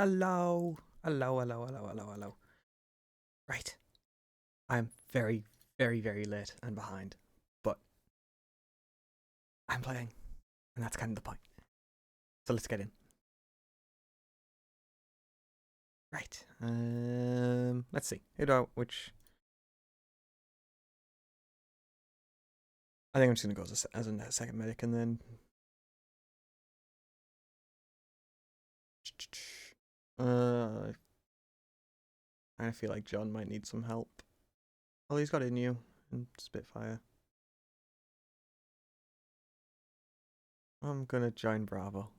Hello. Hello, hello, hello, hello, hello. Right. I'm very, very, very late and behind. But I'm playing. And that's kind of the point. So let's get in. Right. Let's see. Which I think I'm just gonna go as a second medic and then I feel like John might need some help. Oh, he's got Inu and Spitfire. I'm gonna join Bravo.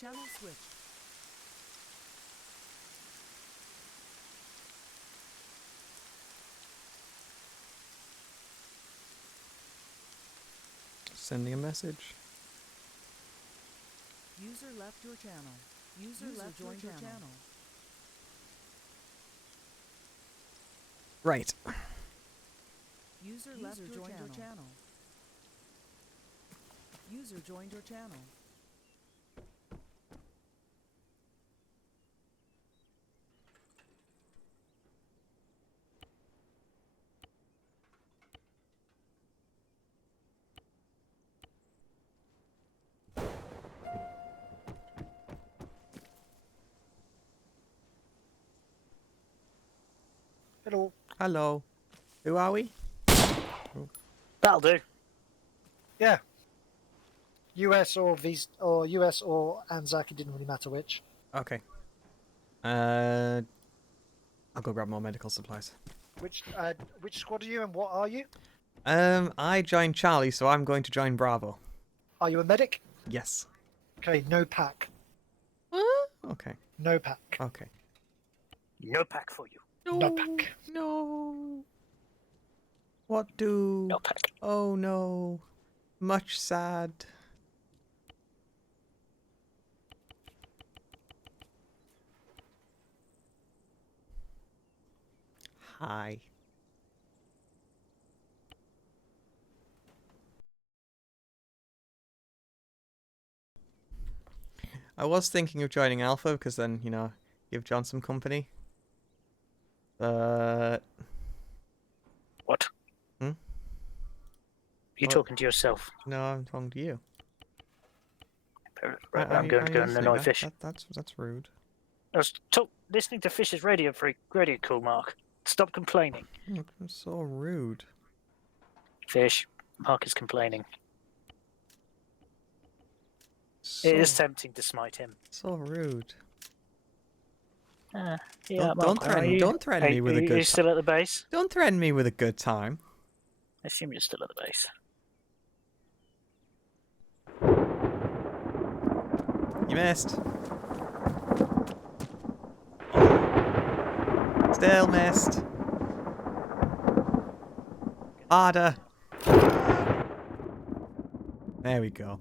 Channel switch. Sending a message. User left your channel. User left joined your channel. Right. User left your channel. User joined your channel. Hello. Hello. Who are we? That'll do. Yeah. US or US or Anzac, it didn't really matter which. Okay. I'll go grab more medical supplies. Which squad are you and what are you? I joined Charlie, so I'm going to join Bravo. Are you a medic? Yes. Okay, no pack. Okay. No pack. Okay. No pack for you. No pack. No. What do? No pack. Oh no. Much sad. Hi. I was thinking of joining Alpha because then, you know, give John some company. But What? Hmm? You What? talking to yourself? no, I'm talking to you. Right, I'm going to go and annoy Fish. That's rude. I was listening to Fish's radio call, Mark. Stop complaining. That's so rude. Fish, Mark is complaining. So, It is tempting to smite him. so rude. Yeah, Don't Mark, don't threaten me with a Are you good still at the base? Don't threaten me with a good time. I assume you're still at the base. You missed. Still missed. Harder. There we go.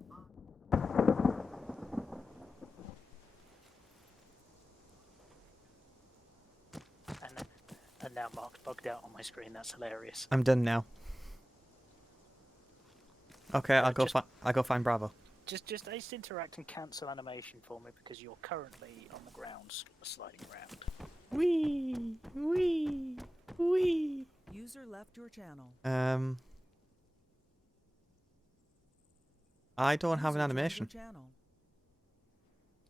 And now Mark's bugged out on my screen. That's hilarious. I'm done now. Okay, I'll go just- I'll go find Bravo. Just ace interact and cancel animation for me because you're currently on the grounds sliding around. Wee, wee, wee. User left your channel. I don't have an User joined your animation. channel.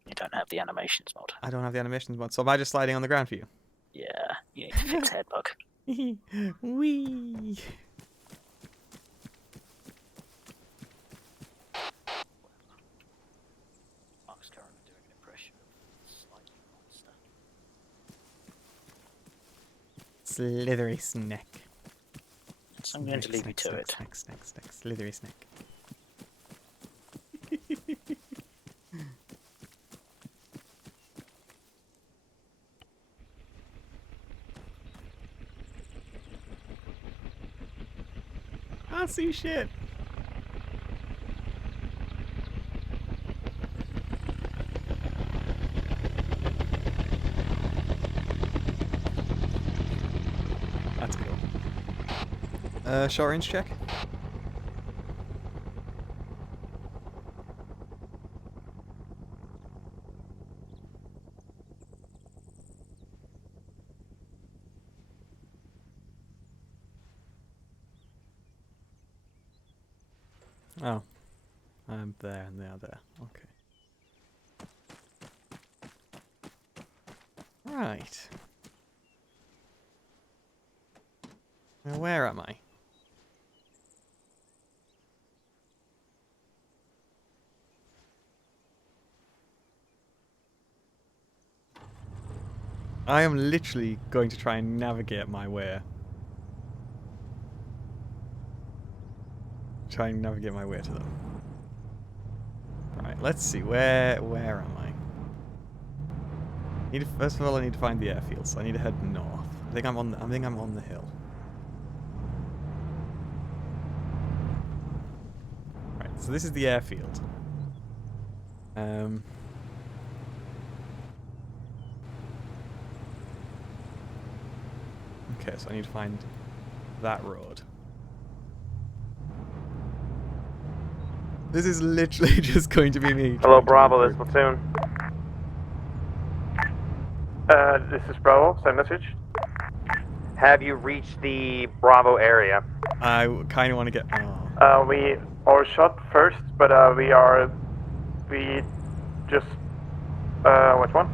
You don't have the animations mod. I don't have the animations mod. So am I just sliding on the ground for you? Yeah, you need to fix headbug. Wee. Mark's currently doing an impression of Slightly Monster. Slithery snake. So I'm going to leave you to it. Snake. Slithery snake. I see shit. That's cool. Short range check. Oh. I'm there and they are there. Okay. Right. Now where am I? I am literally going to try and navigate my way. Try and navigate my way to them. Right, let's see. Where am I? First of all, I need to find the airfield, so I need to head north. I think I'm on the hill. Right, so this is the airfield. Okay, so I need to find that road. This is literally just going to be me. Hello, Bravo, this is Platoon. This is Bravo, same message. Have you reached the Bravo area? I kind of want to get... Oh. We are shot first, but we just, which one?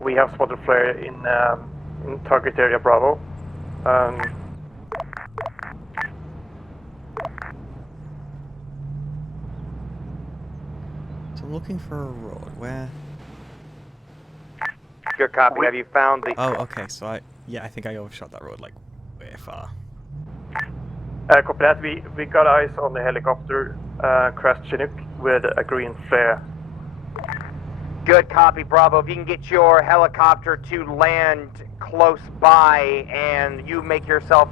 We have spotted flare in target area Bravo. So I'm looking for a road. Where? Good copy. Have you found the... Oh, okay. So I think I overshot that road like way far. Copy that. We got eyes on the helicopter crashed Chinook with a green flare. Good copy, Bravo. If you can get your helicopter to land close by and you make yourself,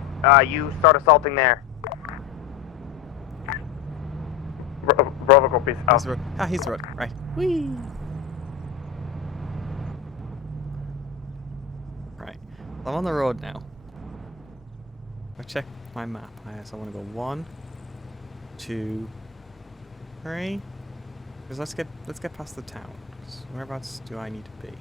you start assaulting there. Bravo copies He's out. the road. Ah, he's the road. Right. Whee! Right. I'm on the road now. I check my map. So I want to go 1, 2, 3. Because let's get past the town. Whereabouts do I need to be?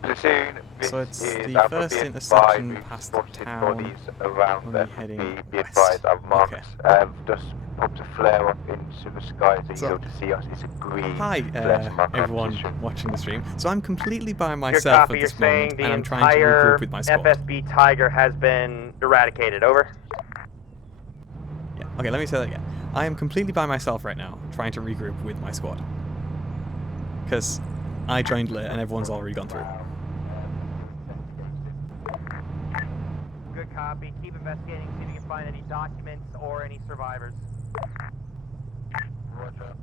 Platoon, So it's this is the Alpha first Being intersection We've past the spotted town. bodies around We'll there. be heading Be west. advised, I've marked. Okay. Just popped a flare up into the sky so So- you'll be able to see us. It's a green Hi, flare to mark our everyone position. watching the stream. So I'm completely by Good myself copy. at You're this moment, saying the and I'm trying to entire regroup with my squad. FSB Tiger has been eradicated. Over. Yeah. Okay, let me say that again. I am completely by myself right now, trying to regroup with my squad. Because I joined late and everyone's already gone through. Good copy. Keep investigating. See if you can find any documents or any survivors. Roger.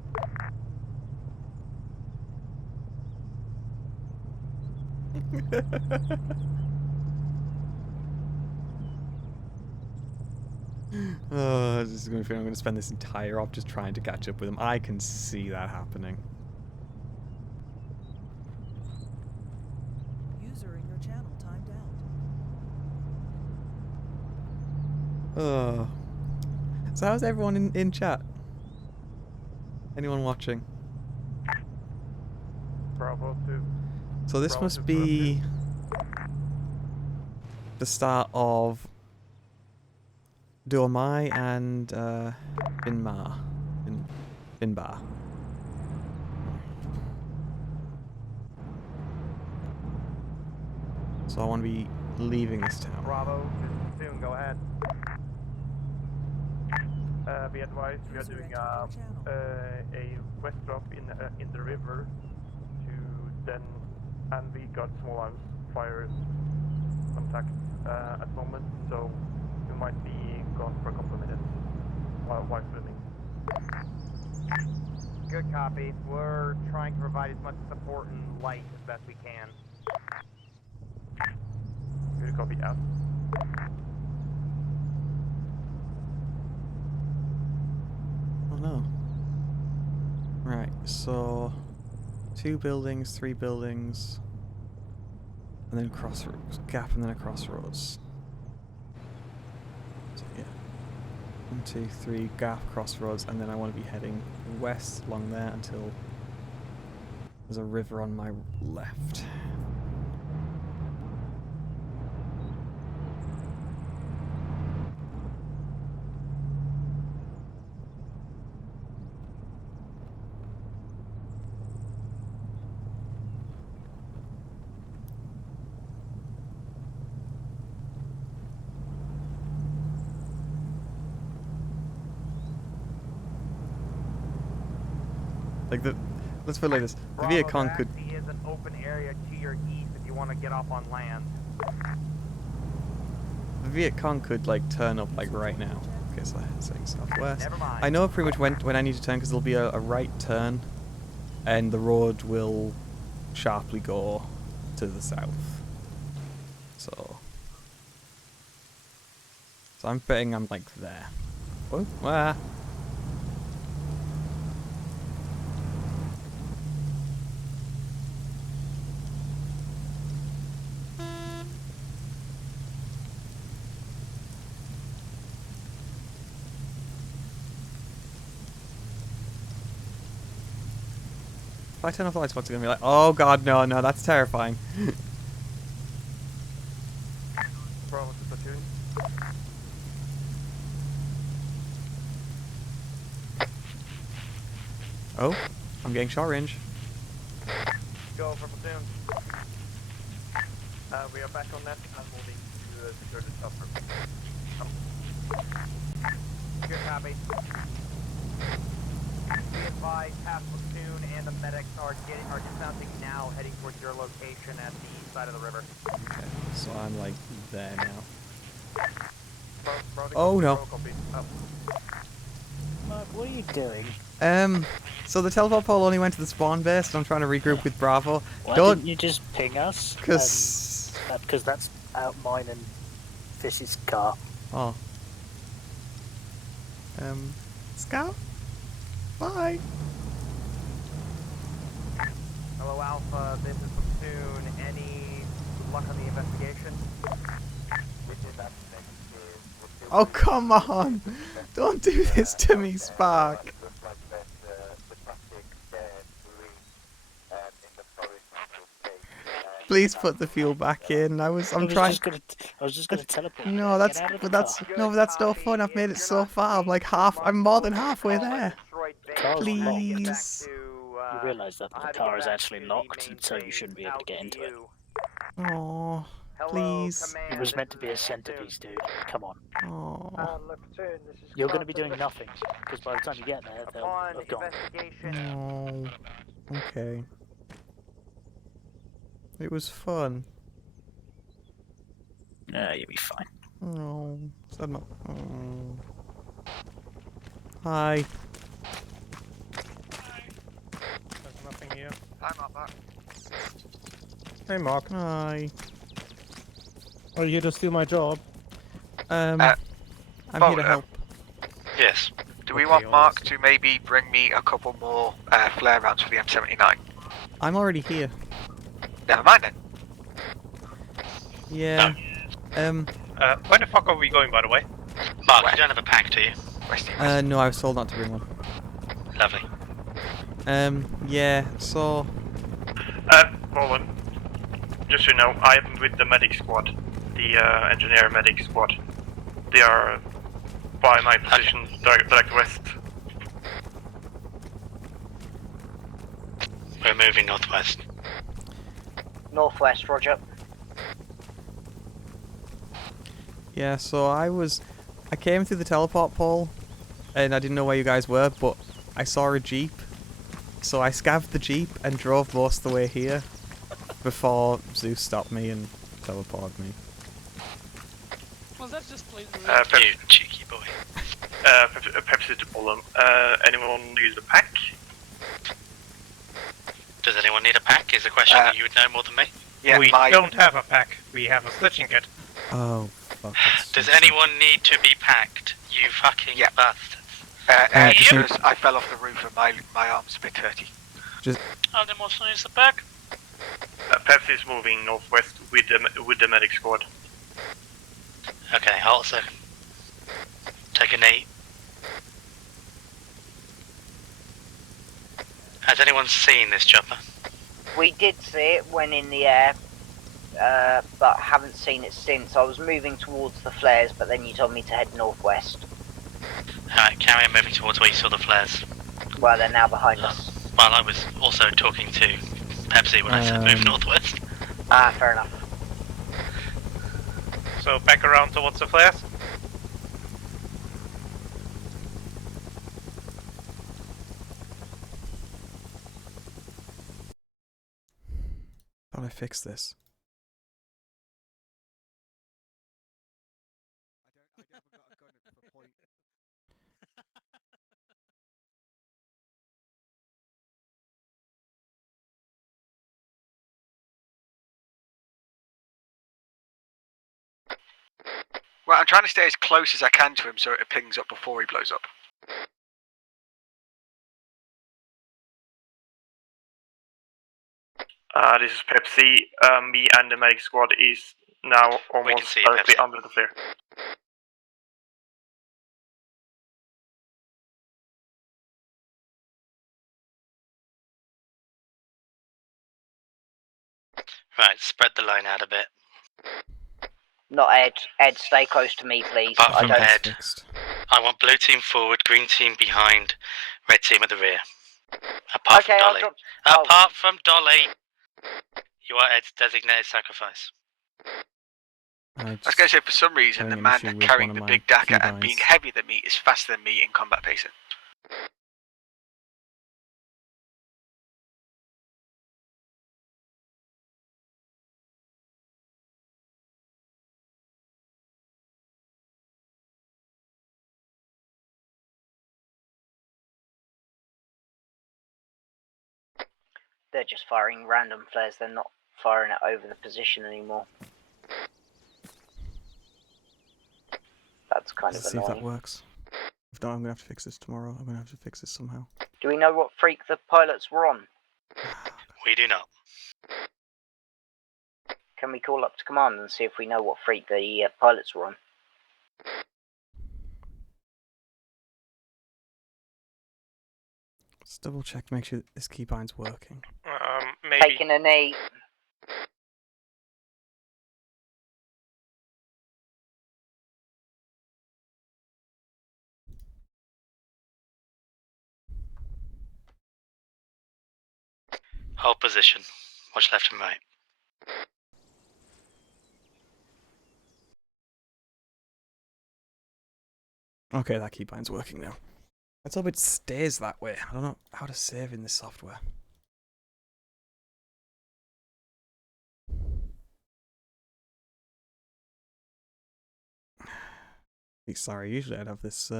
Oh, this is going to feel I'm going to spend this entire op just trying to catch up with them. I can see that happening. User in your channel timed out. Oh. So how's everyone in chat? Anyone watching? Bravo 2. So this Bravo must 2, be the start of Dormai and Binbar. So I want to be leaving this town. Bravo, soon, go ahead. Be advised, we are doing a west drop in the river to then, and we got small arms fire contact at the moment, so we might be gone for a couple of minutes while swimming. Good copy. We're trying to provide as much support and light as best we can. Good copy, out. Oh no. Right, so 2 buildings, 3 buildings, and then crossroads, gap and then a crossroads. So yeah. 1, 2, 3, gap, crossroads, and then I want to be heading west along there until there's a river on my left. Like let's put it like this. The Viet Cong could. There is an open area to your east if you want to get off on land. The Viet Cong could like turn up like right now. Okay, so I'm saying southwest. Never mind. I know pretty much when I need to turn because there'll be a right turn, and the road will sharply go to the south. So I'm betting I'm like there. Oh, ah. If I turn off the lights, what's it gonna be like? Oh god, no, that's terrifying. Bravo to platoon. Oh, I'm getting short range. go for platoon. We are back on net and moving to secure the top room. Good copy. Be advised, half platoon and the medics are dismounting now, heading towards your location at the side of the river. Okay, so I'm like there now. Brody, Oh, no. protocol, please. Oh. Mark, what are you doing? So the teleport pole only went to the spawn base, and I'm trying to regroup with Bravo. Why Don't, didn't you just ping us? because Because that's out mine and Fish's car. oh, Scout, bye. Hello, Alpha. This is platoon. Any luck on the investigation? Oh come on! Don't do this to me, Spark. Please put the fuel back in. I'm trying. I was just gonna teleport. No, Get that's out of the but that's car. no, but that's no fun. I've made it so far. I'm like I'm more than halfway there. Car's locked. Please. You realise that the car is actually locked, so you shouldn't be able to get into it. Oh, please. It was meant to be a centerpiece, dude. Come on. Oh, Platoon, this is You're going to be doing nothing, because by the time you get there, they'll on have gone. investigation. no. Okay. It was fun. Yeah, you'll be fine. Oh, said no. Oh. Hi. There's nothing here. Hi, Mark. Hey, Mark. Hi. Are you here to steal my job? I'm here to help. Yes. Do we Okay, want Mark honestly. to maybe bring me a couple more flare rounds for the M79? I'm already here. Never mind then. Yeah. Where the fuck are we going, by the way? Mark, you don't have a pack, do you? No, I was told not to bring one. Lovely. Yeah, so... Roland. Just so you know, I'm with the medic squad. The engineer medic squad. They are by my position, direct west. We're moving northwest. Northwest, Roger. Yeah, so I came through the teleport pole, and I didn't know where you guys were, but I saw a jeep. So I scavved the jeep and drove most of the way here, before Zeus stopped me and teleported me. Was that just plain You cheeky boy. Pepsi to Poland. Anyone needs a pack? Does anyone need a pack? Is a question that you would know more than me. Yeah, We don't have a pack. We have a stitching kit. Oh, fuck. that's Does stupid. anyone need to be packed? You fucking bastards. just I fell off the roof and my arm's a bit hurty. Oh, then what's needs the back? Pepsi is moving northwest with the medic squad. Okay, hold a second. Take a knee. Has anyone seen this chopper? We did see it when in the air, but haven't seen it since. I was moving towards the flares, but then you told me to head northwest. Alright, carry on moving towards where you saw the flares. Well, they're now behind us. Well, I was also talking to Pepsi when I said move northwest. Ah, fair enough. So back around towards the flares. Thought I fixed this. Well, I'm trying to stay as close as I can to him so it pings up before he blows up. This is Pepsi. Me and the medic squad is now almost see it, directly Pepsi. under the flare. Right, spread the line out a bit. Not Ed. Ed, stay close to me, please. Apart I from don't. Ed, Fixed. I want blue team forward, green team behind, red team at the rear. Apart Okay, from I'll Dolly. drop. Apart from Dolly. You are Ed's designated sacrifice. I I was going to say, for some reason, the having an man issue with carrying one the of big my dagger and being keybinds. heavier than me is faster than me in combat pacing. They're just firing random flares, they're not firing it over the position anymore. That's kind Let's of see if that annoying. works. If not, I'm gonna have to fix this tomorrow. I'm gonna have to fix this somehow. Do we know what freak the pilots were on? We do not. Can we call up to command and see if we know what freak the pilots were on? Let's double check to make sure that this keybind's working. Maybe. Taking a knee. Hold position. Watch left and right. Okay, that keybind's working now. Let's hope it stays that way. I don't know how to save in this software. Sorry, usually I'd have this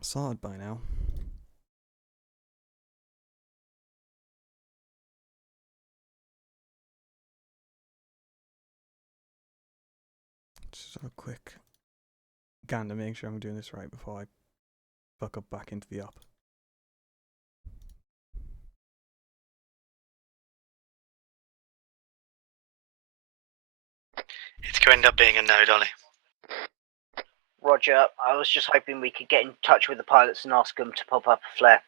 sorted by now. Just have a quick gander, make sure I'm doing this right before I fuck up back into the op. It's going to end up being a no, Dolly. Roger, I was just hoping we could get in touch with the pilots and ask them to pop up a flare.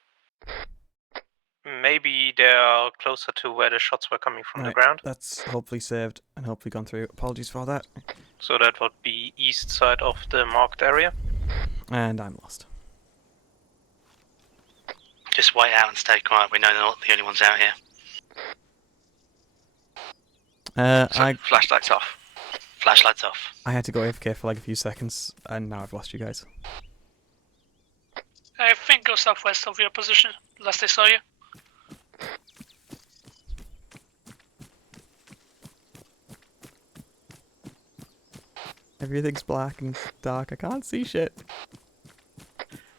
Maybe they're closer to where the shots were coming from the ground. That's hopefully saved and hopefully gone through. Apologies for that. So that would be east side of the marked area. And I'm lost. Just wait out and stay quiet. We know they're not the only ones out here. Flashlights off. Flashlights off. I had to go AFK for like a few seconds, and now I've lost you guys. I think go southwest of your position. Last I saw you. Everything's black and dark. I can't see shit.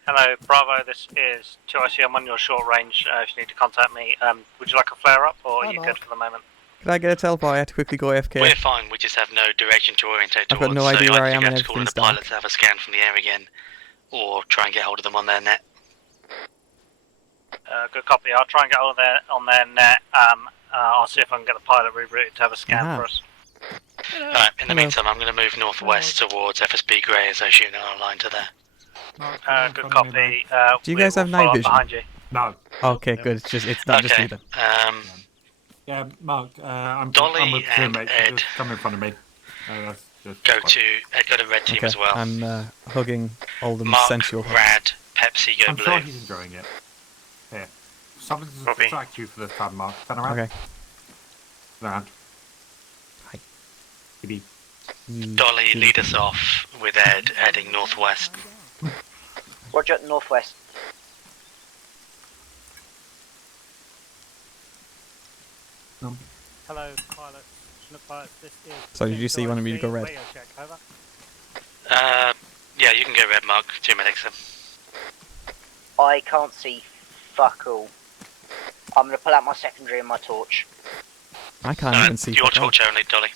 Hello, Bravo, this is 2IC. I'm on your short range if you need to contact me. Would you like a flare up or are you good for the moment? Can I get a teleport? I had to quickly go AFK. We're fine, we just have no direction to orientate I've towards. got no idea so where I either am you and have to call in the everything's dark. pilots to have a scan from the air again, or try and get hold of them on their net. Good copy. I'll try and get on their net. I'll see if I can get the pilot rerouted to have a scan for us. Alright, in the meantime, I'm going to move northwest towards FSB Grey as I shoot another line to there. Good copy. Do you guys have night vision? Behind you. No. Okay, good. It's not just you then. Yeah, Mark, I'm Dolly with and teammates. Ed. Just come in front of me. That's just Go to Ed got a red team Okay, as well. I'm hugging all the Mark, sensual. Rad, Pepsi, go I'm blue. sure he's enjoying it. Here. Something to Copy. distract you for this time, Mark. Turn around. Okay. Turn around. Hi. Giddy. Dolly, lead us off with Ed heading northwest. Roger, northwest. Hello, pilot. Chinook pilot. This is. So did you say you wanted me to go red? Radio check. Over. Yeah, you can go red, Mark. 2 medics then. I can't see fuck all. I'm going to pull out my secondary and my torch. I can't even see. Your fuck all. torch only, Dolly.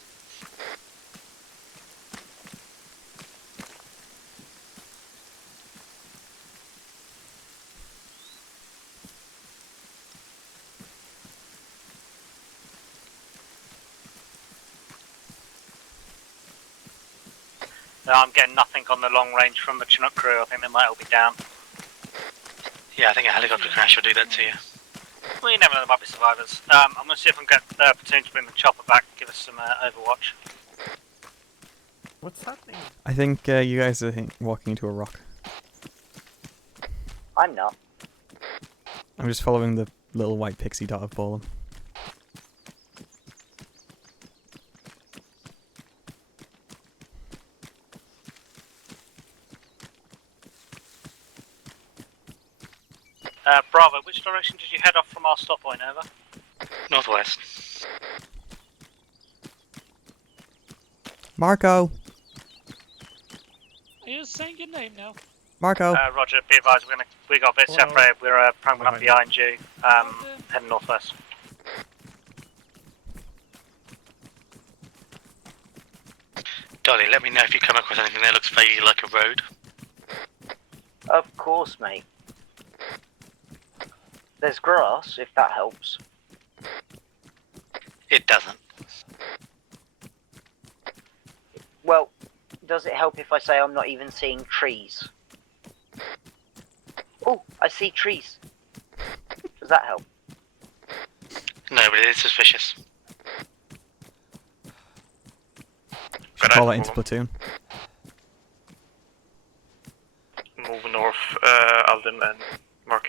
No, I'm getting nothing on the long range from the Chinook crew. I think they might all be down. Yeah, I think a helicopter crash will do that to you. Well, you never know, there might be survivors. I'm going to see if I can get Platoon to bring the chopper back and give us some overwatch. What's happening? I think you guys are walking into a rock. I'm not. I'm just following the little white pixie dot of Ballum. Bravo, which direction did you head off from our stop point, over? Northwest. Marco. Are you saying your name now? Marco. Roger, be advised, we got a bit separated. We're probably up behind you, heading northwest. Dolly, let me know if you come across anything that looks vaguely like a road. Of course, mate. There's grass, if that helps. It doesn't. Well, does it help if I say I'm not even seeing trees? Oh, I see trees. Does that help? No, but it is suspicious. Should call it into platoon. Move north, Alden and Mark.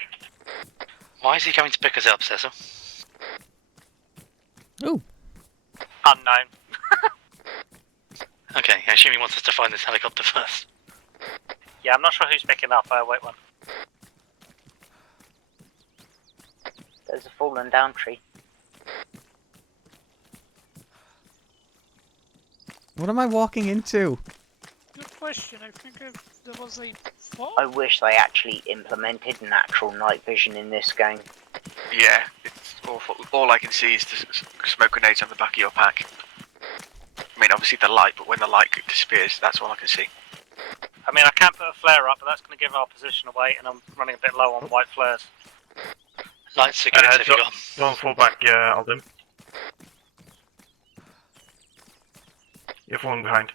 Why is he coming to pick us up, Cecil? Ooh. Unknown. Okay, I assume he wants us to find this helicopter first. Yeah, I'm not sure who's picking up. Wait one. There's a fallen down tree. What am I walking into? Good question. I think there was a fall. I wish they actually implemented natural night vision in this game. Yeah, it's awful. All I can see is the smoke grenades on the back of your pack. I mean, obviously the light, but when the light disappears, that's all I can see. I mean, I can put a flare up, but that's going to give our position away, and I'm running a bit low on white flares. Lights are good if you got. Don't fall back, Alden. You're falling behind.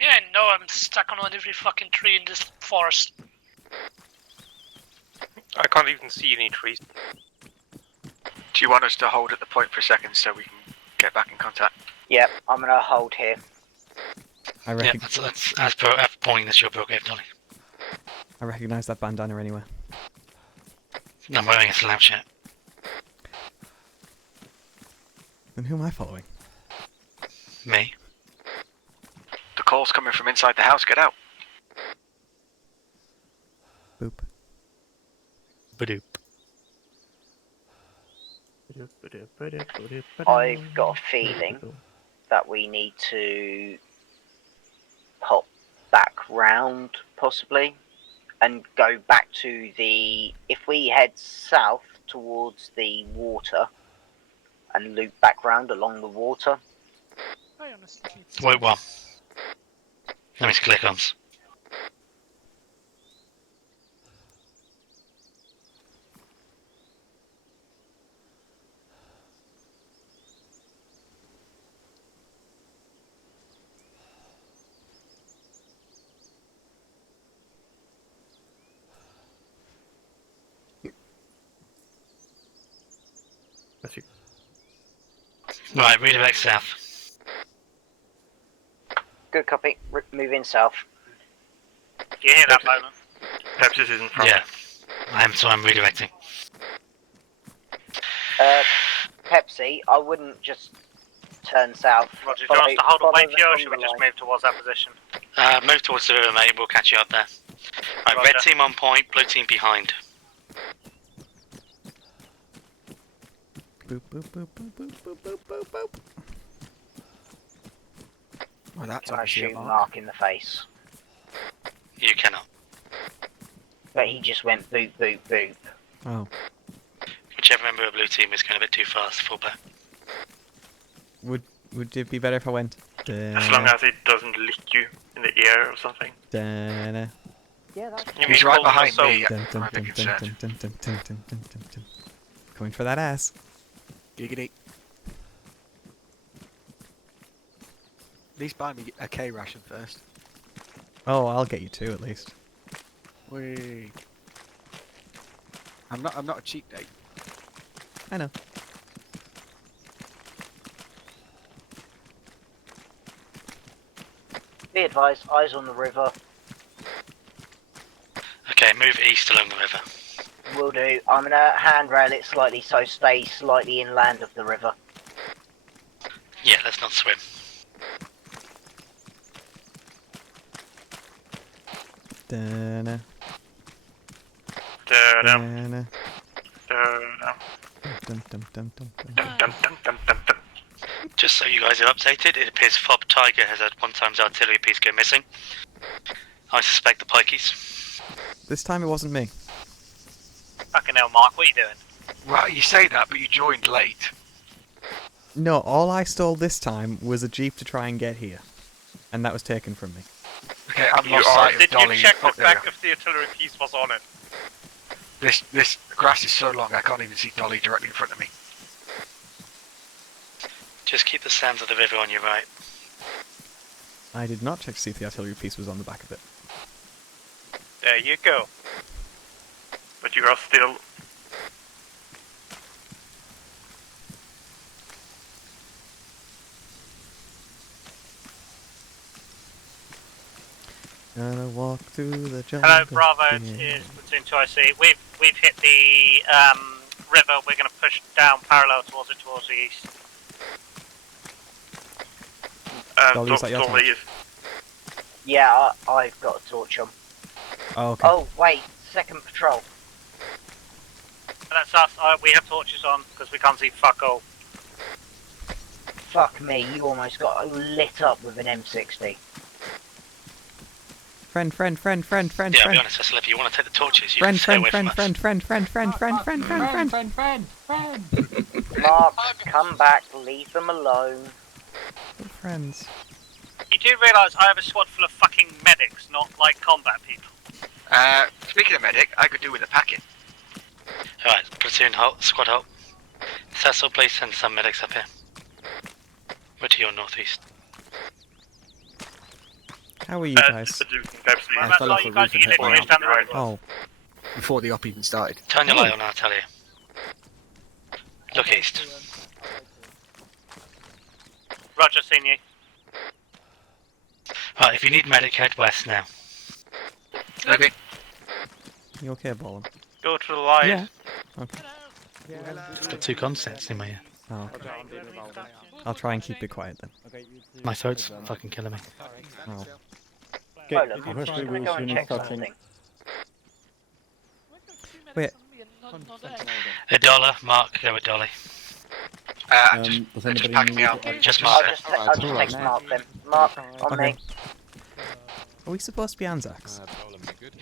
Yeah, no, I'm stuck on every fucking tree in this forest. I can't even see any trees. Do you want us to hold at the point for a second so we can get back in contact? Yep, I'm gonna hold here. I Yeah, that's as per point that's your prerogative, Dolly. I recognise that bandana anywhere. I'm wearing a slam shirt. Then who am I following? Me. The call's coming from inside the house, get out. Boop. Badoop. I've got a feeling that we need to pop back round, possibly, and go back to the... If we head south towards the water and loop back round along the water. I honestly Wait, what? Let me click on. Right, redirect south. Good copy. Moving south. You hear that, Bowman? Perhaps this isn't from. Yeah. I'm redirecting. Pepsi, I wouldn't just turn south. Roger, do you want us to hold and wait for you, or should we just move towards that position? Move towards the river, mate. We'll catch you up there. Right, Roger. red team on point, blue team behind. Boop, boop, boop, boop, boop, boop, boop, boop, boop. Well, that's Can I obviously a shoot mark. Mark in the face? You cannot. But he just went boop, boop, boop. Oh. Whichever member of blue team is going a bit too fast, fall back. Would it be better if I went? As long as it doesn't lick you in the ear or something. Da-na. Yeah, that's... He's right behind me. Dun, dun, I'm a dun, bit dun, concerned. dun, dun, dun, dun, dun, dun, dun. Going for that ass. Giggity. At least buy me a K ration first. Oh, I'll get you two at least. Whee. I'm not a cheap date. I know. Be advised, eyes on the river. Okay, move east along the river. Will do. I'm gonna handrail it slightly, so stay slightly inland of the river. Yeah, let's not swim. Da-na. The Dun, Just so you guys are updated, it appears Fob Tiger has had one time's artillery piece go missing. I suspect the pikeys. This time it wasn't me. Fucking hell, Mark, what are you doing? Well, you say that, but you joined late. No, all I stole this time was a jeep to try and get here. And that was taken from me. Okay, I've lost sight of Did Dolly. you check Oh, the there we back if the artillery piece was on it? This grass is so long I can't even see Dolly directly in front of me. Just keep the sounds of the river on your right. I did not check to see if the artillery piece was on the back of it. There you go. But you are still... Gonna walk through the jungle. Hello, Bravo, it is Platoon 2IC. We've hit the river. We're going to push down parallel towards it, towards the east. Dolly, is that your torch? Yeah, I've got a torch on. Oh, okay. Oh, wait, second patrol. That's us. We have torches on because we can't see fuck all. Fuck me, you almost got lit up with an M60. Friend. Yeah, I'll be honest, Cecil, if you want to take the torches, you can Friend. stay away from us. Mark, come back, leave them alone. Good friends. You do realise I have a squad full of fucking medics, not like combat people. Speaking of medic, I could do with a packet. Alright, platoon halt, squad halt. Cecil, please send some medics up here. We're to your northeast. How are you guys? I fell off a roof and hit my arm. Oh. Before the op even started. Turn your light on, I'll tell you. Look east. Roger, seen you. Right, if you need medic, head west now. Okay. You okay, Ballin? Go to the light. Yeah. Okay. Got two concepts in my ear. Oh, okay. I'll try and keep it quiet then. My throat's fucking killing me. Oh. Okay, I'm gonna go and check something. Wait. A dollar, Mark, go with Dolly. Just pack me up. Just Mark. I'll just text Mark then. Mark, on me. Are we supposed to be Anzacs?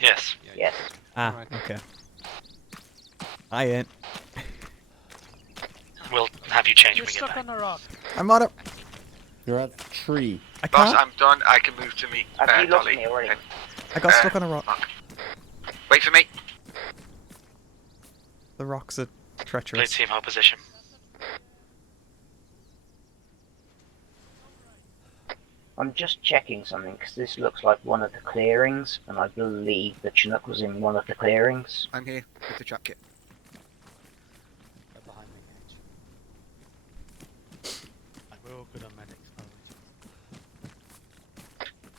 Yes. Yes. Ah, okay. I ain't. We'll have you change You're when we get stuck back. on a rock. I'm on it. You're at 3. I Boss, can't. I'm done. I can move to meet Have you lost Dolly. me already? I got stuck on a rock. Wait for me. The rocks are Blue treacherous. team hold position. I'm just checking something because this looks like one of the clearings, and I believe the Chinook was in one of the clearings. I'm here with the trap kit. We're all good on medics.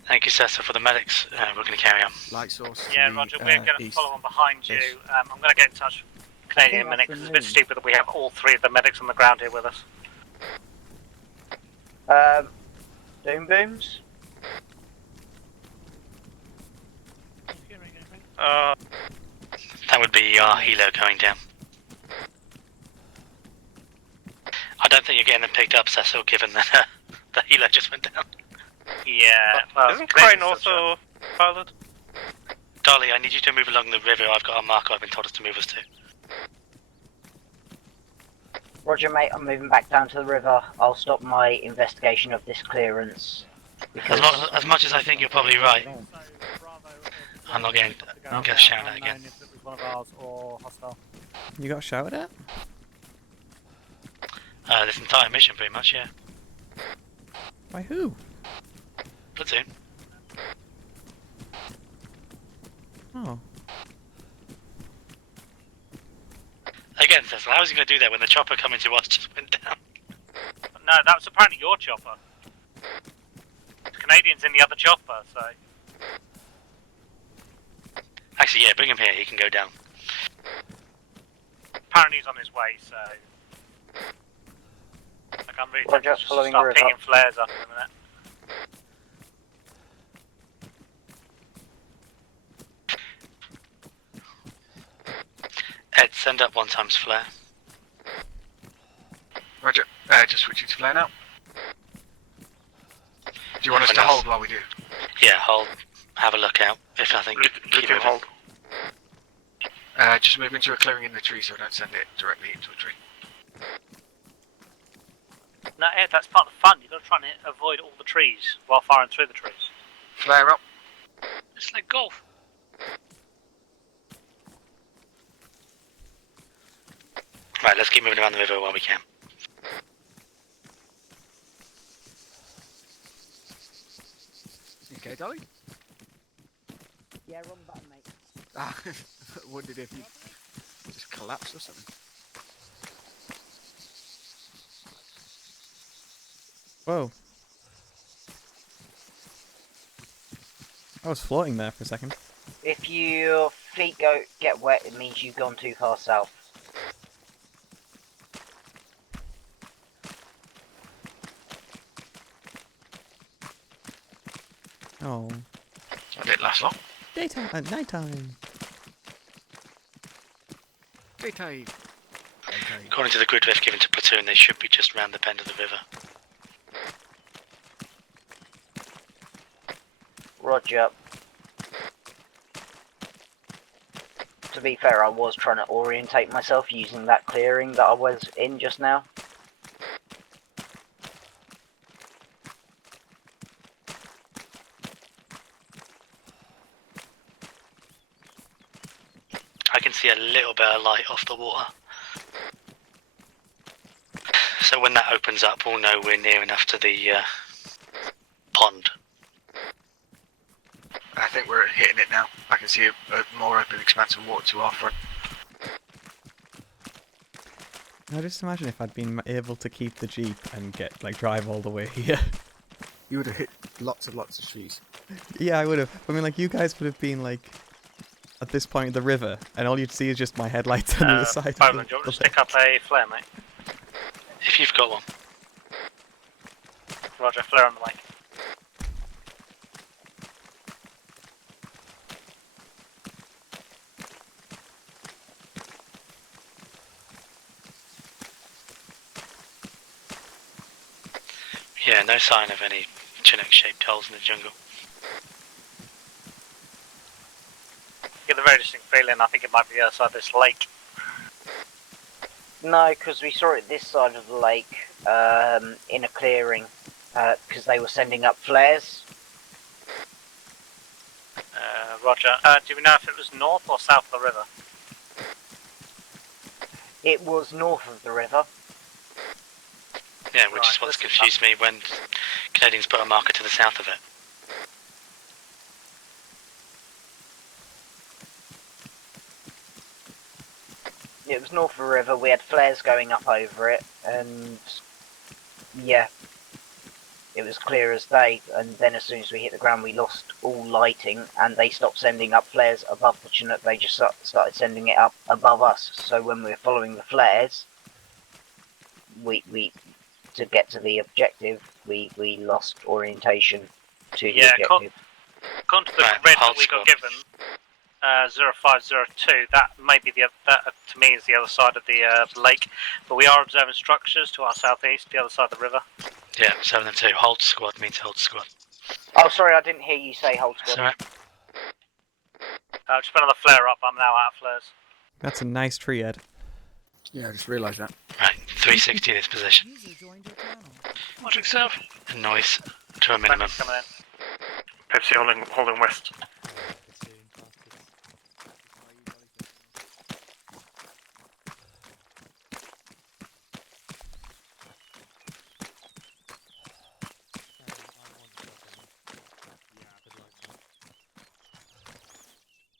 Thank you, Cecil, for the medics. We're going to carry on. Light source. Yeah, Roger, we're going to follow on behind you. I'm going to get in touch with Canadian in a minute because it's a bit stupid that we have all three of the medics on the ground here with us. Doom booms? That would be our helo going down. I don't think you're getting them picked up, Cecil, given that the helo just went down. Yeah, well, Isn't Crane also pilot? Dolly, I need you to move along the river. I've got a marker I've been told us to move us to. Roger, mate, I'm moving back down to the river. I'll stop my investigation of this clearance. As much as I think you're probably right, I'm not getting shouted at again. You got shouted at? This entire mission, pretty much, yeah. By who? Platoon. Oh. Again, Cecil, how is he going to do that when the chopper coming to us just went down? No, that was apparently your chopper. The Canadian's in the other chopper, so... Actually, yeah, bring him here. He can go down. Apparently he's on his way, so... Like, I'm really Roger, tempted just to following start the river. pinging flares up in a minute. Ed, send up 1 times flare. Roger. Just switching to flare now. Do you want us to hold while we do? Yeah, hold. Have a look out. If nothing, keep moving. Hold. Just move into a clearing in the tree so I don't send it directly into a tree. No, Ed, that's part of the fun. You've got to try and avoid all the trees while firing through the trees. Flare up. It's like golf. Right, let's keep moving around the river while we can. You okay, Dolly? Yeah, wrong button, mate. Ah, wondered if you just collapsed or something. Whoa. I was floating there for a second. If your feet get wet, it means you've gone too far south. Oh. That didn't last long. Daytime. Nighttime. Daytime. According to the grid we've given to platoon, they should be just round the bend of the river. Roger. To be fair, I was trying to orientate myself using that clearing that I was in just now. I can see a little bit of light off the water. So when that opens up, we'll know we're near enough to the pond. I think we're hitting it now. I can see a more open expanse of water to our front. Now just imagine if I'd been able to keep the Jeep and drive all the way here. You would have hit lots of trees. Yeah, I would have. I mean, you guys would have been at this point in the river, and all you'd see is just my headlights on the other side. Bowman, do you want to stick up a flare, mate? If you've got one. Roger, flare on the way. Yeah, no sign of any Chinook-shaped holes in the jungle. I get a very distinct feeling. I think it might be the other side of this lake. No, because we saw it this side of the lake, in a clearing, because they were sending up flares. Roger. Do we know if it was north or south of the river? It was north of the river. Yeah, which is what's confused me when Canadians put a marker to the south of it. It was north of the river, we had flares going up over it, and yeah, it was clear as day, and then as soon as we hit the ground we lost all lighting, and they stopped sending up flares above the Chinook, they just started sending it up above us, so when we were following the flares, we to get to the objective, we lost orientation to the objective. According to the grid that we got given, 0502, that may be that to me is the other side of the lake, but we are observing structures to our southeast, the other side of the river. Yeah, 7 and 2. Hold squad means hold squad. Oh, sorry, I didn't hear you say hold squad. Sorry. Just put another flare up, I'm now out of flares. That's a nice tree, Ed. Yeah, I just realised that. Right, 360 in this position. Watch yourself. Noise to a minimum. Pepsi holding west.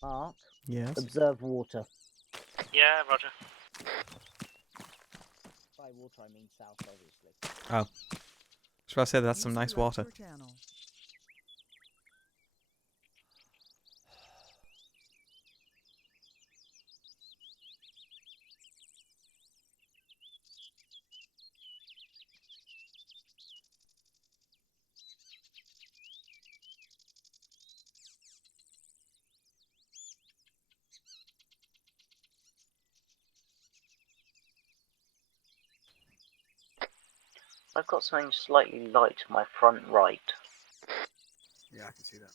Mark? Yes? Observe water. Yeah, Roger. By water I mean south, obviously. Oh. Should I say that's some nice water? I've got something slightly light to my front right. Yeah, I can see that.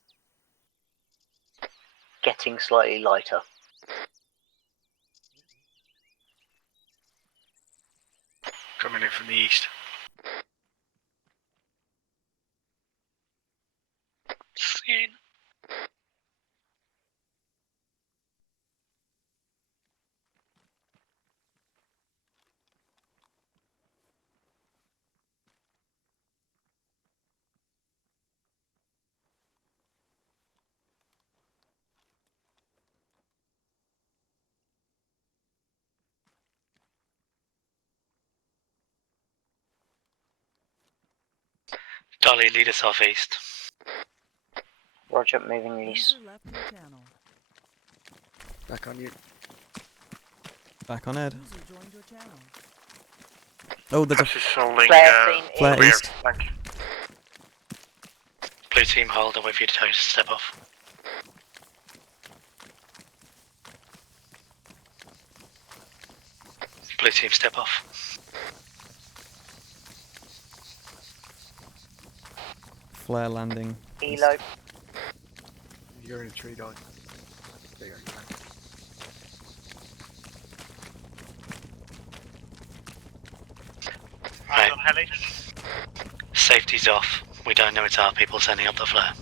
Getting slightly lighter. Coming in from the east. Seen. Dolly, lead us off east. Roger, moving east. User left your channel. Back on you. Back on Ed. User joined your channel. Oh, there's a This is holding flare rear east. flank. Blue team, hold and wait for you to step off. Blue team, step off. Flare landing. Elo. You're in a tree, Dolly. There you go. Right. On heli. Safety's off. We don't know it's our people sending up the flare.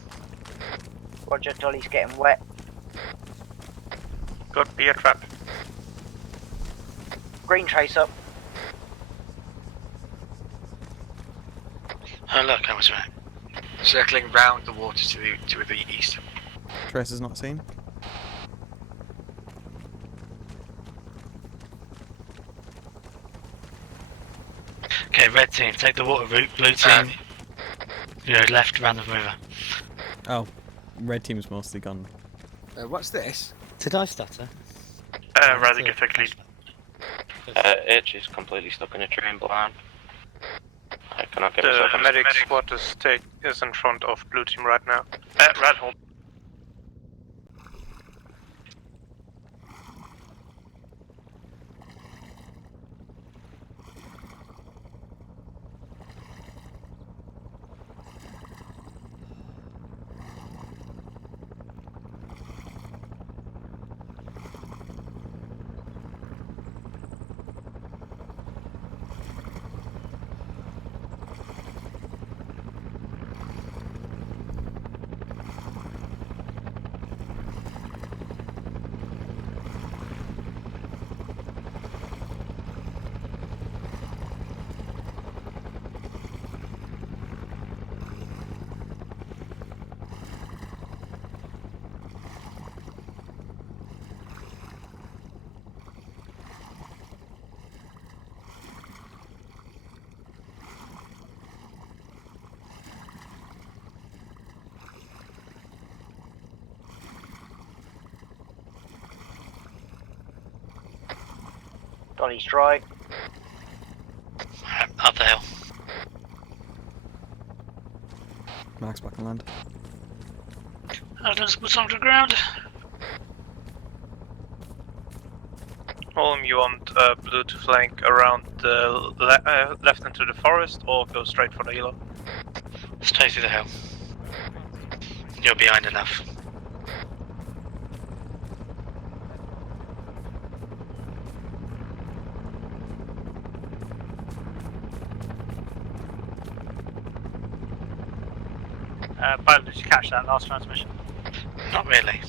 Roger, Dolly's getting wet. Got beer trap. Green trace up. Oh look, I was right. Circling round the water to the east. Trace is not seen. Okay, red team, take the water route. Blue team, left around the river. Oh, red team's mostly gone. What's this? Did I stutter? Rather get a lead. Itch is completely stuck in a tree and blind. I cannot get The myself on medic squad is in front of blue team right now. Red hold. Dolly's dry. Up the hill. Max back on land. There's boots on the ground. Holm, you want blue to flank around the left into the forest or go straight for the elo? Straight through the hill. You're behind enough. Pilot, did you catch that last transmission? Not really.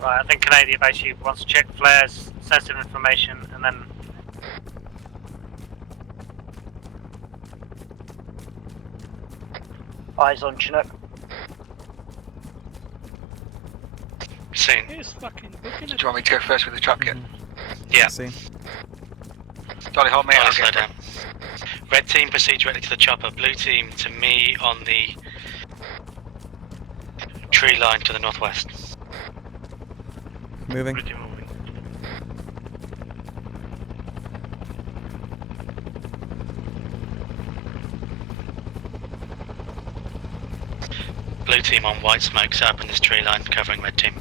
Right, I think Canadian basically wants to check flares, sensitive information, and then... Eyes on Chinook. Seen. He's fucking booking Do it. you want me to go first with the chop kit? Yeah. See. Dolly, hold me. Dolly, I'll slow get down. Red team proceed directly to the chopper. Blue team to me on the tree line to the northwest. Moving. Blue team moving. Blue team on white smoke, set up in this tree line covering red team.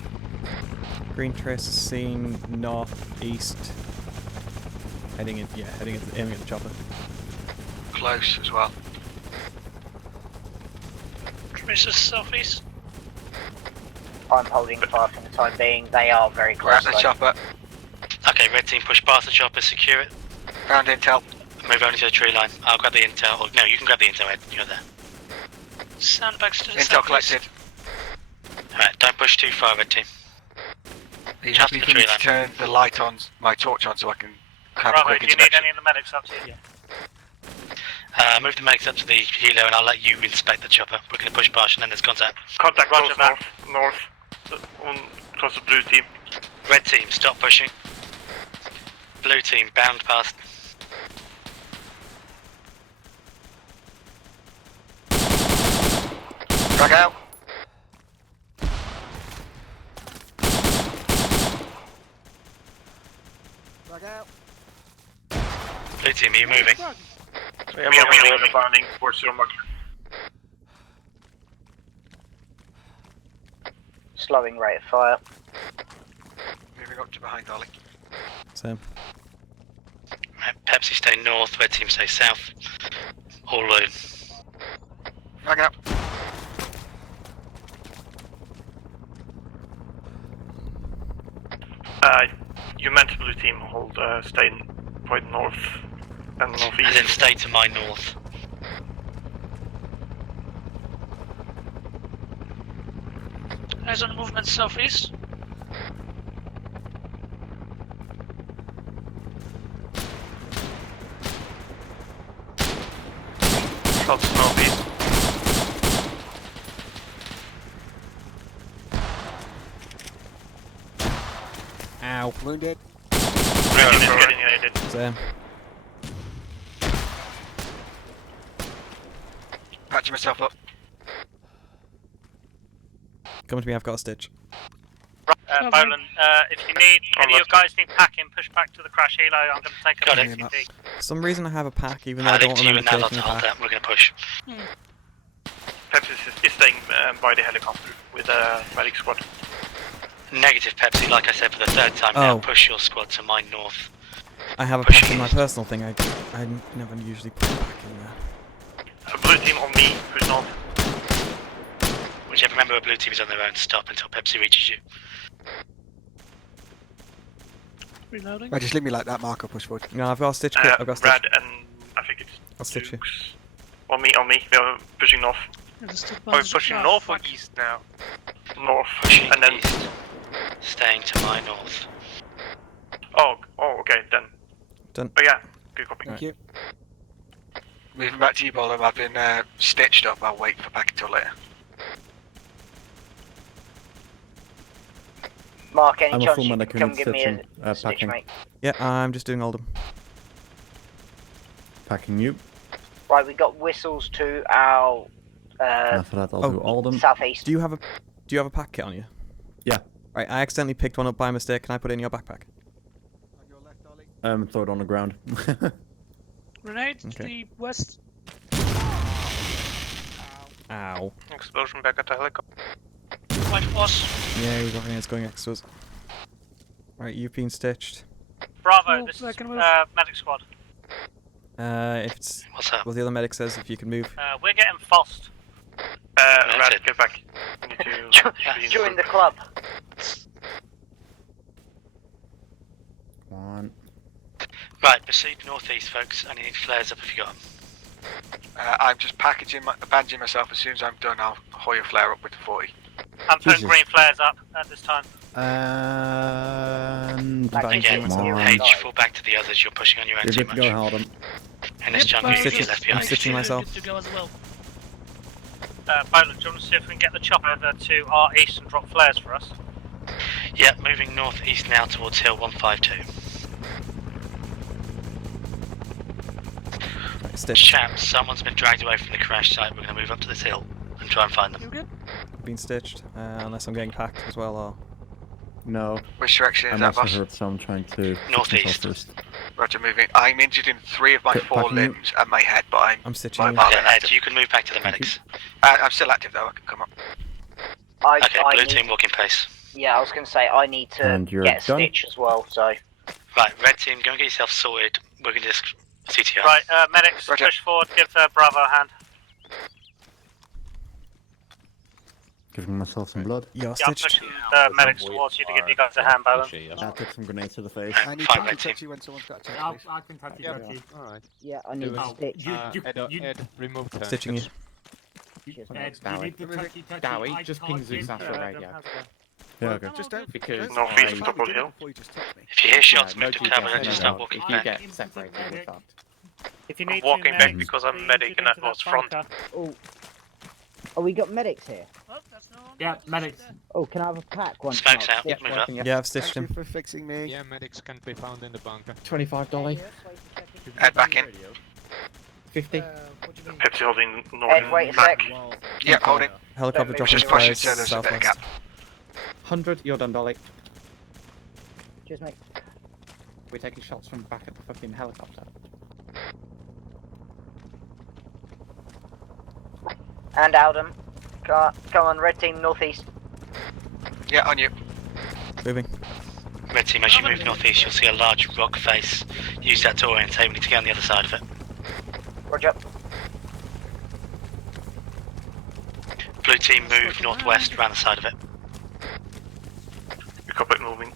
Green trace is seen north, east. Heading in, yeah, aiming at the chopper. close as well. Traces southeast. I'm holding fire for the time being. They are very We're at close. the chopper. Okay, red team, push past the chopper, secure it. Ground intel. Move only to the tree line. I'll grab the intel. Or, no, you can grab the intel, Ed. You're there. Sandbags to the Intel southeast. collected. Alright, don't push too far, red team. Are you Just happy the for me tree to line. turn the light on, my torch on, so I can have a Bravo, quick do you need inspection? any of the medics up to you? Move the medics up to the helo and I'll let you inspect the chopper. We're going to push past and then there's contact. Contact Roger close north, on close to blue team. Red team, stop pushing. Blue team, bound past. Drag out. Drag out. Blue team, are you moving? We are moving the bounding towards your mark. Slowing rate of fire. Moving up to behind Ollie. Same. Right, Pepsi stay north, red team stay south. All alone. Drag out. You meant blue team hold stay point north and northeast. And then stay to my north. Eyes on movement southeast. Shots northeast. Ow. Wounded. Getting united. Same. Patching myself up. Come to me, I've got a stitch. Boland, if you need, any of you guys need packing, push back to the crash helo. I'm going to take Got a it. PCP. For some reason I have a pack, even though I I don't think you and remember Nala taking a hold pack. that. We're going to push. Pepsi is staying by the helicopter with a medic squad. Negative Pepsi, like I said for the third time now, push your squad to my north. I have a Pushing pack in my east. personal thing. I never usually put a pack in there. Blue team on me, who's north. Whichever member of blue team is on their own, stop until Pepsi reaches you. Reloading. Right, just leave me like that, Mark. I'll push forward. No, I've got a stitch kit. I've got a stitch. Brad and I think it's I'll stitch you. Dukes. On me, they're pushing north. Are we pushing north or east now? North, Pushing and then... east. Staying to my north. Oh, okay, then. Done. Oh yeah, good copy. Thank you. Moving back to you, Bolam. I've been stitched up. I'll wait for packing till later. Mark, any I'm a chance full you medic can come unit give me stitching, a stitch, packing. mate? Yeah, I'm just doing Oldham. Packing you. Right, we got whistles to our After that, I'll do all them. southeast. Do you have a pack kit on you? Yeah. Right, I accidentally picked one up by mistake. Can I put it in your backpack? Throw it on the ground. Grenade to Okay. the west. Ow. Explosion back at the helicopter. White horse. Yeah, we've got grenades going next to us. Right, you've been stitched. Bravo, Oh, this is second move. medic squad. If it's... What's up? Well, the other medic says if you can move. We're getting FOST. Rad, get back. We need to... Join the club. Come on. Right, proceed northeast, folks. I need flares up if you got them. I'm just bandaging myself. As soon as I'm done, I'll Hoyer flare up with the 40. I'm putting Jesus. green flares up at this time. Again, come on. H, fall back to the others. You're pushing on your own You're too good to much. go, Haldon. And this jungle, you get left I'm behind. stitching myself. Good to go as well. Boland, do you want to see if we can get the chopper over to our east and drop flares for us? Yep, moving northeast now towards Hill 152. Right, stitch. Chaps, someone's been dragged away from the crash site. We're going to move up to this hill and try and find them. You good? Been stitched. Unless I'm getting packed as well, or... No. Which direction is I'm that, also boss? hurt, so I'm trying to fix Northeast. myself first. Roger, moving. I'm injured in 3 of my Okay, 4 packing you. limbs and my head, but I'm stitching you. my Yeah, Ed, active. you can move back to the medics. I'm still active though. I can come up. Okay, blue team walking pace. Yeah, I was going to say I need to And you're get a done? stitch as well. So Right, red team, go and get yourself sorted. We're going to just CTR. Right, medics, Roger. push forward, give Bravo a hand. Giving myself some blood. You're Yeah, I'm pushing the medics towards you to give you guys a hand, Bowen. I took some grenades to the face. I need Fine, to red team. touch you when someone's got a chance, I'll, please. I can touch you, Yep. touchy. Alright. Yeah, I need Oh, stitch. Ed, remove turn. Stitching you. Ed, you Dowie. need the touchy, Dowie, I just can't ping Zeus give after Adam radio. has one. Yeah, okay. Just don't. Because don't Northeast, find top me of dinner hill. before you just touch me. If you hear shots, no, move to you cover get- and no, just no, start walking if you back. get separated, we're fucked. If you I'm need walking to, back medics, because I'm please medic get and I into that was front. bunker. Oh, we got medics here. Oh, that's no one. Yeah, medics. Oh, can I have a pack once? Smoke's Mark? out, Stitch move one. up. Yeah, I've stitched Thank him. you for fixing me. Yeah, medics can be found in the bunker. $25. Ed, back in. 50. What do you mean? Pepsi holding Ed, northern wait a back. sec. Yeah, holding. Helicopter Don't dropping move. Just pushing fires so there's a bit of southwest. gap. 100, you're done, Dolly. Cheers, mate. We're taking shots from back at the fucking helicopter. And Aldum. Come on, red team northeast. Yeah, on you. Moving. Red team, as you move northeast, you'll see a large rock face. Use that to orientate. We need to get on the other side of it. Roger. Blue team, move northwest, around the side of it. We copy moving.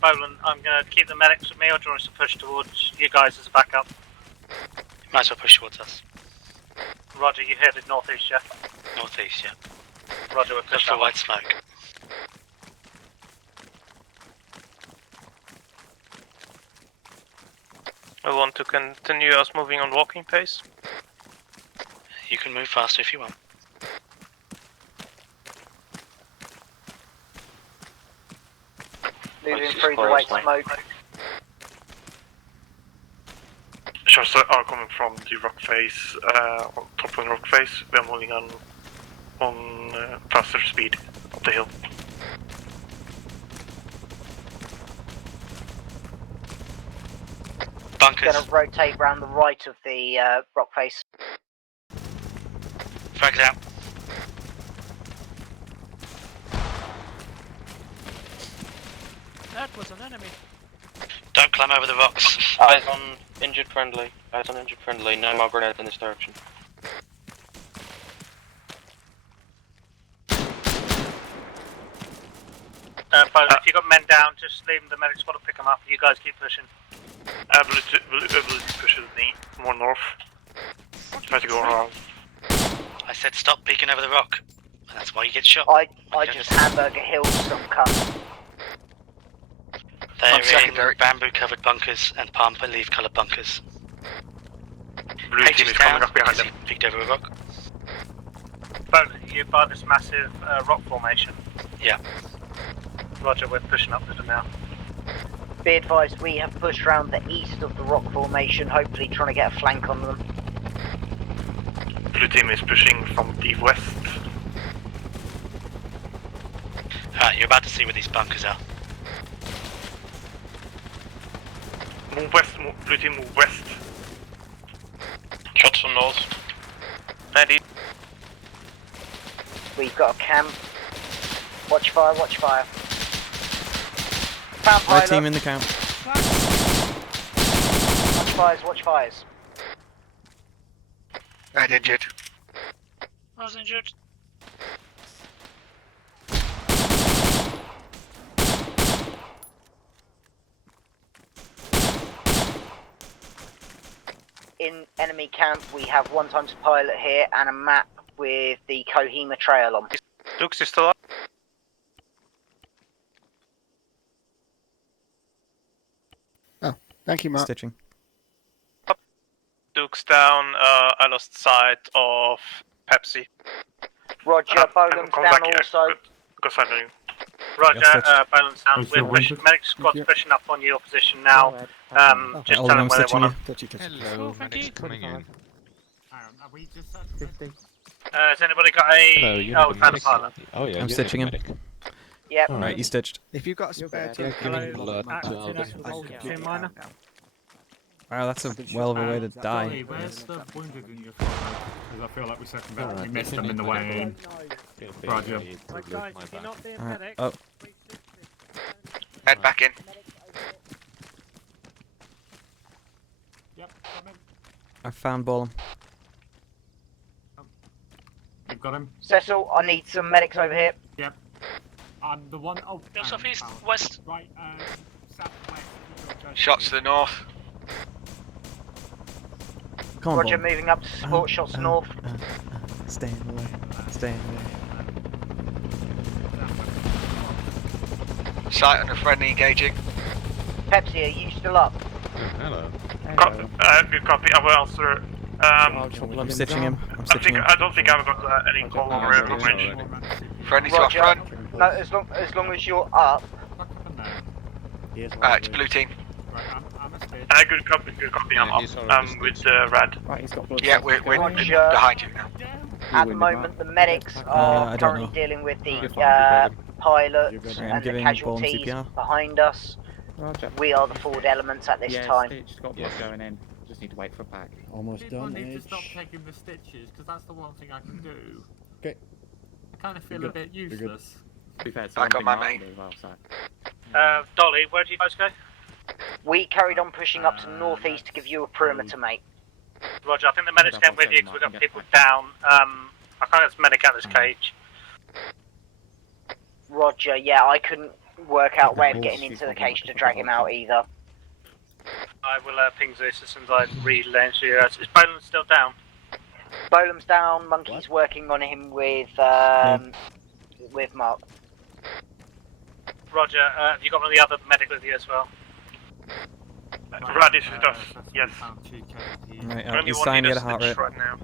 Bowen, I'm going to keep the medics with me, or do you want us to push towards you guys as a backup? Might as well push towards us. Roger, you headed northeast, yeah? Northeast, yeah. Roger, we're Look pushed for that way. white smoke. I want to continue us moving on walking pace. You can move faster if you want. Moving through the white smoke. Shots are coming from the rock face, on top of the rock face. We are moving on faster speed up the hill. Bunkers. Gonna rotate round the right of the rock face. Frags out. That was an enemy. Don't climb over the rocks. Eyes on injured friendly. Eyes on injured friendly. No more grenades in this direction. Bowen, if you got men down, just leave the medic squad to pick them up. You guys keep pushing. Ability pushes me more north. Try to go around. I said stop peeking over the rock. And that's why you get shot. I When you just don't- hamburger hilled some cunt. They're in secondary. bamboo-covered bunkers and palm leaf-coloured bunkers. Blue H team is is coming down up behind because them. he peeked over a rock. Bowen, you by this massive rock formation. Yeah. Roger, we're pushing up to them now. Be advised, we have pushed round the east of the rock formation, hopefully trying to get a flank on them. Blue team is pushing from the west. Alright, you're about to see where these bunkers are. Move west, blue team move west. Shots from north. 90. We've got a camp. Watch fire, watch fire. Found Red pilot. team in the camp. Watch fires, watch fires. Ed injured. I was injured. In enemy camp, we have 1x pilot here and a map with the Kohima Trail on. Dukes is still up. Oh, thank you, Mark. Stitching. Dukes down. I lost sight of Pepsi. Roger, Bolan's come down back here. also. Go find you. Roger, Yes, that's- Bowen's down. We're pushing, medic squad's pushing up on your position now. Just Alden, tell them I'm where they stitching want you. Touchy, touchy. Hello, medics coming in. Are we just at 50. Has anybody got a... Hello, you oh, the we found a medics. pilot. Oh yeah, I'm you're stitching the him. medic. Yep. Right, you stitched. If you've got a spare Yeah, tank, give me I'll blood let to me know. Alden. I can Yeah. get it Minor. out now. Wow, that's a well of a way to die. Dolly, where's the wounded in your squad? Because I feel like we second that. We Alright, missed if them you in the need way medical, in. feel free Roger. to Right, loot guys, my if you're back. not being Alright. medics, Oh, Ed back in. I found Ballum. You've got him? Cecil, I need some medics over here. Yep. The one... Oh, Go southeast, found. west. Right, southwest. Shots to the north. Come on, Roger, Ballum. moving up to support. Shots north. Staying away. Staying away. Sight on a friendly engaging. Pepsi, are you still up? Hello. Good copy. I will answer. I'm stitching him. I'm stitching him. I don't think I've got any call over long range. Friendly to our Roger. front. No, as long as you're up. It's blue team. Good copy. Good copy. I'm up. I'm with Rad. Right, he's got blood. Yeah, we're Roger. behind you now. At the moment, the medics are I don't currently know. dealing with the Right, pilots I'm and the giving Ballum casualties CPR. behind us. Roger. We are the forward elements at this Yeah, time. Stitch got blood going in. Just need to wait for a pack. Almost People need to stop taking the stitches, because that's the one thing I can do. Okay. I kind of feel a bit useless. To be fair, it's Back one on my thing I mate. can do as well, so. Dolly, where do you guys go? We carried on pushing up to the northeast to give you a perimeter, mate. Roger, I think the medics came with you because we've got people down. I can't get this medic out of this cage. Roger, yeah, I couldn't work out a way of getting into the cage to drag him out either. I will ping Zeus as soon as I relay to you. Is Bolan still down? Bolam's down, Monkey's working on him with Mark. Roger, have you got one of the other medic with you as well? Rad is with us. Yes. Right, Only he's one starting to need get a a heart stitch rate. right now.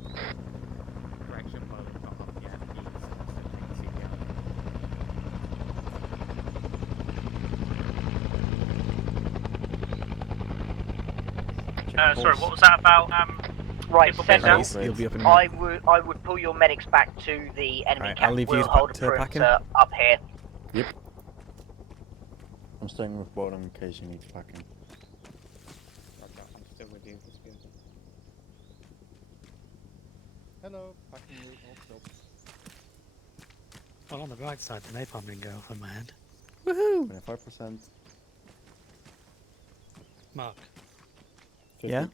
Correction, well, we've got up, yeah, Sorry, what was that about? Right, people being down? You'll be up in a minute. I would pull your medics back to the enemy Right, camp. I'll leave you We'll to hold a pack him. perimeter up here. Yep. I'm staying with Ballum in case you need packing. Roger, I'm still with you. It's good. Hello, packing you. Oh, Well, on the right side, the napalm didn't go off in my head. Woohoo! 25%. Mark, 50. Yeah?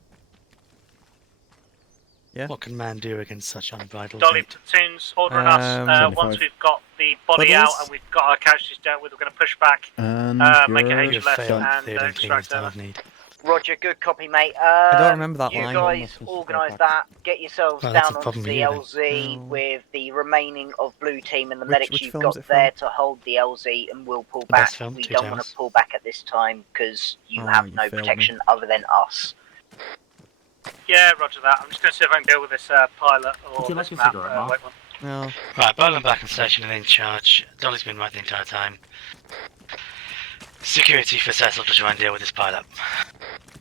Yeah? what can man do against such unbridled Dolly, hate? platoons ordering us. Once 75. we've got the body out Puddles? and we've got our casualties dealt with, we're going to push back, And make a you're H left failed and theatre team extract is all over. I need. Roger, good copy, mate. I don't remember that you line. guys organise that. Get yourselves Well, that's down a onto problem the with you then. LZ with the remaining of Blue Team and the Which medics you've film got is it from? there to hold the LZ, and we'll pull The back. best film, We Two don't want Towers. to pull back at this time because you Oh, have you no failed me. protection other than us. Yeah, roger that. I'm just going to see if I can deal with this pilot or Would you this like a map. cigarette, Mark? Wait one. No. Right, Bolan back in station and in charge. Dolly's been right the entire time. Security for Cecil to try and deal with this pilot.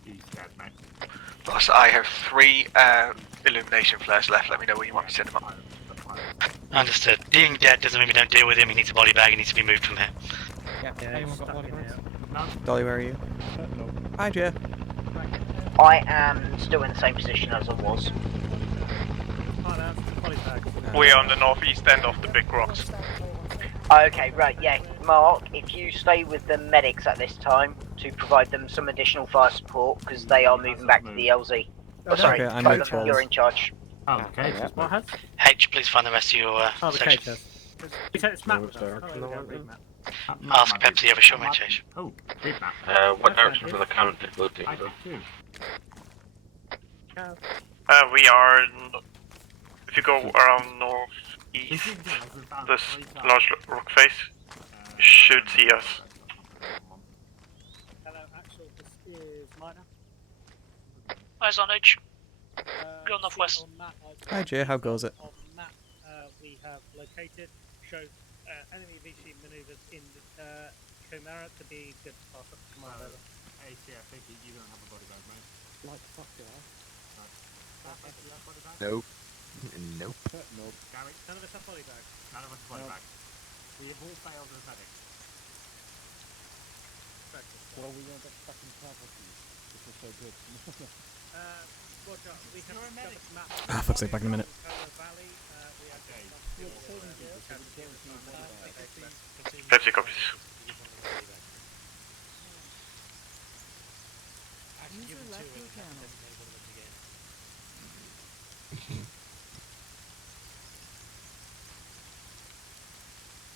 He's dead, mate. Boss, I have 3 illumination flares left. Let me know when you want me to send them up. Understood. Being dead doesn't mean we don't deal with him. He needs a body bag. He needs to be moved from here. Yeah, anyone got body bags? Dolly, where are you? No. Hi, Jay. I am still in the same position as I was. We're on the northeast end of the big rocks. Okay, right, yeah. Mark, if you stay with the medics at this time to provide them some additional fire support because they are moving back to the LZ. Oh, sorry, Okay, I'm Bolan, with Charles. you're in charge. Oh, the cage is what has? H, please find the rest of your section. Ask Pepsi to have a short range chase. Oh, big map. What direction for the current blue team? I did too. We are. If you go around northeast, this large rock face, you should see us. Hello, Axel. This is Minor. Eyes on H. Go northwest. Hi, Jay. How goes it? On map, we have located, show enemy VC maneuvers in Chimera to be good to pass up to command over. AC, I think you don't have a body bag, mate. Like fuck, yeah. Nope. Nope. Nope. Gary? None of us have body bags. None of us have body bags. We have all failed as medics. Well, we won't get fucking casualties. This was so good. Roger, we have discovered map. Ah, fuck's sake, back in a minute. Valley, we have Pepsi copies. User left your channel.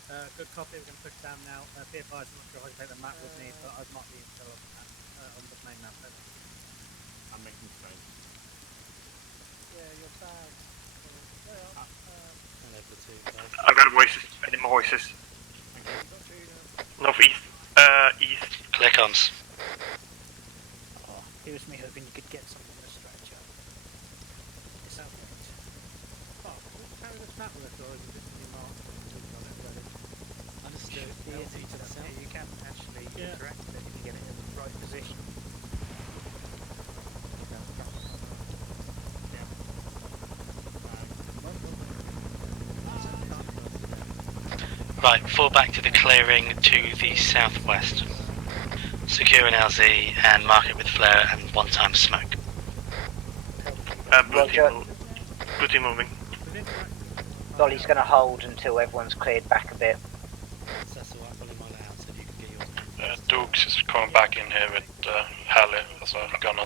Good copy. We're going to push down now. Be advised, I'm not sure if I can take the map with me, but I've marked the intel on the main map. Over. I'm making space. Yeah, your bags. I've got voices. Any more voices? Northeast. East. Clear comms. Oh, it was me hoping you could get something to stretch out. It's outright. Oh, can we carry this map with us, or is it just going to be marked until we've got it ready? Understood. LZ to the south. You can actually interact with it if you get it in the right position. Right, fall back to the clearing to the southwest. Secure an LZ and mark it with flare and one-time smoke. Booty moving. Dolly's going to hold until everyone's cleared back a bit. Dukes is coming back in here with Halley as a gunner.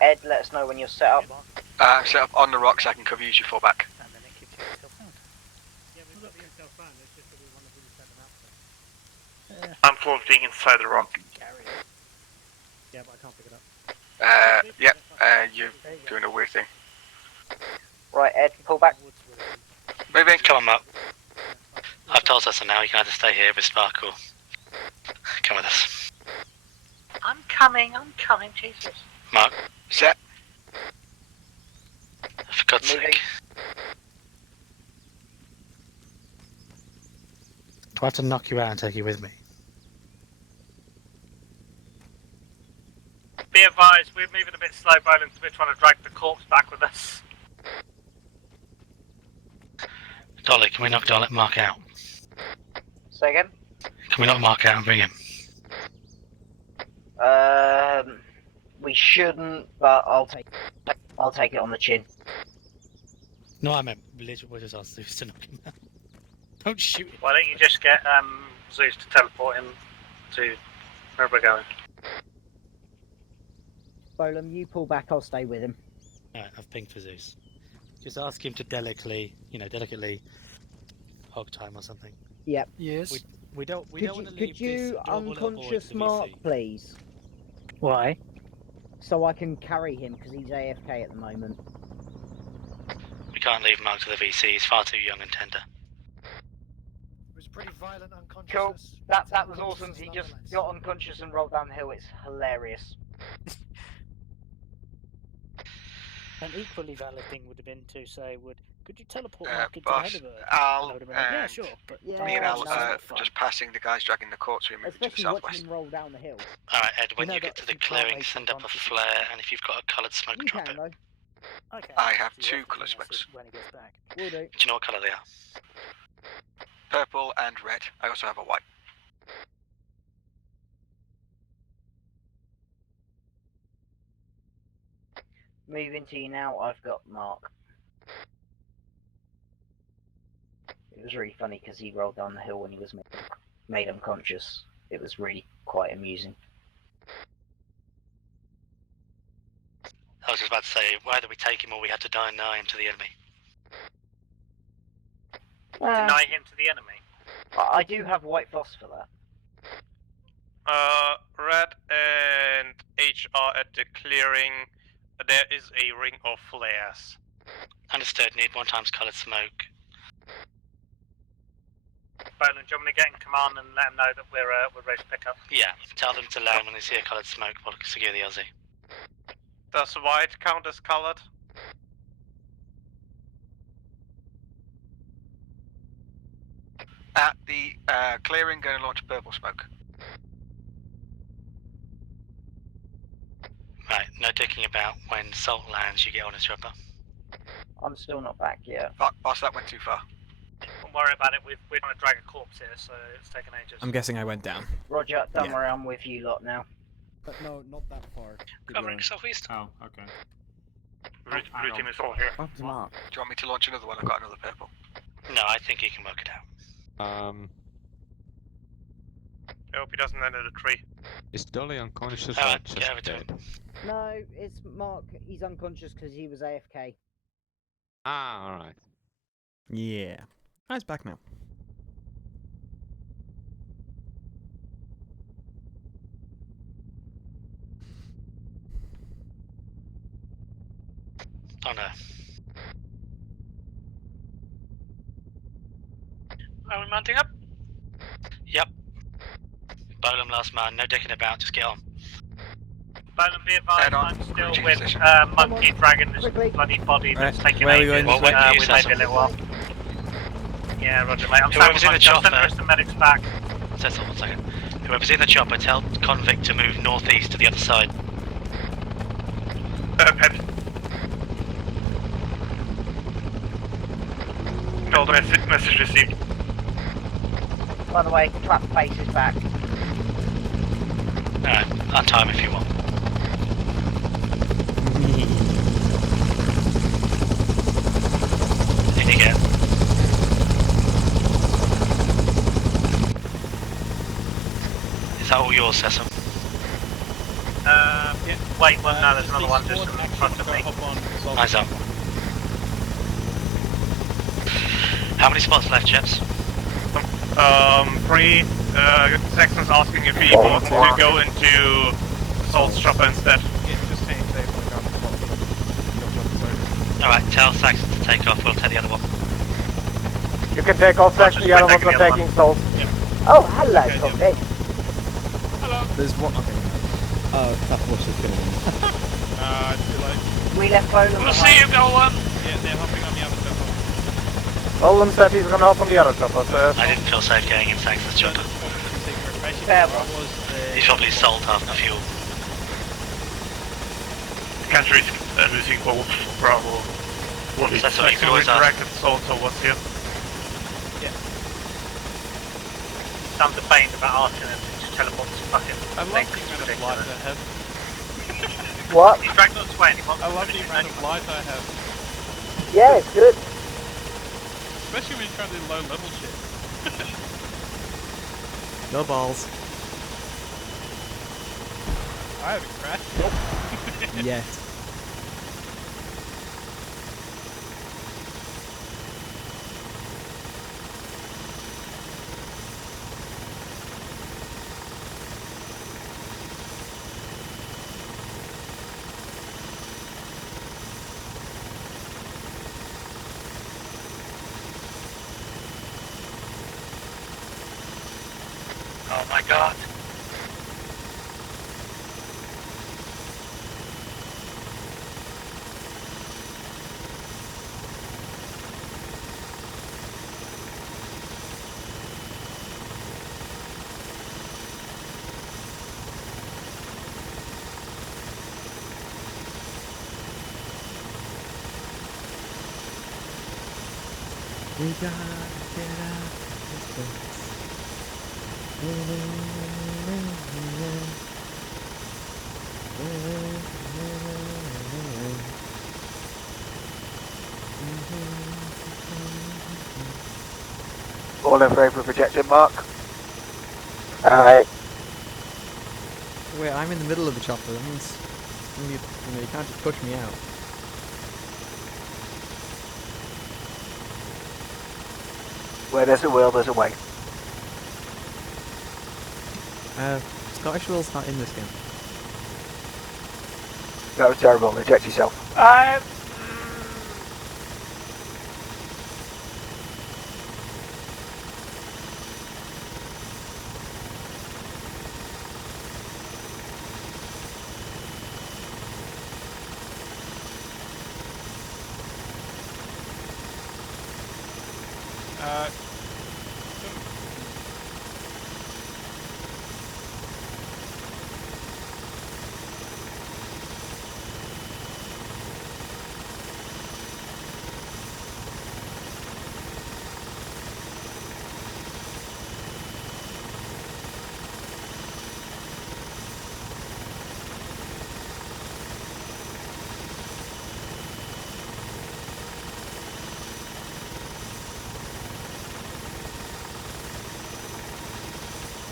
Ed, let us know when you're set up. I'm set up on the rocks, I can cover you as you fall back. Yeah, we've got the intel found, it's just that we want to reset the map. I'm floating inside the rock. Yeah, but I can't pick it up. Yep, you're doing a weird thing. Right, Ed, pull back. Moving. Come on, Mark. I've told us now, you can either stay here with Spark or come with us. I'm coming, Jesus. Mark. Set. For God's sake. Do I have to knock you out and take you with me? Be advised, we're moving a bit slow, Boland, because we're trying to drag the corpse back with us. Dolly, can we knock Mark out? Say again? Can we knock Mark out and bring him? We shouldn't, but I'll take it on the chin. No, I meant literally we'll just ask Zeus to knock him out. Don't shoot him. Why don't you just get Zeus to teleport him to where we're going? Bolam, you pull back, I'll stay with him. Alright, I've pinged for Zeus. Just ask him to delicately hog time or something. Yep. Yes. We don't want to leave Could you unconscious Mark, please? Why? So I can carry him, because he's AFK at the moment. We can't leave Mark to the VC, he's far too young and tender. It was pretty violent unconsciousness. Cool. That was awesome. He just got unconscious and rolled down the hill. It's hilarious. An equally valid thing would have been to say, could you teleport Mark into boss, the Hedberg? Al, Yeah, sure. But me and Al just passing the guys dragging the corpse, we moving to the Especially watching southwest. him roll down the hill. Alright, Ed, when know you that get to the you can't clearing, make send up a unconscious. flare, and if you've got a coloured smoke, You drop can, it. though. Okay. I have two colour smokes. When he gets back. Will do. Do you know what colour they are? Purple and red. I also have a white. Moving to you now, I've got Mark. It was really funny because he rolled down the hill when he was made unconscious. It was really quite amusing. I was just about to say, whether we take him or we have to deny him to the enemy. Deny him to the enemy? I do have white phos for that. Red and H are at the clearing. There is a ring of flares. Understood, need one times coloured smoke. Boland, do you want me to get in command and let them know that we're ready to pick up? Yeah, tell them to land when they see a coloured smoke while secure the LZ. Does white count as colored? At the clearing, going to launch purple smoke. Right, no dicking about. When Salt lands, you get on his chopper. I'm still not back yet. Boss, that went too far. Don't worry about it, we're trying to drag a corpse here, so it's taking ages. I'm guessing I went down. Roger, don't Yeah. worry, I'm with you lot now. But no, not that far. Keep Covering going. southeast. Oh, okay. Blue team is all here. Up to Mark. Do you want me to launch another one? I've got another purple. No, I think he can work it out. I hope he doesn't enter the tree. Is Dolly unconscious or Alright, just get over to dead? him. No, it's Mark. He's unconscious because he was AFK. Ah, alright. Yeah. Oh, it's back now. Oh no. Are we mounting up? Yep. Bolum last man, no dicking about, just get on. Bolum, be advised, Head on, I'm still cruising with position. Monkey Dragon, this bloody body that's Alright, taking where are we ages. going this way? We may be a little while. Yeah, roger, mate. I'm Whoever's in the I'll send the chopper. rest of the medics back. Settle, 1 second. Whoever's in the chopper, tell Convict to move northeast to the other side. Pep. Told message received. By the way, trap faces back. Alright, untime if you want. In you get. Is that all yours, Sesam? Yeah. Wait, well, no, there's another one just in front of me. Eyes up. How many spots left, chaps? 3. Saxon's asking if he wants to go into Salt's chopper instead. Alright, tell Saxon to take off, we'll take the other one. You can take off Saxon, the other ones are taking Souls. Oh, hello, Convict. There's one. Okay. That was just gonna win. Too late. We left Bolum We'll see you go on. Yeah, they're hopping on the other chopper. Bolum said he's gonna hop on the other chopper first. I didn't feel safe getting in Saxon's chopper. Fair He's probably sold half the fuel. Can't risk losing both Bravo. What is That's what you can Saxon with always ask. Dragon Salt or what's here? Sounds a pain about asking him to just teleport to fucking I love the amount of light I have. What? He's dragged us away and he wants I to love finish the it amount of anyway. light I have. Yeah, it's good. Especially when you're trying to do low level shit. No balls. I haven't crashed. Yet. Oh my god. We gotta get out of this place. All in favour of projected mark. Alright. Wait, I'm in the middle of the chopper. That means you can't just push me out. Where there's a will, there's a way. Scottish Will's not in this game. That was terrible, eject yourself.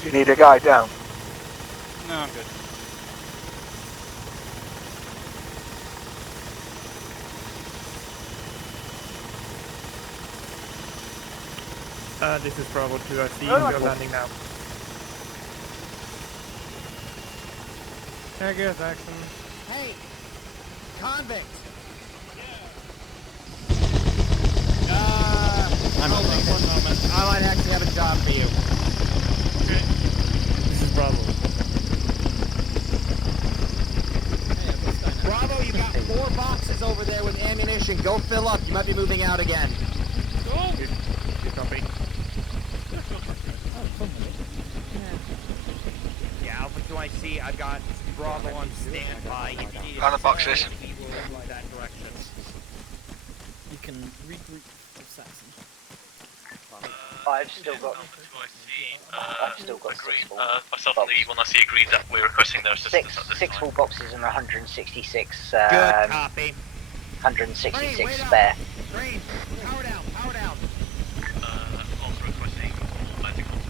Do you need a guy down? No, I'm good. This is Bravo 2. I see you. Oh, You're cool. landing now. I guess action. Hey, convict. Hold on 1 moment. I might actually have a job for you. Okay. This is Bravo. Bravo, you got 4 boxes over there with ammunition. Go fill up. You might be moving out again. Go! Good copy. Yeah, Alpha 2 I see. I've got Bravo on standby. If you need On the boxes. we will apply that direction. You can regroup with Saxon. I've still got. I've still got 6 full. Myself and the one I see agreed that we're requesting their assistance at this Six time. full boxes and 166. Good copy. 166 spare. Green, power down, power down. Also requesting landing on.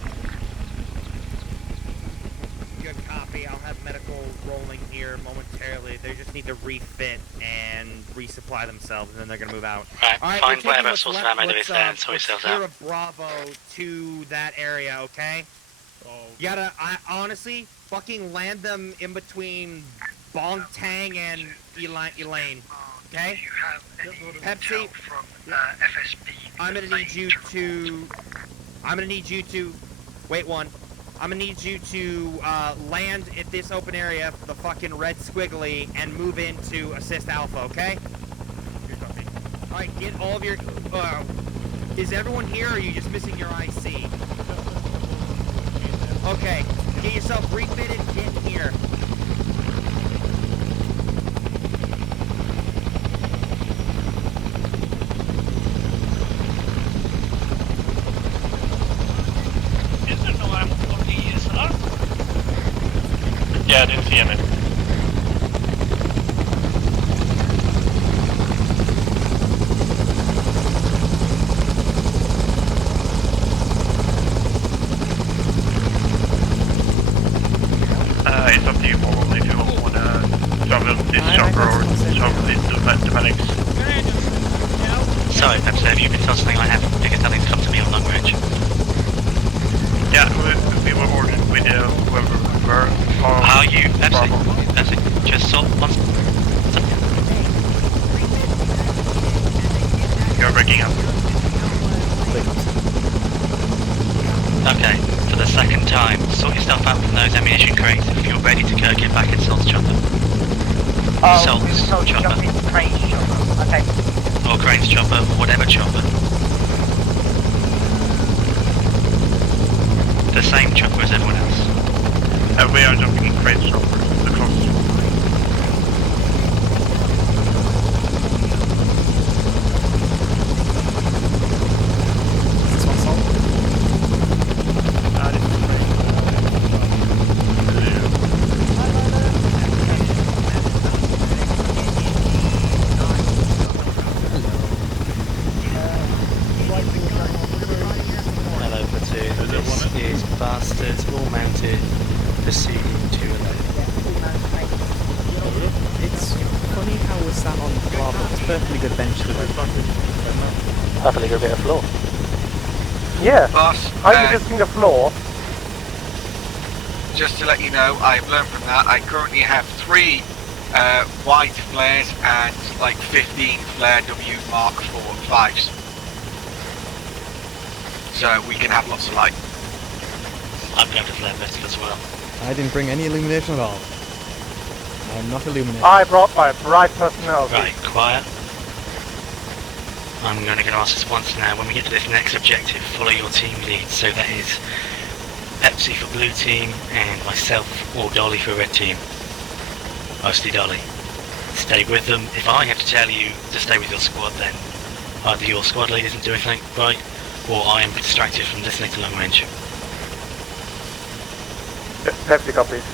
Good copy. I'll have medical rolling here momentarily. They just need to refit and resupply themselves, and then they're gonna move out. Right, find whatever source of ammo there is there and sort yourselves out. Clear a Bravo to that area, okay? You gotta, honestly, fucking land them in between Bong Tang and Elaine, okay? Pepsi, I'm gonna need you to, wait one. I'm gonna need you to land at this open area, the fucking red squiggly, and move in to assist Alpha, okay? Alright, get all of your... is everyone here, or are you just missing your IC? Okay, get yourself refitted, get in here. Is there no ammo for the ESR? Yeah, I didn't see any. It's up to you, Paul, if you want to travel this chopper or travel this to the medics. Sorry, Pepsi, have you been told something I haven't? Because nothing's come to me on long range. Yeah, we were ordered with whoever we were. Are you, Pepsi? Pepsi, just sort one. You're breaking up. Okay, for the second time, sort yourself out from those ammunition crates. If you're ready to go, get back in Salt's chopper. Salt's chopper. Crane's chopper. Okay. Or Crane's chopper, whatever chopper. The same chopper as everyone else. We are jumping in Crane's chopper, the closest one. This one's Salt. This is Hello, platoon. This is Bastards, all mounted, proceeding to 11. It's funny how we're sat on Bravo. It's perfectly good bench to Perfectly good bit of floor. Yeah. Boss, Are you visiting the floor? just to let you know, I've learned from that. I currently have 3 white flares and like 15 flare W Mark 5s. So we can have lots of light. I've grabbed a flare pistol as well. I didn't bring any illumination at all. I'm not illuminated. I brought my bright personality. Right, quiet. I'm going to ask this once now. When we get to this next objective, follow your team lead. So that is Pepsi for blue team and myself or Dolly for red team. Mostly Dolly. Stay with them. If I have to tell you to stay with your squad, then either your squad lead isn't doing anything right, or I am distracted from listening to long range. Pepsi copies.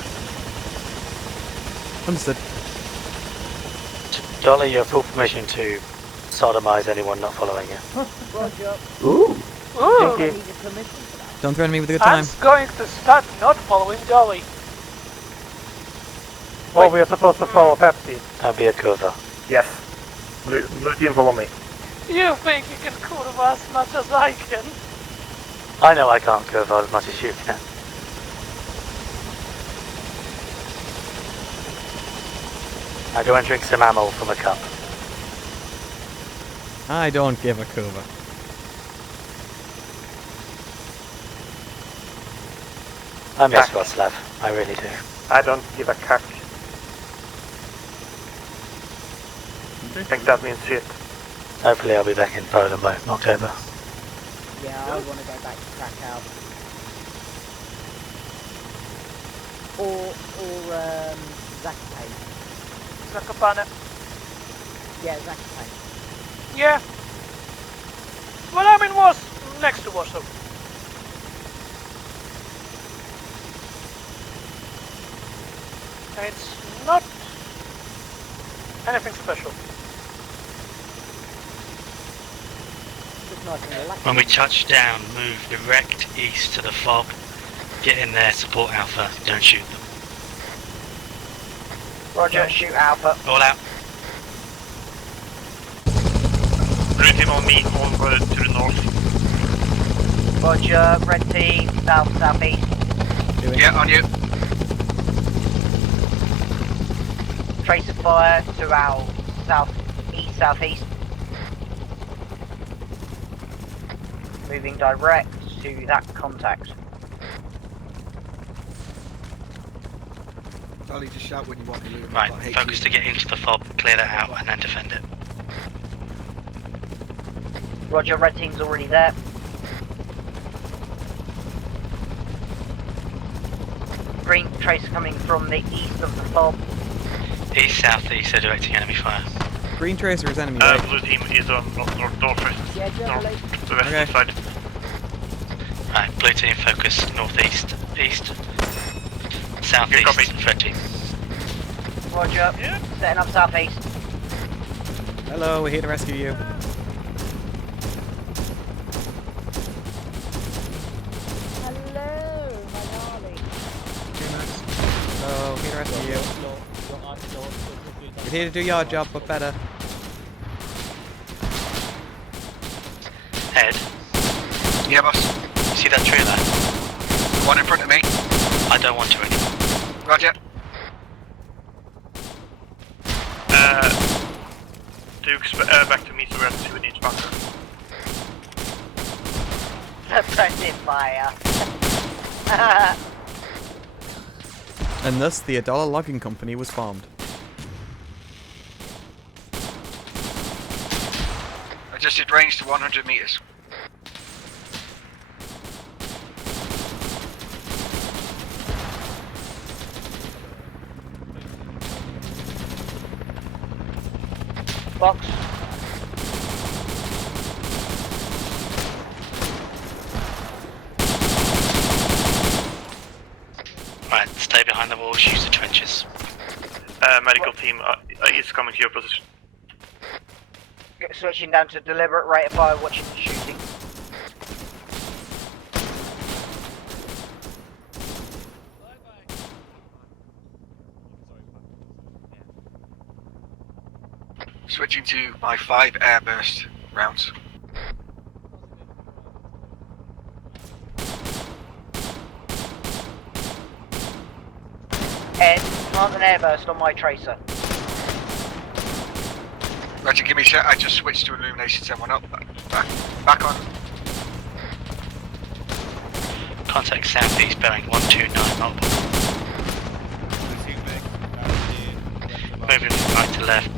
Understood. Dolly, you have full permission to sodomize anyone not following you. Ooh. Ooh. Don't threaten me with a good time. I'm going to start not following Dolly. Well, we are supposed to follow Pepsi. I'll be a cover. Yes. Blue team, follow me. You think you can cover as much as I can? I know I can't cover as much as you can. Now go and drink some ammo from a cup. I don't give a cover. I miss Rosslav, I really do. I don't give a cack. I think that means shit. Hopefully I'll be back in Poland by October. Yeah, I want to go back to Krakow. Or Zakopane. Zakopane? Yeah, Zakopane. Yeah. Well, I mean, was next to Warsaw. It's not anything special. When we touch down, move direct east to the fog. Get in there, support Alpha, don't shoot them. Roger, shoot Alpha. All out. Blue team on me, over to the north. Roger, red team, southeast. Yeah, on you. Tracer fire to our southeast. Moving direct to that contact. Charlie, just shout when you want to leave. Right, focus to get into the fob, clear that out, and then defend it. Roger, red team's already there. Green tracer coming from the east of the fob. East, southeast, they're directing enemy fire. Green tracer is enemy, right? Blue team is on northwest. Yeah, The west side. Right, blue team focus northeast, east, southeast, red team. Roger, setting up southeast. Hello, we're here to rescue you. Hello, my darling. Hello, here to rescue you. We're here to do your job, but better. Ed. Yeah, boss. See that trailer? One in front of me. I don't want to anymore. Roger. Duke's back to me, so we're at 2 in each bunker. Suppressive fire. And thus, the Adola Logging Company was formed. Adjusted range to 100 meters. Box. Right, stay behind the walls, use the trenches. Medical team is coming to your position. Switching down to deliberate rate of fire, watching the shooting. Switching to my 5 airburst rounds. Ed, plant an airburst on my tracer. Roger, give me a shot. I just switched to illumination, set one up. Back on. Contact southeast bearing 129 knots. Moving from right to left.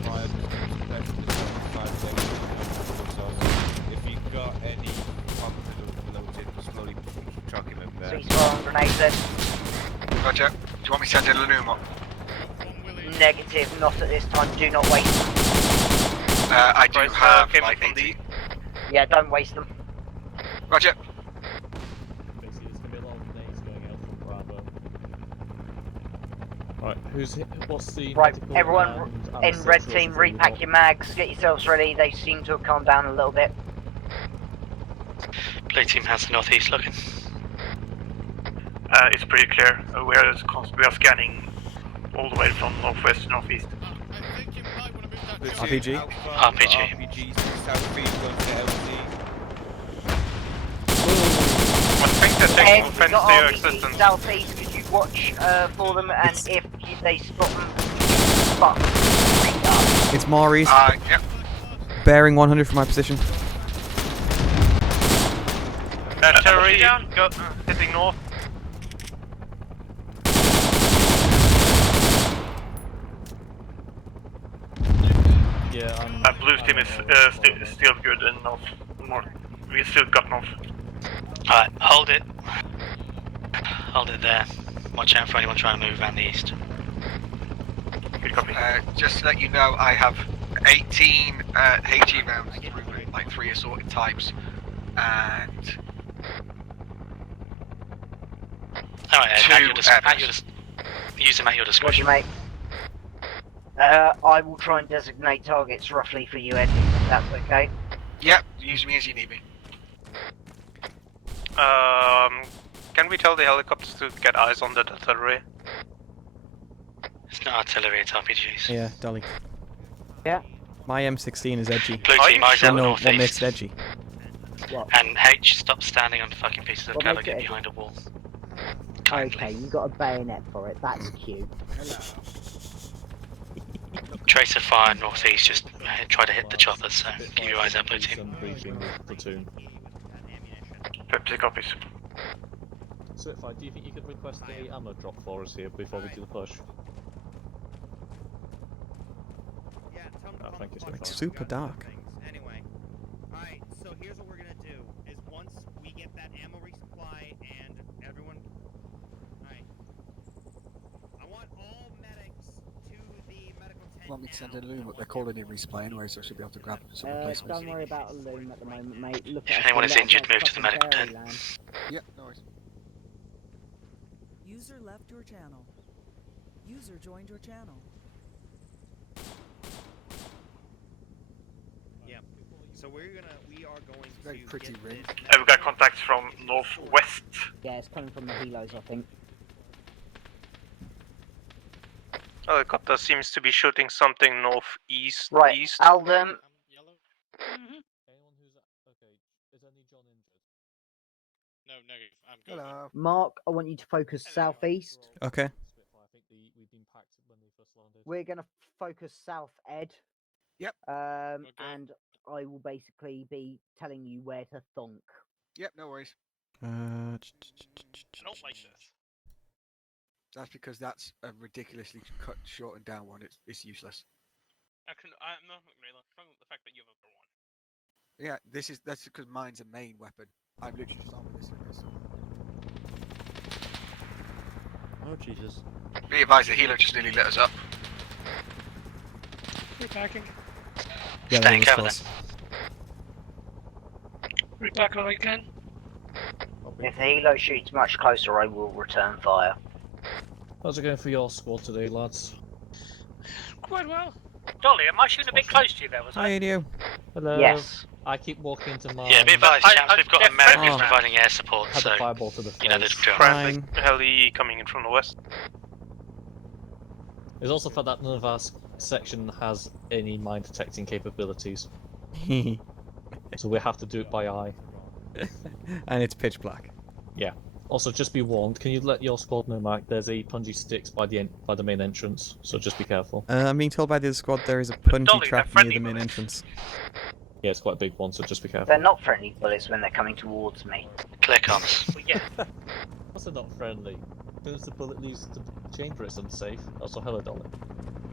If you've got any loaded, slowly chuck him over there. Ceasefire on grenades then. Roger. Do you want me to send in a Lunum? Negative, not at this time. Do not waste them. I do have like 80. Yeah, don't waste them. Roger. Right, what's the Right, medical everyone and in red anesthesia team, for the repack your mags, get yourselves ready. They seem to have calmed down a little bit. Blue team has the northeast looking. It's pretty clear. We are scanning all the way from northwest to northeast. RPG? RPG. RPG, southeast, going to LZ. Ed, we offense got to your RPD existence. southeast. Could you watch for them, and if they spot them, fuck. It's Maurice. Yep. Bearing 100 from my position. Terry, heading north. Yeah, Blue team is still good in north. We still got north. Alright, hold it. Hold it there. Watch out for anyone trying to move around the east. Good copy. Just to let you know, I have 18 HE rounds through like 3 assorted types, and Alright, Ed, use them at your discretion. Roger, mate. I will try and designate targets roughly for you, Ed, if that's okay. yep, use me as you need me. Can we tell the helicopters to get eyes on the artillery? It's not artillery, it's RPGs. Yeah, Dolly. Yeah. My M16 is edgy. Blue team, eyes out know northeast. what makes it edgy? And H, stop standing on fucking pieces of cover, get behind a wall. Okay, you got a bayonet for it. That's cute. Tracer fire northeast, just try to hit the choppers, so keep your eyes out, blue team. Platoon. Pepsi copies. Spitfire, do you think you could request a ammo drop for us here before we do the push? Yeah, tell them Oh, thank you, It's Spitfire. super dark. Anyway, alright, so here's what we're gonna do, is once we get that ammo resupply and everyone... Alright. I want all medics to the medical tent Want me to send now. in a loom, but they're calling in resupply anyway, so I should be able to grab some replacements. Don't worry about a loom at the moment, mate. Look If at anyone us, is let us injured, know move to the fucking medical tent. fairyland. Yep, no worries. User left your channel. User joined your channel. Yeah. So we are going Very to pretty get ring. this We've got contacts from northwest. Yeah, it's coming from the helos, I think. Helicopter seems to be shooting something northeast. Right, East. Alden. No, negative. I'm good. Hello. Mark, I want you to focus southeast. Okay. We're going to focus south, Ed. Yep. And I will basically be telling you where to thunk. Yep, no worries. I don't like this. That's because that's a ridiculously cut, shortened down one. It's useless. I'm not really struggling with the fact that you have a one. Yeah, that's because mine's a main weapon. I'm literally just arming this with this. Oh Jesus. Be advised, the healer just nearly lit us up. Repacking. Yeah, Staying that cover was then. Repack when we can. If the helo shoots much closer, I will return fire. How's it going for your squad today, lads? Quite well. Dolly, am I shooting a bit close to you there, was I? Hi, Adio. Hello. Yes. I keep walking into my... Yeah, be advised, chaps, we've got they're Americans friendly providing air support, Had so a fireball to the face. you know the drill. Friendly heli coming in from the west. There's also the fact that none of our section has any mine detecting capabilities. So we have to do it by eye. And it's pitch black. Yeah. Also, just be warned. Can you let your squad know, Mike? There's a punji sticks by the main entrance, so just be careful. I'm being told by the squad there is a punchy Dolly, trap they're near the friendly main bullets. entrance. Yeah, it's quite a big one, so just be careful. They're not friendly bullets when they're coming towards me. Clear comms. Well, yeah. Also not friendly. As soon as the bullet leaves the chamber, it's unsafe. Also, hello, Dolly.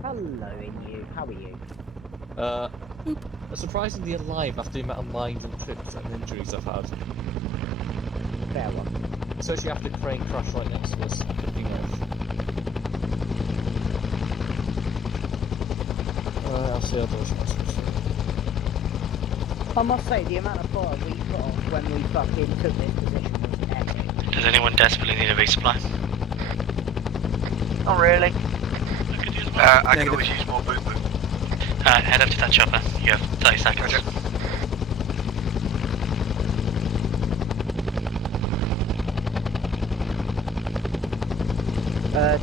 Hello, you. How are you? Surprisingly alive after the amount of mines and trips and injuries I've had. Fair one. Especially after crane crash right next to us, looking off. I'll see how those I must say, the amount of fire we put off when we fucking took this position was epic. Does anyone desperately need a resupply? Not really. I can always use more boom boom. Head up to that chopper. You have 30 seconds. Roger.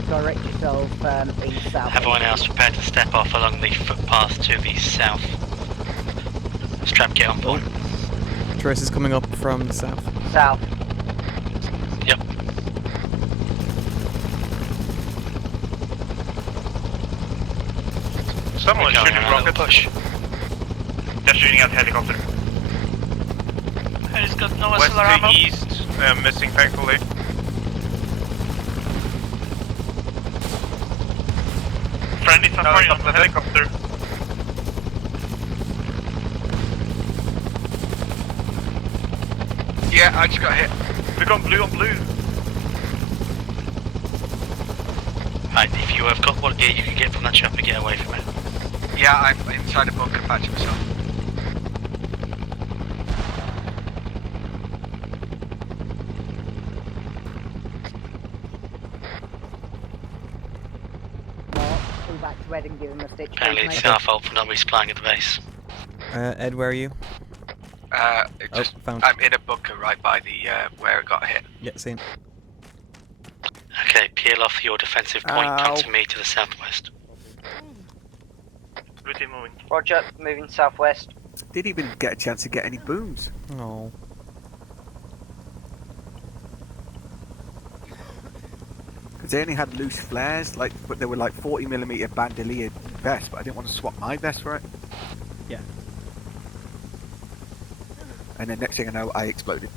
Direct yourself east south. Everyone else prepare to step off along the footpath to the south. Strap, get on board. Trace is coming up from the south. South. Someone We're going shooting on a little rockets. push. They're shooting at helicopter. He's got no West SLR ammo. to east, missing thankfully. Friendly safari on the helicopter. Yeah, I just got hit. We got blue on blue. Right, if you have got what gear you can get from that chopper, get away from it. Yeah, I'm inside a bunker patching myself. Mark, pull back to Ed and give him a stitch. Apparently please, it's mate. our fault for not resupplying at the base. Ed, where are you? Just found. I'm in a bunker right by the where it got hit. Yeah, seen. Okay, peel off your defensive point, come to me to the southwest. Blue team moving. Roger, moving southwest. Didn't even get a chance to get any booms. Oh. Because they only had loose flares, but they were like 40mm bandolier vests, but I didn't want to swap my vest for it. Yeah. And then next thing I know, I exploded.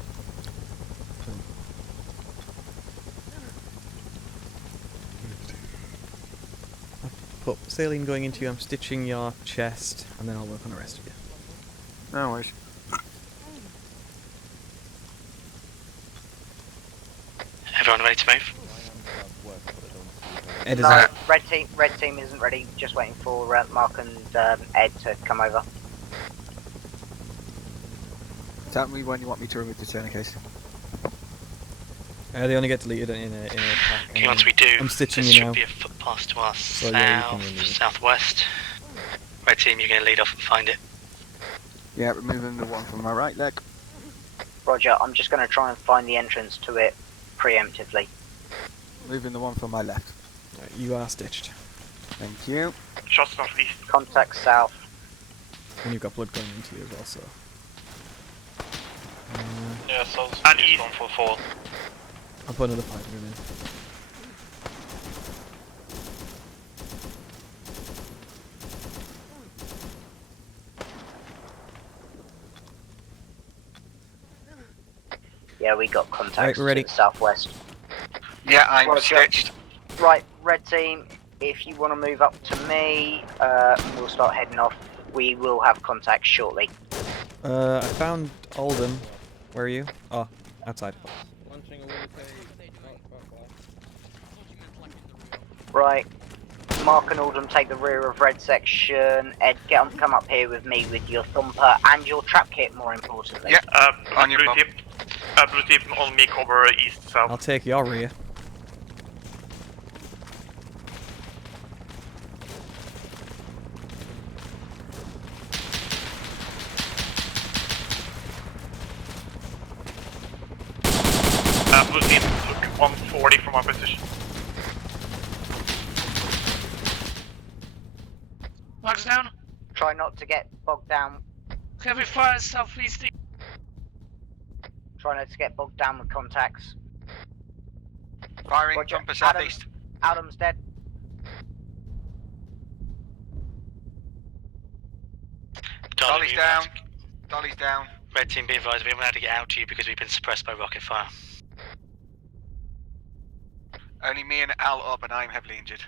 Put saline going into you, I'm stitching your chest, and then I'll work on the rest of you. No worries. Everyone ready to move? Ed is No, out. red team isn't ready. Just waiting for Mark and Ed to come over. Tell me when you want me to remove the tourniquets. They only get deleted in a pack. Okay, once we do, I'm stitching there you should now. be a footpath to our So, yeah, you can remove it. southwest. Red team, you're going to lead off and find it. Yeah, removing the one from my right leg. Roger, I'm just going to try and find the entrance to it preemptively. Moving the one from my left. Right, you are stitched. Thank you. Shots northeast. Contact south. And you've got blood going into you as well, so. Yeah, so And he's east. going for 4. I'll put another 500 in. Yeah, we got contacts Right, we're ready. to the southwest. Yeah, I'm Roger. stitched. Right, red team, if you want to move up to me, we'll start heading off. We will have contact shortly. I found Alden. Where are you? Oh, outside. Right, Mark and Alden take the rear of red section. Ed, come up here with me with your thumper and your trap kit, more importantly. Yeah, on your blue bump. team. Blue team on me, cover east, south. I'll take your rear. Blue team, look 140 from our position. Mark's down. Try not to get bogged down. Heavy fire southeast. Try not to get bogged down with contacts. Firing Roger, jumper southeast. Adam's dead. Dolly's down. Dolly's down. Red team, be advised, we haven't had to get out to you because we've been suppressed by rocket fire. Only me and Al up, and I'm heavily injured.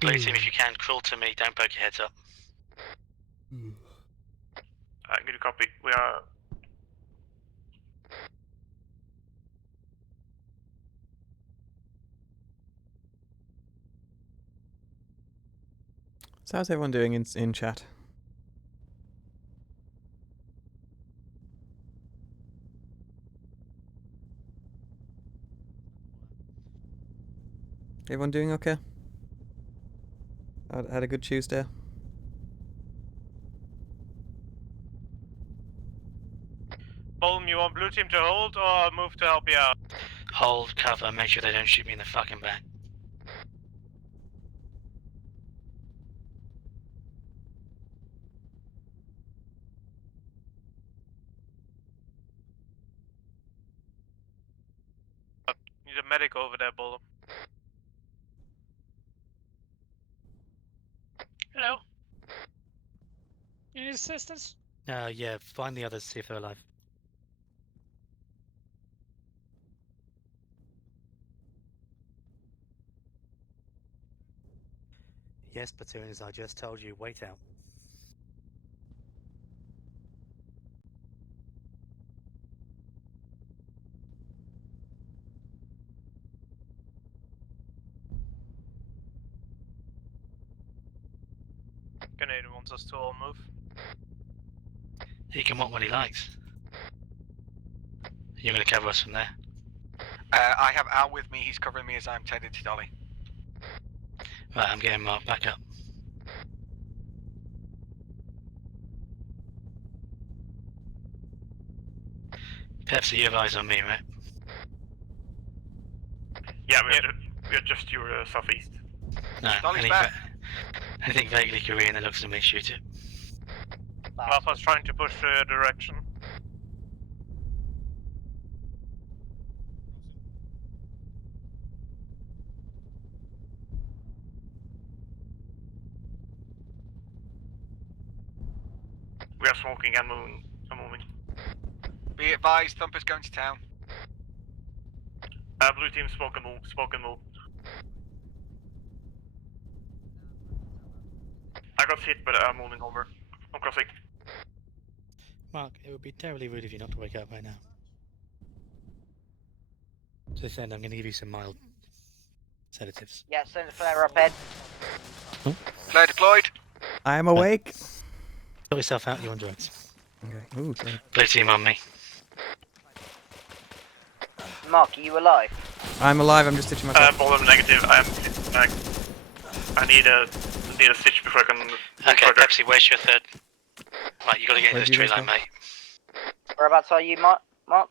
Blue team, if you can, crawl to me, don't poke your heads up. Good copy. We are. So how's everyone doing in chat? Everyone doing okay? Had a good Tuesday? Bolm, you want blue team to hold or move to help you out? Hold, cover, make sure they don't shoot me in the fucking back. Need a medic over there, Bolm. Hello. You need assistance? Yeah, find the others, see if they're alive. Yes, platoon, as I just told you, wait out. Canadian wants us to all move. He can want what he likes. You're going to cover us from there. I have Al with me. He's covering me as I'm headed to Dolly. Right, I'm getting Mark back up. Pepsi, you have eyes on me, right? Yeah, we're just your southeast. No, Dolly's back. anything vaguely Korean that looks at me, shoot it. Alpha's trying to push direction. We are smoking and moving. Be advised, Thumper's going to town. Blue team, smoke and move. I got hit, but I'm moving over. I'm crossing. Mark, it would be terribly rude of you not to wake up right now. To this end, I'm going to give you some mild sedatives. Yeah, send the flare up, Ed. Flare deployed. I am awake. Sort yourself out, you're on drugs. Okay. Ooh, great. Blue team on me. Mark, are you alive? I'm alive. I'm just stitching myself. Bottom negative. I need a stitch before I can. Okay, Pepsi, where's your third? Right, you got to get into Where'd this you tree guys line, go? mate. Whereabouts are you, Mark? Oh,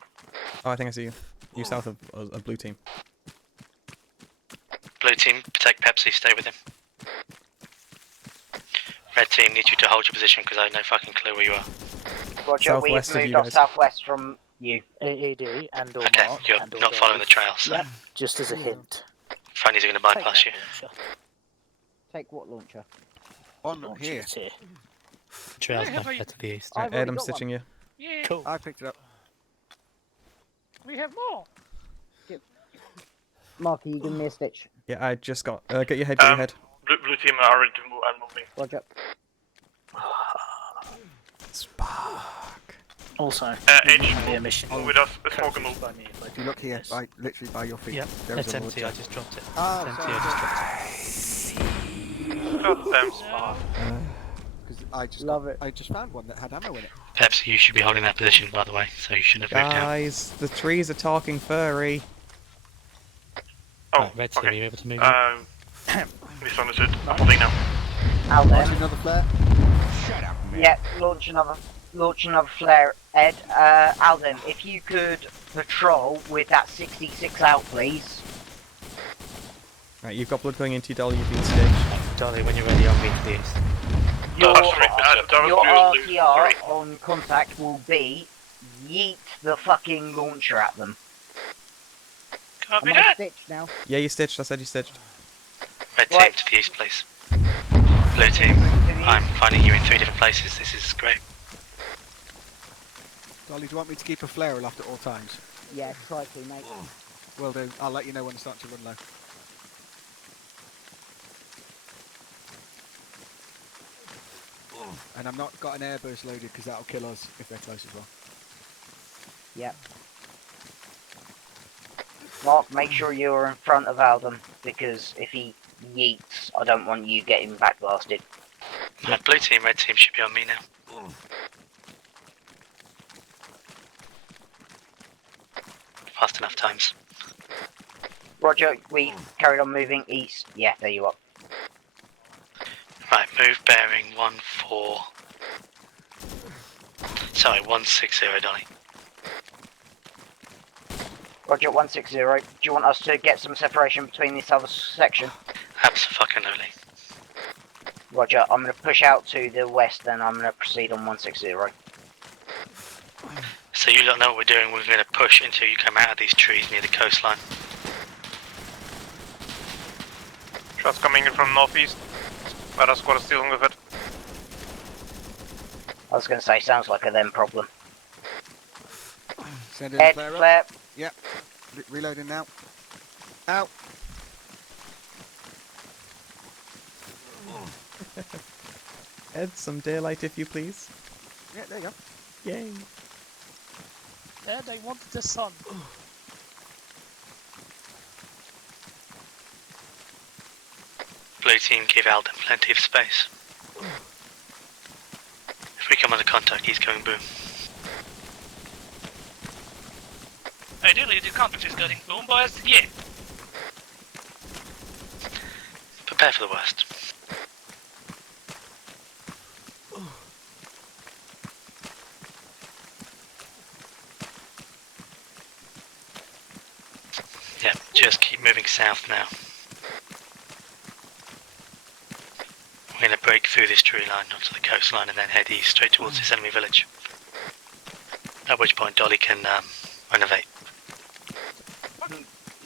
I think I see you. You south of a blue team. Blue team, protect Pepsi, stay with him. Red team needs you to hold your position because I have no fucking clue where you are. Roger, we've Southwest of moved you off guys. southwest from you. AED and or Okay, Mark you're and or not following Dave. the trails. Yep, just as a hint. Funnies are going to bypass you. Take what launcher? On Launch here. it here. Trails Yeah, have back I- there to the east. Right, I've Ed, already I'm got stitching you. Yeah. Cool. I picked it up. We have more. Mark, are you giving me a stitch? Yeah, I just got. Get your head. Get your head. Blue team are ready to move and moving. Roger. Spark. Also, H, be a mission. move with us. Smoke and move. By me if I If you look here, literally by your feet. Yep, there is it's a empty, I launcher. just dropped it. Ah, It's empty, sorry. I just dropped it. Goddamn Spark. Because I just Love it. I just found one that had ammo in it. Pepsi, you should be holding that position, by the way, so you shouldn't have moved out. Guys, the trees are talking furry. Oh, Right, Red team, are you able to move? misunderstood. I'm holding now. Out there. Launch another flare. Yeah, launch another flare, Ed. Alden, if you could patrol with that 66 out, please. Right, you've got blood going into you, Dolly. You've been stitched. Dolly, when you're ready, I'll meet to the east. Your, Sorry, your sorry. RTR on contact will be yeet the fucking launcher at them. Copy Am I that. stitched now? Yeah, you stitched. I said you stitched. Red team Right. to the east, please. Blue team, I'm finding you in 3 different places. This is great. Dolly, do you want me to keep a flare aloft at all times? Yeah, try to, mate. Will do. I'll let you know when it's starting to run low. And I'm not got an airburst loaded because that'll kill us if they're close as well. Yep. Mark, make sure you're in front of Alden, because if he yeets, I don't want you getting backblasted. Blue team, red team should be on me now. Fast enough times. Roger, we carried on moving east. Yeah, there you are. Right, move bearing 14. Sorry, 160, Dolly. Roger, 160. Do you want us to get some separation between this other section? Abso-fucking-lutely. Roger, I'm going to push out to the west, then I'm going to proceed on 160. So you don't know what we're doing. We're going to push until you come out of these trees near the coastline. Shots coming in from northeast. Radar squad is dealing with it. I was going to say, sounds like a them problem. Send in the Ed, flare flare. up. Yep. Reloading now. Out. Ed, some daylight if you please. Yeah, there you go. Yay. Ed, I wanted the sun. Blue team, give Alden plenty of space. If we come under contact, he's going boom. Ideally, the contact is getting boom, boys. Yeah. Prepare for the worst. Yep, just keep moving south now. We're going to break through this tree line onto the coastline and then head east straight towards this enemy village. At which point Dolly can renovate.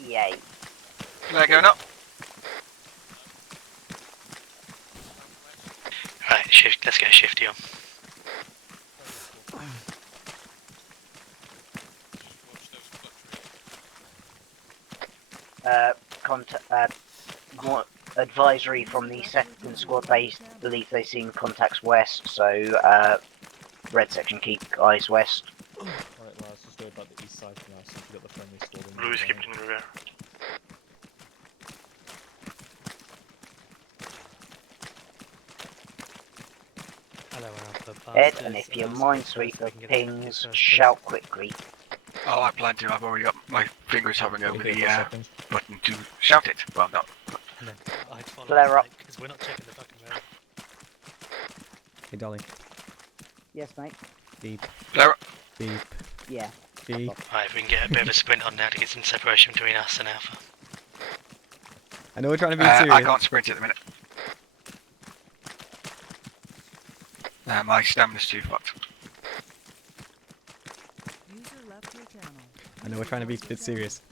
Yay. Flare going up. Right, shift. Let's get a shifty on. Advisory from the second squad, they believe they've seen contacts west, so red section keep eyes west. Alright, well, let's just go about the east side for now since we've got the friendly stored in. Blue is kept in the rear. Hello, Alpha. Ed, and if your minesweeper pings, shout quickly. Oh, I plan to. I've already got my fingers hovering over the button to shout it. Well, no. Flare up. Because we're not checking the fucking road. Hey, Dolly. Yes, mate. Beep. Flare up. Beep. Yeah. Beep. Right, if we can get a bit of a sprint on now to get some separation between us and Alpha. I know we're trying to be serious. I can't sprint at the minute. My stamina's too fucked. I know we're trying to be a bit serious.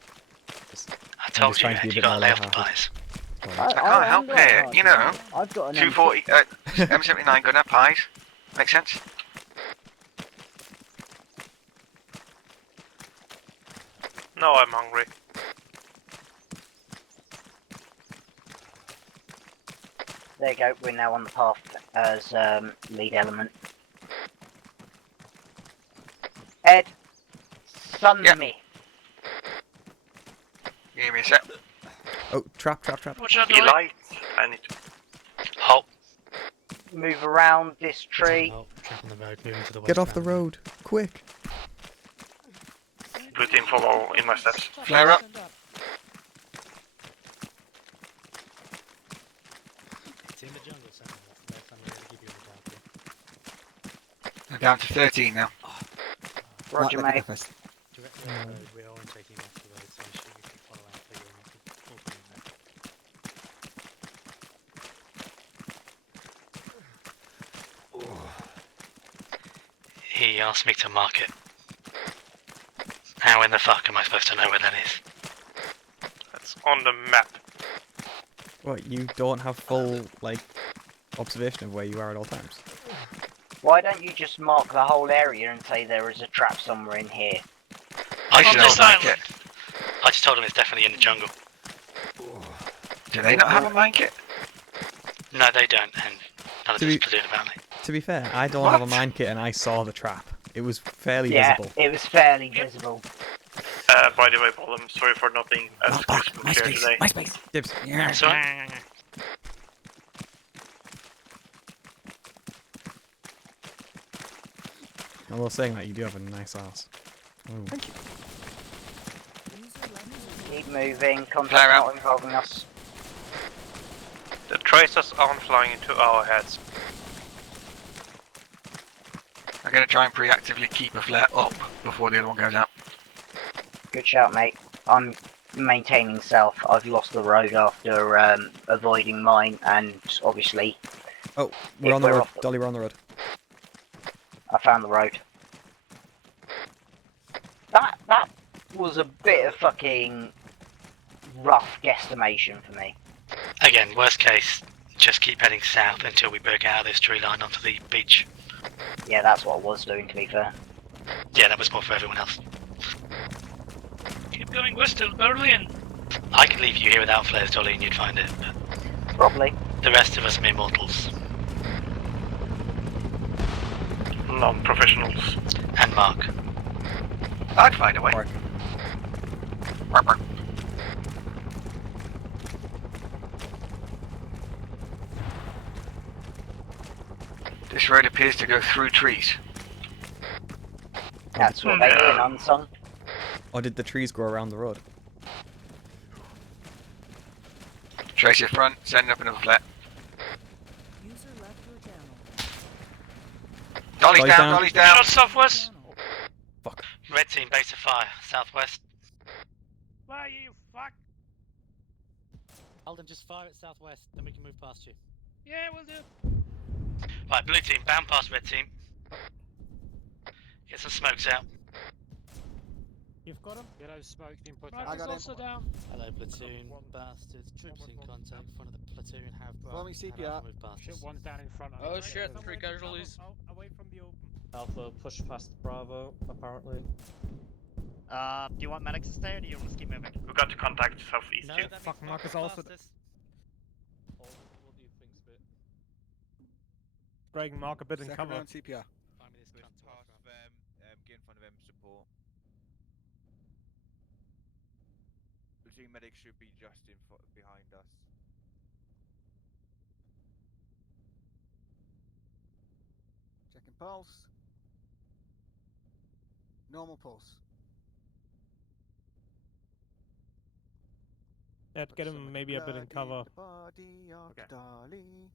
I told you, you gotta lay off the pies. I can't help it, you know. I've got an 240, M79 gonna have pies. Makes sense? No, I'm hungry. There you go, we're now on the path as lead element. Ed, sun me. Give me a sec. Oh, trap. Watch out, Be Dolly. light. I need to. Halt. Move around this tree. Checking the road, moving to the west. Get off the road, quick. Blue team follow in my steps. Flare up. It's in the jungle somewhere. No time to give you a dark. I'm down to 13 now. Roger, mate. Directly on the road, we're orientating off the road, so I'm sure we can follow out for you and we can He asked me to mark it. How in the fuck am I supposed to know where that is? That's on the map. What, you don't have full, like, observation of where you are at all times? Why don't you just mark the whole area and say there is a trap somewhere in here? I On this island. I just told him it's definitely in the jungle. Do they not have a mine kit? No, they don't, and none of To this be- platoon apparently. To be fair, I don't have a mine kit and I saw the trap. It was fairly Yeah, visible. it was fairly visible. By the way, Paul, I'm sorry for not being as crisp here today. Dibs. That's all right. Although saying that, you do have a nice ass. Oh. Thank you. Keep moving, Flare contact out. not involving us. The tracers aren't flying into our heads. I'm gonna try and preactively keep a flare up before the other one goes out. Good shout, mate. I'm maintaining south. I've lost the road after avoiding mine, and obviously Oh, we're If on the we're road. off the- Dolly, we're on the road. I found the road. That was a bit of fucking rough guesstimation for me. Again, worst case, just keep heading south until we break out of this tree line onto the beach. Yeah, that's what I was doing, to be fair. Yeah, that was more for everyone else. Keep going west till Berlin. I could leave you here without flares, Dolly, and you'd find it, but Probably. the rest of us mere mortals. Non-professionals. And Mark. I'd find a way. This road appears to go through trees. That's what they do in Unsung. Or did the trees grow around the road? Trace your front, send up another flare. User left your channel. Dolly's down, Dolly's down. Shot southwest. Fuck. Red team, base of fire, southwest. Fire, you fuck! Alden, just fire at southwest, then we can move past you. Yeah, we'll do. Right, blue team, bound past red team. Get some smokes out. You've got him? Yellow smoke, the input. I got also down. Hello, platoon. Bastards. Troops in contact. Front of the platoon have Follow me, CPR. Move past Shit, us. one's down in front. Oh shit, 3 casualties. Away from the open. Alpha push past Bravo, apparently. Do you want medics to stay or do you want us to keep moving? We got to contact southeast No, here. that Fuck, means Marcus move also. past us. What do you think, Spit? Greg, mark a bit in Second cover. round CPR. Find me this cunt to Past them, get in front of them, support. Platoon medics should be just behind us. Checking pulse. Normal pulse. Yeah, get him maybe a bit in cover. Body of Okay. Dolly.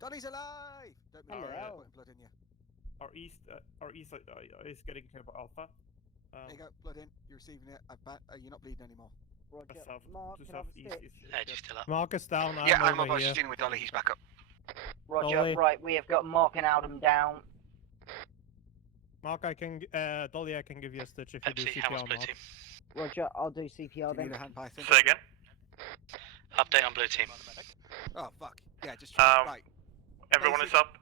Dolly's alive! Don't be Hello. putting blood in you. Our east is getting hit by Alpha. There you go, blood in. You're receiving it. You're not bleeding anymore. Roger. South, Mark, to can I have a southeast stick? is Edge is still up. Marcus down. Yeah, I'm over up. here. She's in with Dolly. He's back up. Roger, Dolly. right, we have got Mark and Aldham down. Mark, I can Dolly, I can give you a stitch if you do Pepsi, CPR. Hamels, blue Mark. team. Roger, I'll do CPR Do you then. need a hand python? Say again? Update on blue team. Oh, fuck. Yeah, just right. Everyone is up.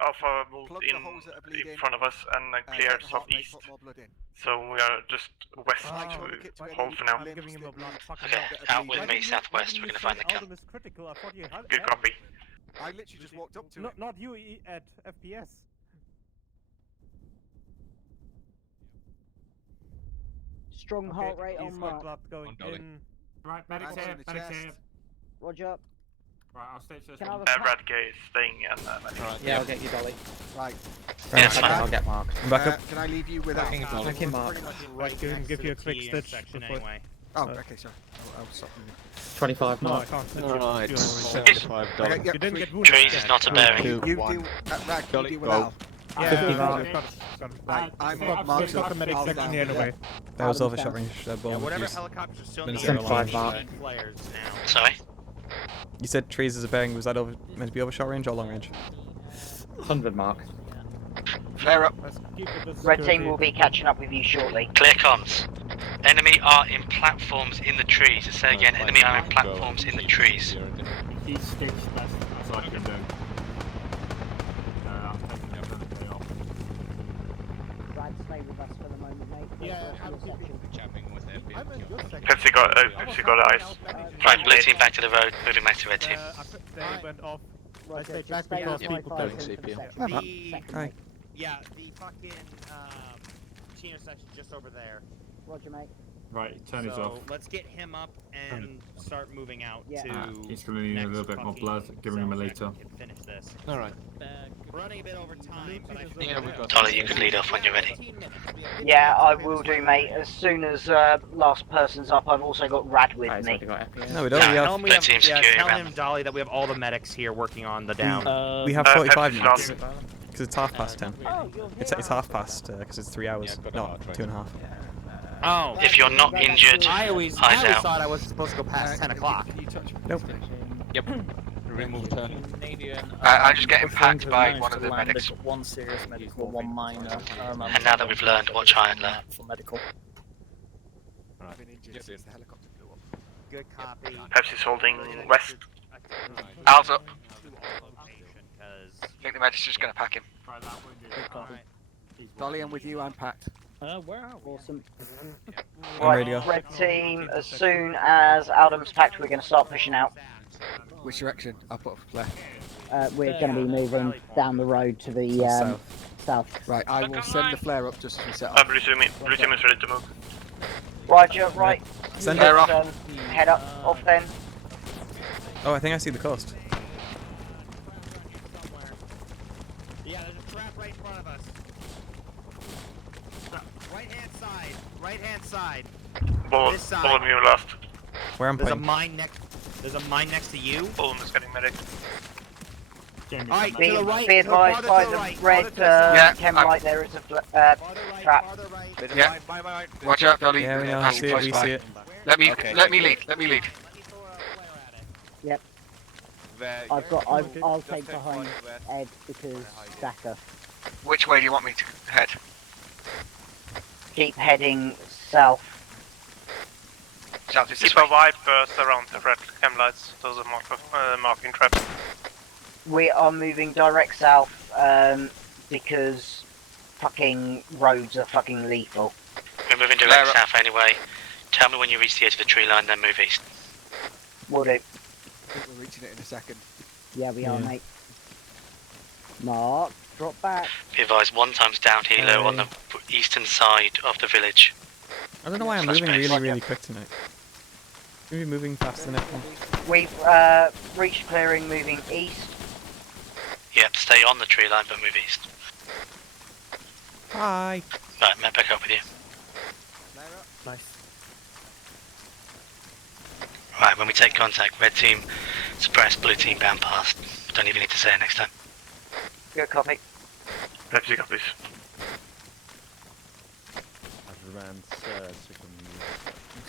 Alpha moved Plug the holes that are in bleeding. front of us and cleared Get the heart rate, southeast. put more blood in. So we are just west Make sure the kit's ready. hold for now. I'm giving him a blood. Fucking Okay, hell. out with me, southwest. We're gonna find the cunt. Aldham is critical. I thought you had. Good copy. I literally just walked up to him. Not you at FPS. Strong heart rate He's on got Mark. blood going Dolly. in. Right, medics Hands here, on the medics chest. here. Roger. Right, I'll stitch this Can I one. have a Radke is staying and Yeah, I'll get you, Dolly. Right. Yeah, that's fine. I'll get Mark. I'm back up. Can I leave you without? Thank you, Mark. Right, give you a quick stitch before. anyway. Oh, okay, sorry. I'll stop you. 25 No, I Mark. can't stitch No, you. no, You're it's already- 75 Okay, dollars. yeah, You didn't three- get wounded. Trees is not a bearing. You do, One. Rag, you Dolly, deal go. with Al. Yeah, 50 yeah, Mark. got it. Right, I'm Got Mark's got the medic I'll section down. here anyway. That was Aldham's overshot down. range. Yeah, Bomb whatever fuse. helicopters are still Been in the sent air, 5 we'll Mark. shoot flares now. Sorry? You said trees as a bearing. Was that meant to be overshot range or long range? 100 Mark. Flare up. Let's keep a bit of Red team security. will be catching up with you shortly. Clear comms. Enemy are in platforms in the trees. I say again, enemy are in platforms in the trees. He's stitched, that's all I can do. I'm taking the day off. Brad, stay with us for the moment, mate. Wait Yeah, for us in I'm the section. Jamming with their I'm in your section. Pepsi got eyes. Right, blue team back to the road, moving back to red team. They went off. I Roger, stayed just back stay because with my people Python don't. for the CPR. section. The, Second, Hi. mate. yeah, the fucking Chino section just over there. Roger, mate. Right, turn his off. So let's get him up and start moving out Yeah. to. He's gonna need a next little bit more fucking blood, giving him a zone liter. so I can finish this. Alright. We're running a bit over time, but I think Yeah, we got Dolly, you can lead off when you're ready. Yeah, I will do, mate. As soon as last person's up, I've also got Rad with Right, me. so got FPS. No, we don't. Yeah, We Tell have him we Red have, team yeah, security tell around. him, Dolly, that we have all the medics here working on the down. we have Uh, 45 Pepsi's minutes because it's half past 10. Oh, you're It's here. half past because it's 3 hours. Yeah, got a No, heart rate. 2.5. Oh, If you're not injured, I always eyes out. thought I wasn't supposed to go past 10 o'clock. Can you touch me? Nope. Yep. Remove turn. I'm just getting packed by one of the medics. One serious medical, one minor. And now that we've learned, watch high and low. For medical. I've been injured since the helicopter blew up. Good copy. Pepsi's holding west. Al's up. I think the medic's just going to pack him. Dolly, I'm with you. I'm packed. We're out. Awesome. Right, ready to go. red team, as soon as Adam's packed, we're going to start pushing out. Which direction? I'll put a flare. We're going to be moving down the road to the south. Right, I will send the flare up just as we set Blue up. team is ready to move. Roger, right. Send Let's, it off. Head up, off then. Oh, I think I see the coast. Yeah, there's a trap right in front of us. Right hand side. Right hand side. This side. All of you left. Where I'm There's a pointing. mine next. There's a mine next to you. All of them is getting medic. Alright, Be, to the right. be to the advised farther by to the right, red farther to the Yeah, chem I- light there is a trap. Yeah. Watch out, Dolly. Yeah, we know. Passing See it. close We by. see it. Let me Okay. let me lead. Let me lead. Yep. I'll take behind Ed because Daka. Which way do you want me to head? Keep heading south. South is this Keep a way. wide berth around the red chem lights. Those are marking traps. We are moving direct south because fucking roads are fucking lethal. We're moving direct south anyway. Tell me when you reach the edge of the tree line, then move east. Will do. I think we're reaching it in a second. Yeah, we are, mate. Mark, drop back. Be advised, 1 times down helo on the eastern side of the village. I don't know why I'm Slash moving base. really, really quick tonight. Maybe moving faster than everyone. We've reached clearing, moving east. Yep, stay on the tree line, but move east. Hi. Right, met back up with you. Nice. Right, when we take contact, red team suppress, blue team bound past. Don't even need to say it next time. Good copy. Pepsi copies.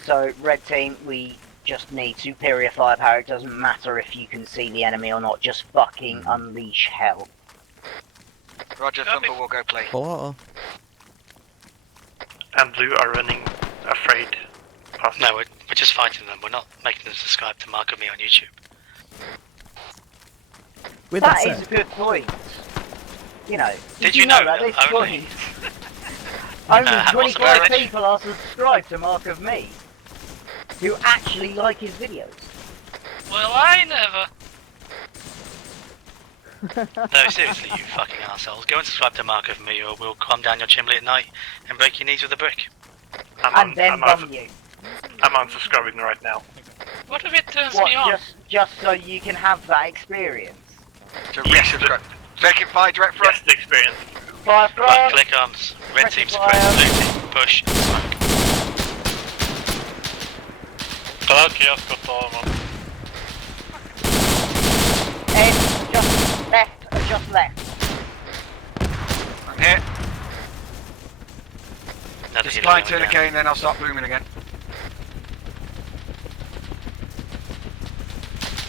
So, red team, we just need superior firepower. It doesn't matter if you can see the enemy or not, just fucking unleash hell. Roger, Thumper will go play. Hello. And blue are running afraid. Past. No, we're just fighting them. We're not making them subscribe to Mark of Me on YouTube. With That that is said, a good point. You know, Did you know that? This only- point? Only what's the 25 coverage? people are subscribed to Mark of Me who actually like his videos. Well, I never. No, seriously, you fucking assholes. Go and subscribe to Mark of Me or we'll calm down your chimney at night and break your knees with a brick. And then bum you. I'm unsubscribing right now. What if it turns What, me on? just so you can have that experience? To resubscribe. Taking fire direct front. Yes, the experience. Fire front! Right, click arms. Red team suppress, blue team push. Tak, ja skotałem. Ed, just left, just left. I'm here. Another Just helo blind going turn down. again, then I'll start booming again.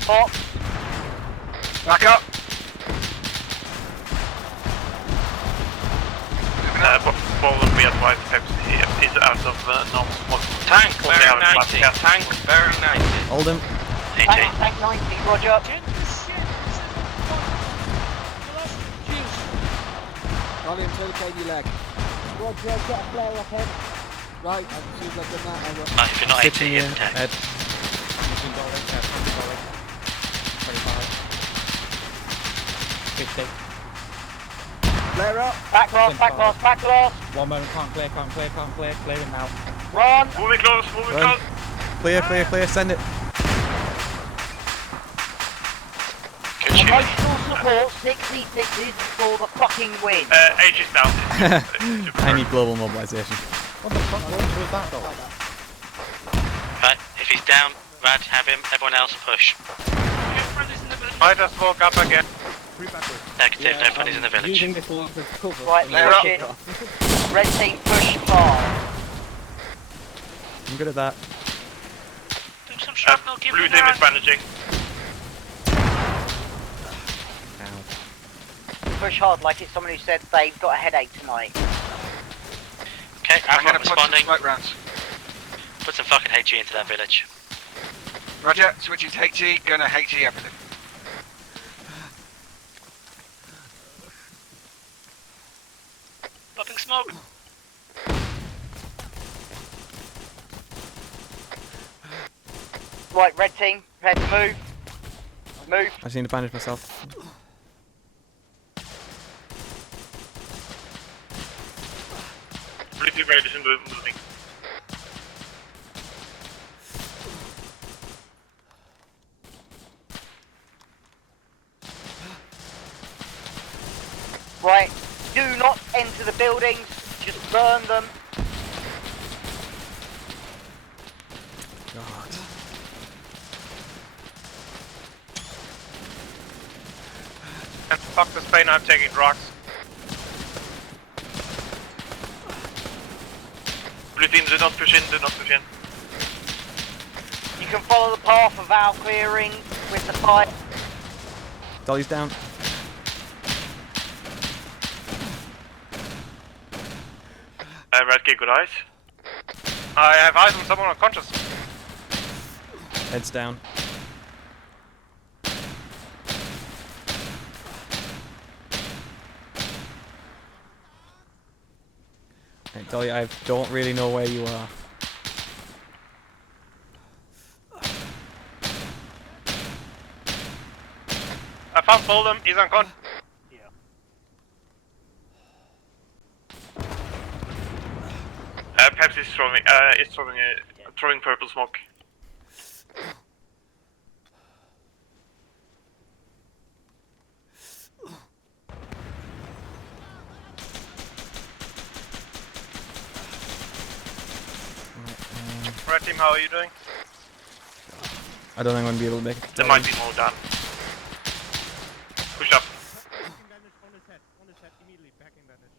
Pop. Back up. Bowler, we advise Pepsi is out of normal spot. Tank, Well, very they are nice. yeah. Tank, very nice. hold him. Tank 90, roger. Dolly, I'm turning your leg. Roger, get a flare up, Ed. Right, as soon as I've done that, I will. Right, if you're not Sit 80, here, you're dead. Ed. 50. Flare up. Back glass, back glass, back glass. 1 moment, can't clear, clear him now. Run. Moving close, moving Run. close. Clear, clear, clear. Send it. Good shooting. Emotional support, 66s for the fucking win. Age is down. I need global mobilization. What the fuck was that though? Right, if he's down, Rad, have him. Everyone else push. Might as well up again. Negative, no friendlies in the village. Using this all as cover. Right, push it. Red team, push far. I'm good at that. Do some shrapnel, give Blue me team that. is bandaging. Push hard like it's someone who said they've got a headache tonight. Okay, I'm Alpha gonna put some responding. smoke rounds. Put some fucking HG into that village. Roger, switching to HE, gonna HE everything. Popping smoke. Right, red team, prepare to move. Move. I just need to bandage myself. Blue team ready to moving. Right, do not enter the buildings, just burn them. God. And fuck the Spain, I'm taking rocks. Blue team, do not push in, do not push in. You can follow the path of our clearing with the fire. Dolly's down. Red key, good eyes. I have eyes on someone unconscious. Heads down. Hey, Dolly, I don't really know where you are. I found Bolden, he's unconscious. Peps is throwing purple smoke. Red team, how are you doing? I don't think I'm going to be able to make it. There might be more down. Push up. On his head, immediately, backing bandage.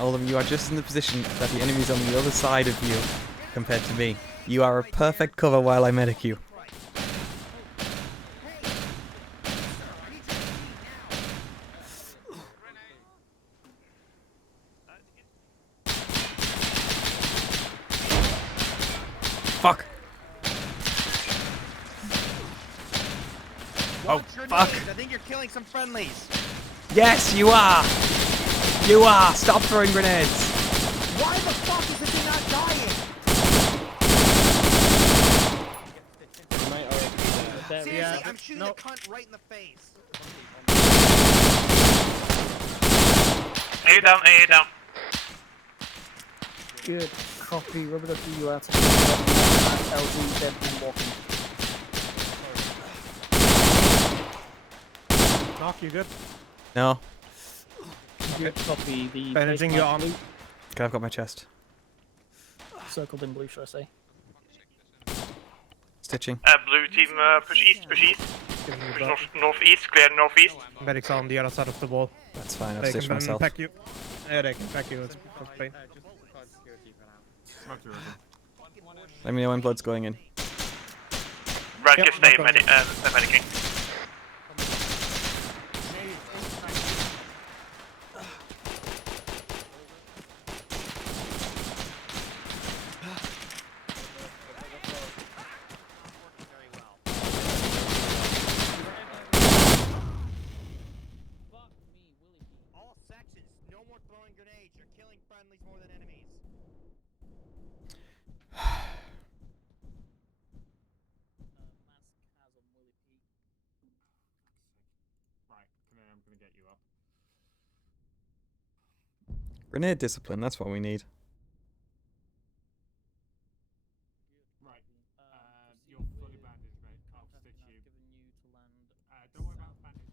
All of you are just in the position that the enemy's on the other side of you compared to me. You are a perfect cover while I medic you. Fuck! Oh, fuck! I think you're killing some friendlies. Yes, you are! You are! Stop throwing grenades! Why the fuck is the thing not dying? Seriously, I'm shooting a cunt right in the face. A down, A down. Good copy. Rubber duck you out. LG dead and walking. Knock, you good? No. Good copy. The Bandaging your arm. Okay, I've got my chest. Circled in blue, should I say? Stitching. Blue team, push east, push east. Push northeast, clear northeast. Medics on the other side of the wall. That's fine, I've They stitched can myself. pack you. Yeah, they can pack you. It's fine. Let me know when blood's going in. Red can stay medicing. All sections, no more throwing grenades. You're killing friendlies more than enemies. Right, come here, I'm gonna get you up. Grenade discipline, that's what we need. Right, you're fully bandaged, mate. I'll stitch you. Don't worry about bandaging.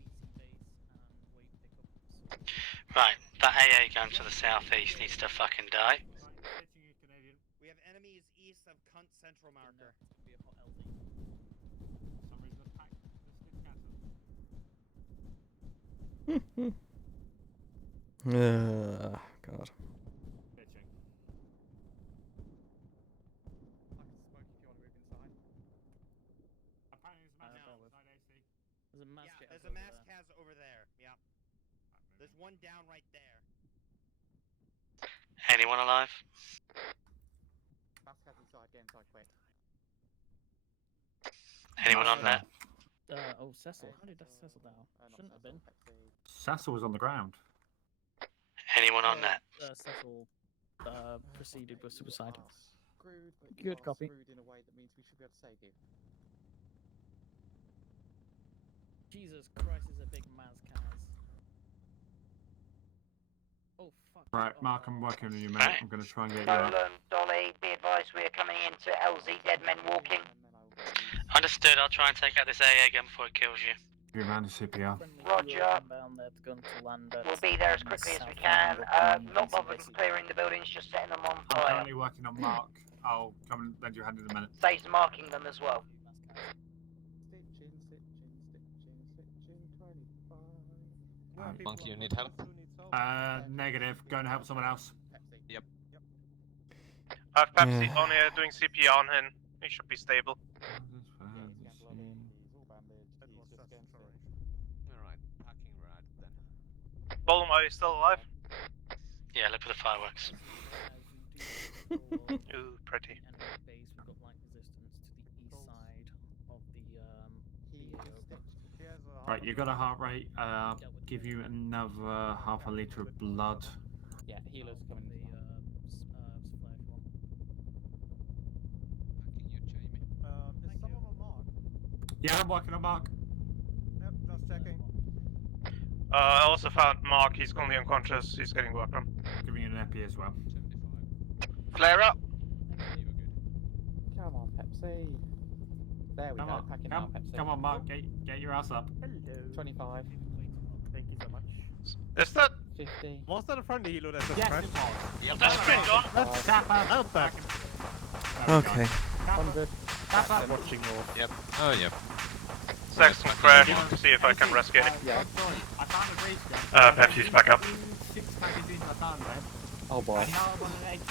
Right, that AA gun to the southeast needs to fucking die. We have enemies east of Cunt Central marker. For some reason the pack is cancelled. God. There's a mass Yeah, gas there's a over mass there. cas over there. Yep. There's one down right there. Anyone alive? Anyone on net? Oh, Cecil. How did that Cecil down? Shouldn't have been. Cecil was on the ground. Anyone on net? Cecil proceeded with suicide. Screwed, but you Good are copy. screwed in a way that means we should be able to save you. Jesus Christ, is a big mass cas. Oh fuck. Right, Mark, I'm working on you, mate. I'm going to try and get you out. Dolly, be advised we are coming into LZ Dead Men Walking. Understood, I'll try and take out this AA gun before it kills you. You're around the CPR. Roger. Gun to land at We'll be there as quickly as we can. Not bothering clearing the buildings, just setting them on I'm fire. currently working on Mark. I'll come and lend you a hand in a minute. Saves marking them as well. Monkey, you need help? Negative. Go and help someone else. Yep. I have Pepsi on here doing CPR on him. He should be stable. Alright, packing rad then. Bolum, are you still alive? Yeah, look for the fireworks. Ooh, pretty. Base, we've got light resistance to the east side of the Right, you got a heart rate. Give you another half a litre of blood. Yeah, healer's coming. Is someone on Mark? Yeah, I'm working on Mark. Yep, just checking. I also found Mark. He's currently unconscious. He's getting worked on. Giving you an epi as well. Flare up. Come on, Pepsi. There we Come go. on, Packing now, Pepsi. come on, Mark. Get your ass up. Hello. 25. Thank you so much. Is that 50. Was that a friendly healer that's Yes, correct? it was. Yep, that's correct, John. Let's tap out back. Okay. 100. Tap up. Watching all. Yep. Oh, yep. Saxon crash? See if I can rescue him. Yeah. Sorry, I found a breach gun. Pepsi's back up. 6 magazines I found there. Oh boy. And now I'm on an 8.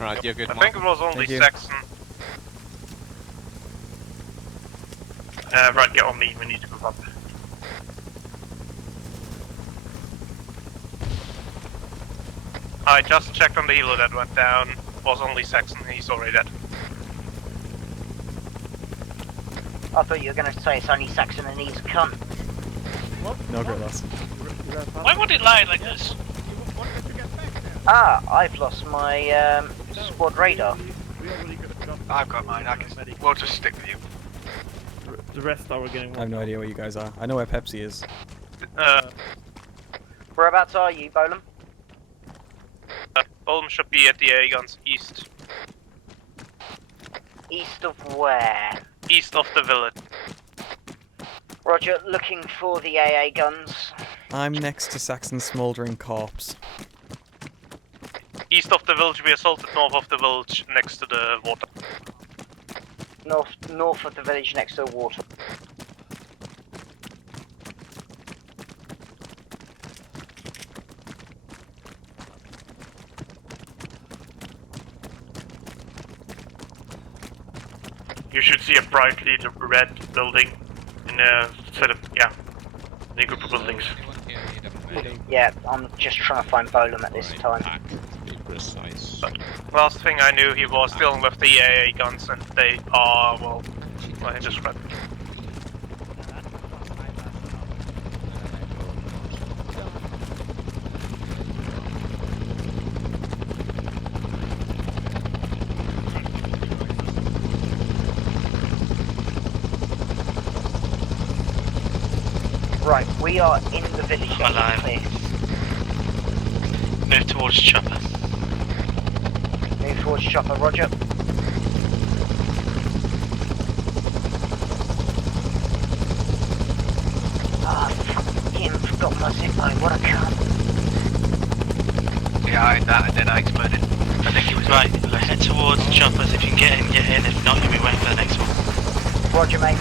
Right, you're good, I Mark. think it was only Thank you. Saxon. Right, get on me. We need to move up. I just checked on the healer that went down. Was only Saxon. He's already dead. I thought you were going to say it's only Saxon and he's a cunt. No great loss. Why would it lie like this? Ah, I've lost my squad radar. I've got mine. We'll just stick with you. The rest are getting. I have no idea where you guys are. I know where Pepsi is. Whereabouts are you, Bolum? Bolum should be at the AA guns east. East of where? East of the village. Roger, looking for the AA guns. I'm next to Saxon's smouldering corpse. East of the village, we assaulted north of the village next to the water. North of the village next to the water. You should see a brightly red building in a set of, yeah, a group of buildings. Yeah, I'm just trying to find Bolum at this time. Be precise. Last thing I knew, he was dealing with the AA guns, and they are, well, I just read. Right, we are in the village. I'm alive. Move towards chopper. Move towards chopper, Roger. Ah, fucking forgot my zip line, what a cunt. Yeah, I had that and then I exploded. I think it was Right, head towards choppers. If you can get in, get in. If not, you'll be waiting for the next one. Roger, mate.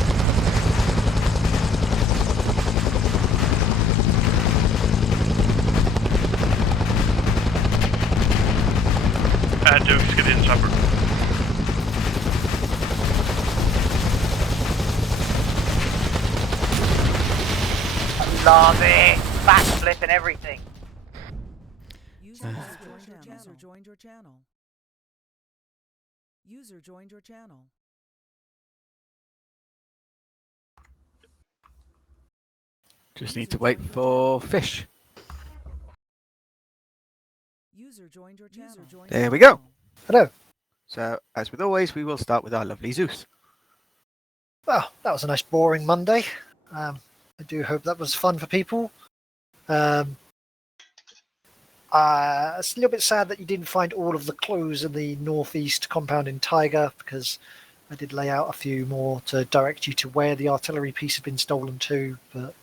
Love it! Backflip and everything. User joined your channel. User joined your channel. Just need to wait for fish. User joined your channel. There we go. Hello. So, as with always, we will start with our lovely Zeus. Well, that was a nice boring Monday. I do hope that was fun for people. It's a little bit sad that you didn't find all of the clues in the northeast compound in Tiger, because I did lay out a few more to direct you to where the artillery piece had been stolen to, but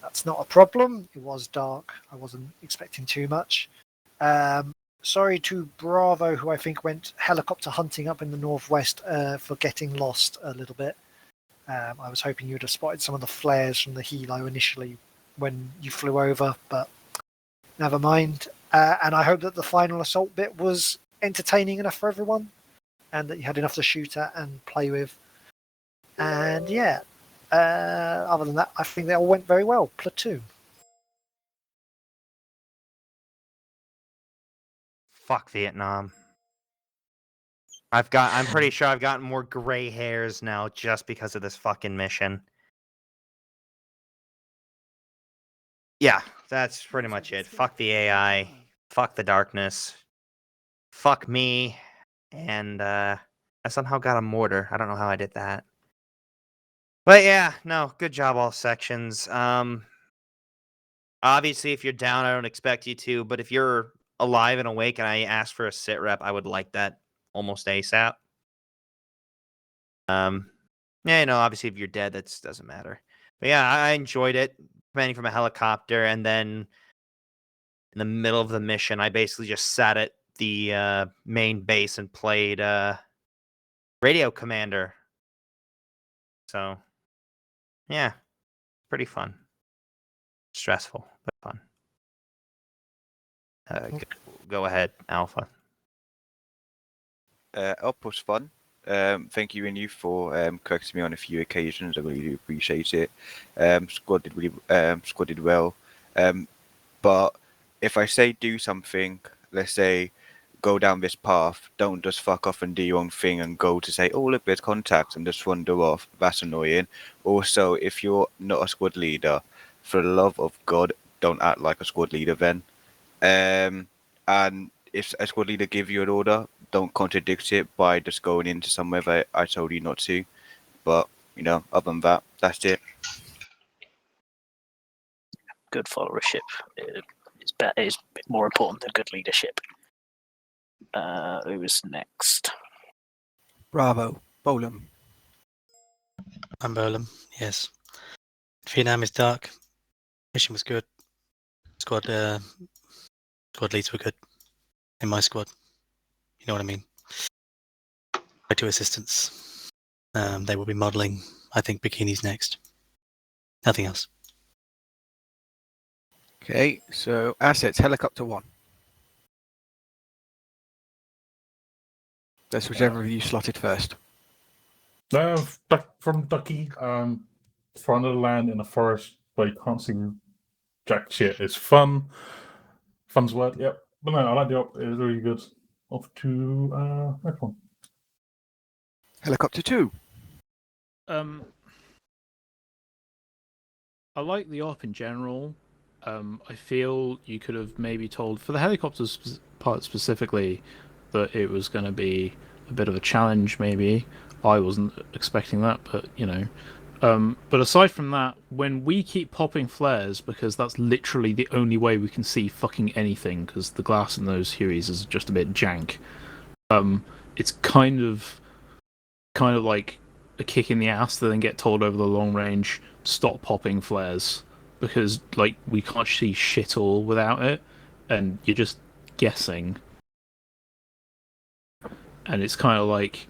that's not a problem. It was dark. I wasn't expecting too much. Sorry to Bravo, who I think went helicopter hunting up in the northwest for getting lost a little bit. I was hoping you would have spotted some of the flares from the helo initially when you flew over, but never mind. And I hope that the final assault bit was entertaining enough for everyone, and that you had enough to shoot at and play with. And yeah, other than that, I think they all went very well. Platoon. Fuck Vietnam. I'm pretty sure I've gotten more gray hairs now just because of this fucking mission. Yeah, that's pretty much it. Fuck the AI. Fuck the darkness. Fuck me. And I somehow got a mortar. I don't know how I did that. But yeah, no, good job all sections. Obviously if you're down, I don't expect you to, but if you're alive and awake and I ask for a sit rep, I would like that almost ASAP. Yeah, you know, obviously if you're dead, that doesn't matter. But yeah, I enjoyed it. Commanding from a helicopter, and then in the middle of the mission, I basically just sat at the main base and played Radio Commander. So, yeah, pretty fun. Stressful, but fun. Go ahead, Alpha. Up was fun. Thank you and you for correcting me on a few occasions. I really do appreciate it. Squad did well. But if I say do something, let's say go down this path, don't just fuck off and do your own thing and go to say, oh look, there's contact, and just wander off. That's annoying. Also, if you're not a squad leader, for the love of God, don't act like a squad leader then. And if a squad leader gives you an order, don't contradict it by just going into somewhere that I told you not to. But, you know, other than that, that's it. Good followership is more important than good leadership. Who's next? Bravo. Bolam. I'm Bolam, yes. Vietnam is dark. Mission was good. Squad leads were good. In my squad. You know what I mean? My two assistants. They will be modelling, I think, bikinis next. Nothing else. Okay, so assets, helicopter 1. That's whichever of you slotted first. From Ducky, front of the land in a forest where you can't see jack shit. It's fun. Fun's word, yep. But no, I like the op. It was really good. Off to next one. Helicopter 2. I like the op in general. I feel you could have maybe told, for the helicopters part specifically, that it was going to be a bit of a challenge, maybe. I wasn't expecting that, but, you know. But aside from that, when we keep popping flares, because that's literally the only way we can see fucking anything, because the glass in those Hueys is just a bit jank, it's kind of like a kick in the ass to then get told over the long range, stop popping flares, because like we can't see shit all without it, and you're just guessing. And it's kind of like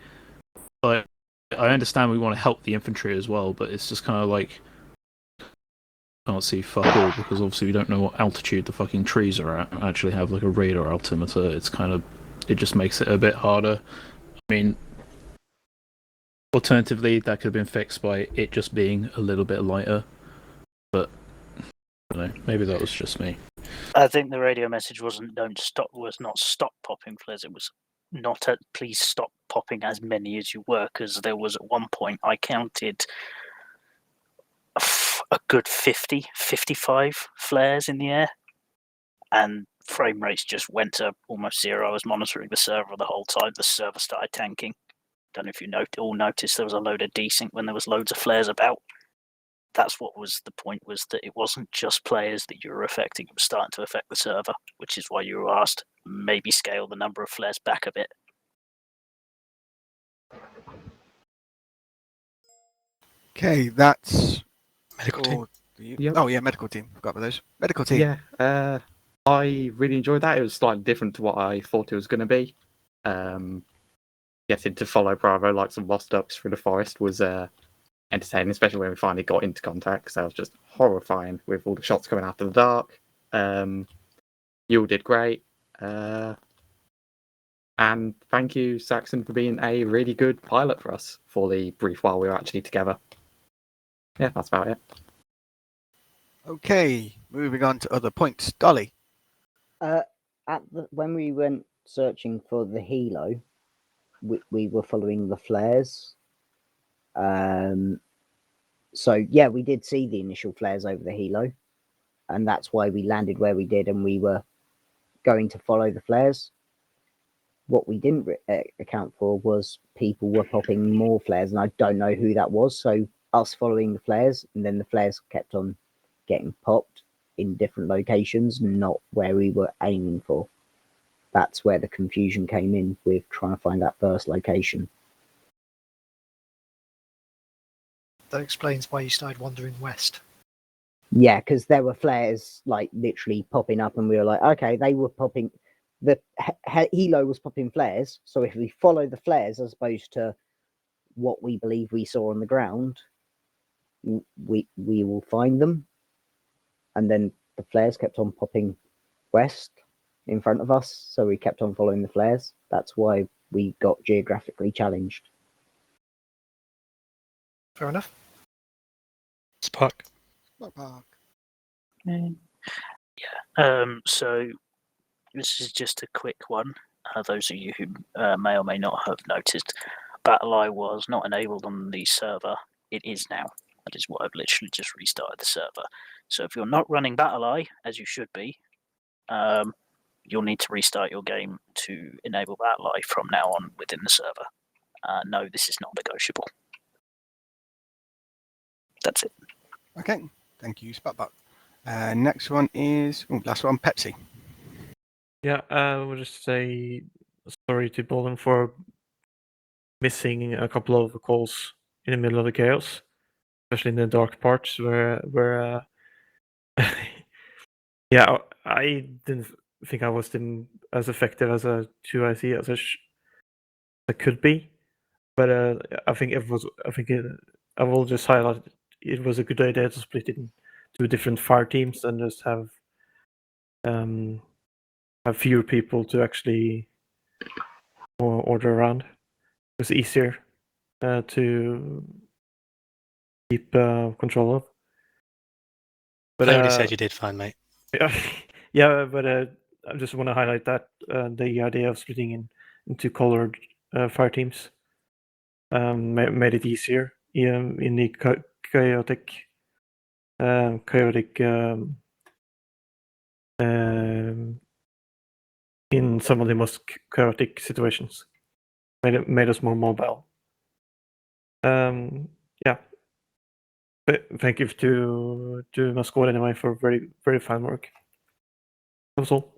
I understand we want to help the infantry as well, but it's just kind of like can't see fuck all, because obviously we don't know what altitude the fucking trees are at. I actually have like a radar altimeter. It just makes it a bit harder. I mean, alternatively, that could have been fixed by it just being a little bit lighter. But I don't know. Maybe that was just me. I think the radio message was not stop popping flares. It was not please stop popping as many as you were, because there was at one point I counted a good 50, 55 flares in the air, and frame rates just went to almost zero. I was monitoring the server the whole time. The server started tanking. Don't know if you all noticed there was a load of desync when there was loads of flares about. That's what was the point, was that it wasn't just players that you were affecting, it was starting to affect the server, which is why you were asked maybe scale the number of flares back a bit. Okay, that's medical team. Yep. Oh yeah, medical team. Forgot about those. Medical team. Yeah, I really enjoyed that. It was slightly different to what I thought it was going to be. Getting to follow Bravo like some lost ducks through the forest was entertaining, especially when we finally got into contact, because that was just horrifying with all the shots coming after the dark. You all did great. And thank you, Saxon, for being a really good pilot for us for the brief while we were actually together. Yeah, that's about it. Okay, moving on to other points. Dolly. When we went searching for the helo, we were following the flares. So yeah, we did see the initial flares over the helo, and that's why we landed where we did, and we were going to follow the flares. What we didn't account for was people were popping more flares, and I don't know who that was. So us following the flares, and then the flares kept on getting popped in different locations, not where we were aiming for. That's where the confusion came in with trying to find that first location. That explains why you started wandering west. Yeah, because there were flares like literally popping up, and we were like, okay, they were popping. The helo was popping flares, so if we follow the flares as opposed to what we believe we saw on the ground, we will find them. And then the flares kept on popping west in front of us, so we kept on following the flares. That's why we got geographically challenged. Fair enough. Spark. Spark. So this is just a quick one. Those of you who may or may not have noticed, BattleEye was not enabled on the server. It is now. That is what I've literally just restarted the server. So if you're not running BattleEye, as you should be, you'll need to restart your game to enable BattleEye from now on within the server. No, this is not negotiable. That's it. Okay, thank you, Spotbot. Next one is last one, Pepsi. Yeah, I would just say sorry to Bolden for missing a couple of calls in the middle of the chaos, especially in the dark parts where yeah, I didn't think I was as effective as a 2IC as I could be, but I think I will just highlight it was a good idea to split it into different fire teams and just have fewer people to actually order around. It was easier to keep control of. But I already said you did fine, mate. Yeah, but I just want to highlight that the idea of splitting into colored fire teams made it easier in the chaotic in some of the most chaotic situations. Made us more mobile. Yeah. But thank you to my squad anyway for very, very fine work. That was all.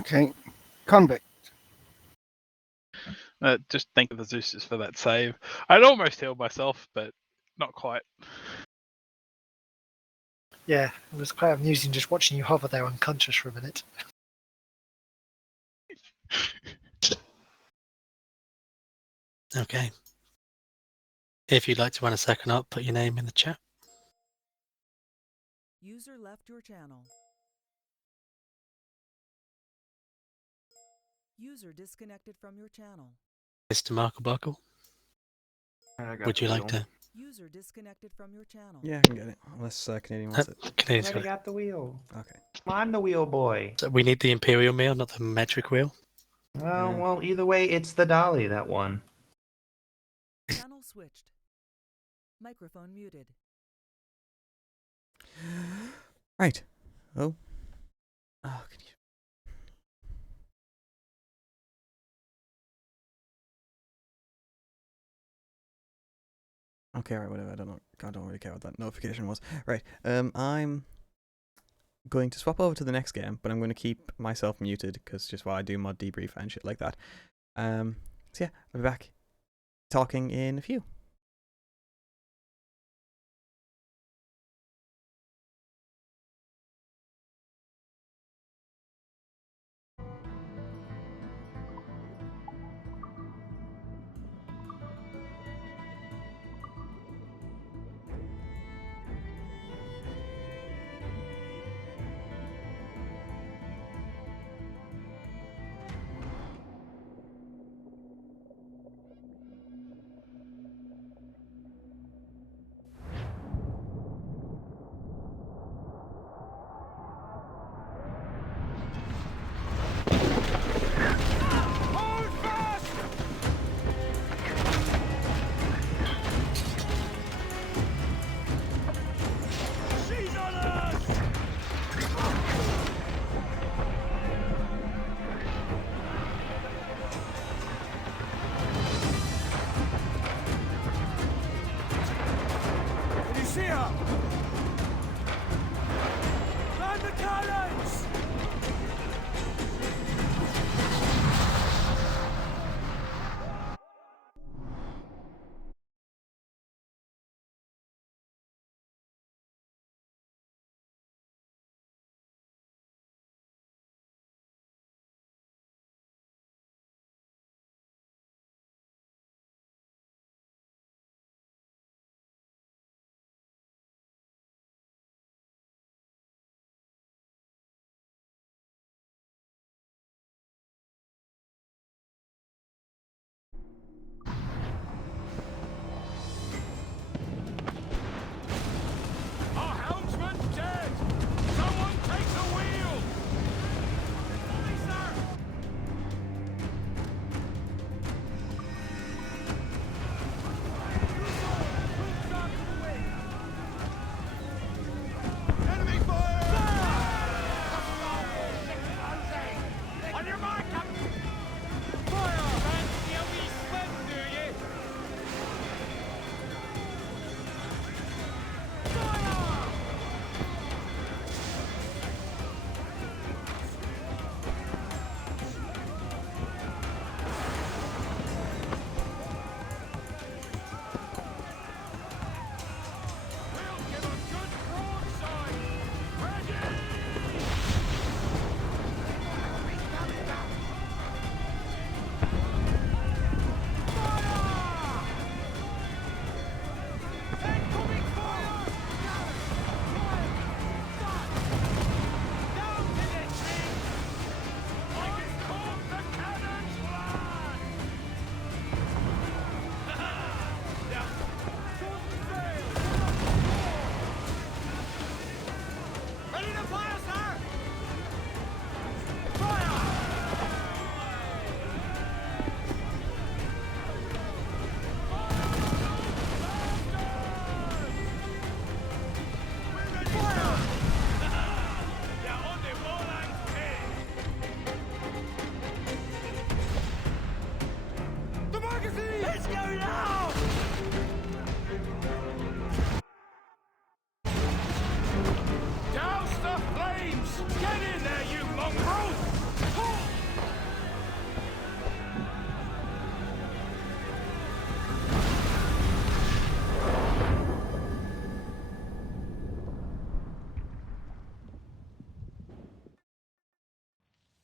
Okay, Convict. Just thank the Zeus's for that save. I'd almost healed myself, but not quite. Yeah, it was quite amusing just watching you hover there unconscious for a minute. Okay. If you'd like to run a second up, put your name in the chat. User left your channel. User disconnected from your channel. Mr. Markle Buckle, would you like to User disconnected from your channel. Yeah, I can get it. Unless Canadian wants it. Canadian's Already got it. got the wheel. Okay. I'm the wheel boy. So we need the Imperial meal, not the metric wheel. Well, either way, it's the dolly that won. Channel switched. Microphone muted. Right. Oh. Oh, can you... Okay, right, whatever. I don't really care what that notification was. Right. I'm going to swap over to the next game, but I'm going to keep myself muted because just while I do mod debrief and shit like that. So yeah, I'll be back talking in a few.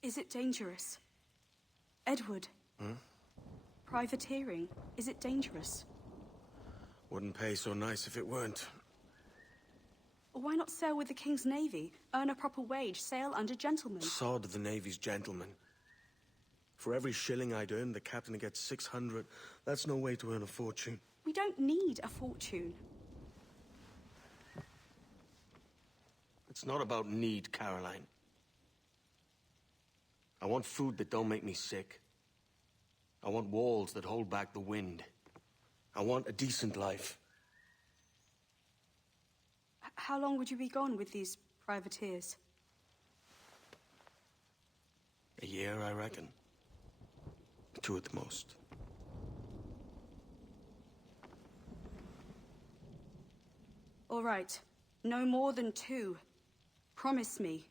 Is it dangerous? Edward, privateering, is it dangerous? Wouldn't pay so nice if it weren't. Why not sail with the King's Navy, earn a proper wage, sail under gentlemen? Sod the Navy's gentlemen. For every shilling I'd earn, the captain gets 600. That's no way to earn a fortune. We don't need a fortune. It's not about need, Caroline. I want food that don't make me sick. I want walls that hold back the wind. I want a decent life. How long would you be gone with these privateers? A year, I reckon. 2 at the most. All right. No more than 2. Promise me.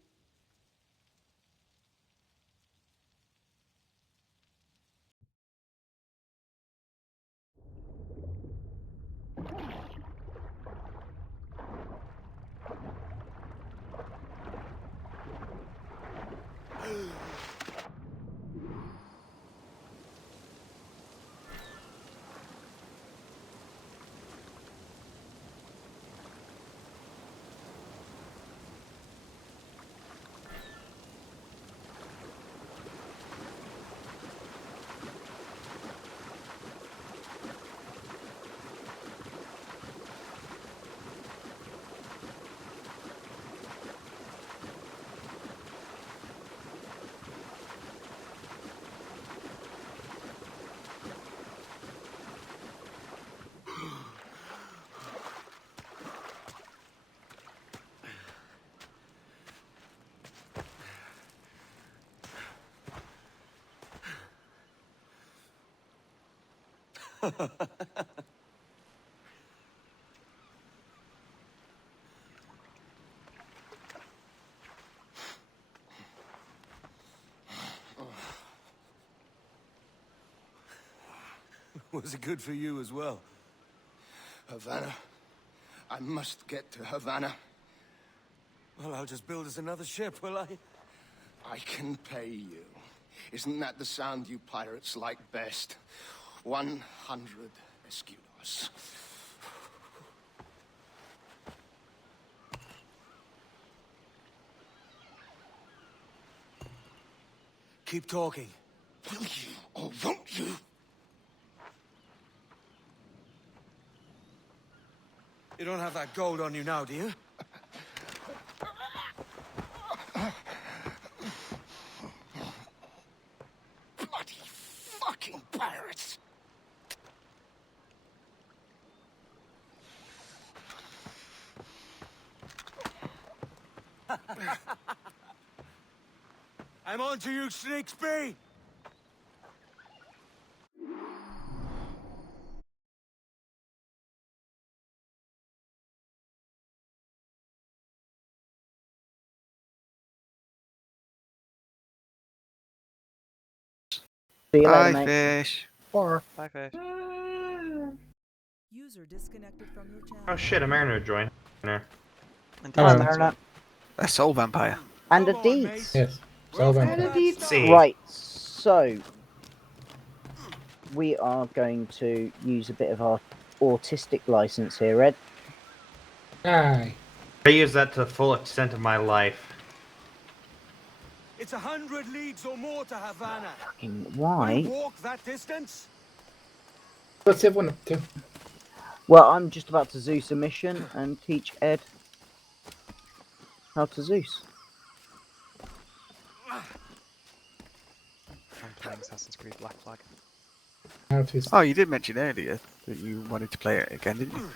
Was it good for you as well? Havana. I must get to Havana. Well, I'll just build us another ship, will I? I can pay you. Isn't that the sound you pirates like best? 100 escudos. Keep talking. Will you or won't you? You don't have that gold on you now, do you? Bloody fucking pirates! I'm on to you, Snakesby! See you later, Bye, mate. fish. Or Bye, fish. User disconnected from your channel. Oh shit, a mariner joined. Hi, Mariner. A soul vampire. And a Deeds. Yes. Soul vampire. Right, so we are going to use a bit of our autistic license here, Ed. Aye. I use that to the full extent of my life. It's 100 leagues or more to Havana. Fucking Will why? you walk that distance? What's everyone up to? Well, I'm just about to Zeus a mission and teach Ed how to Zeus. I'm playing Assassin's Creed Black Flag. Oh, you did mention earlier that you wanted to play it again, didn't you?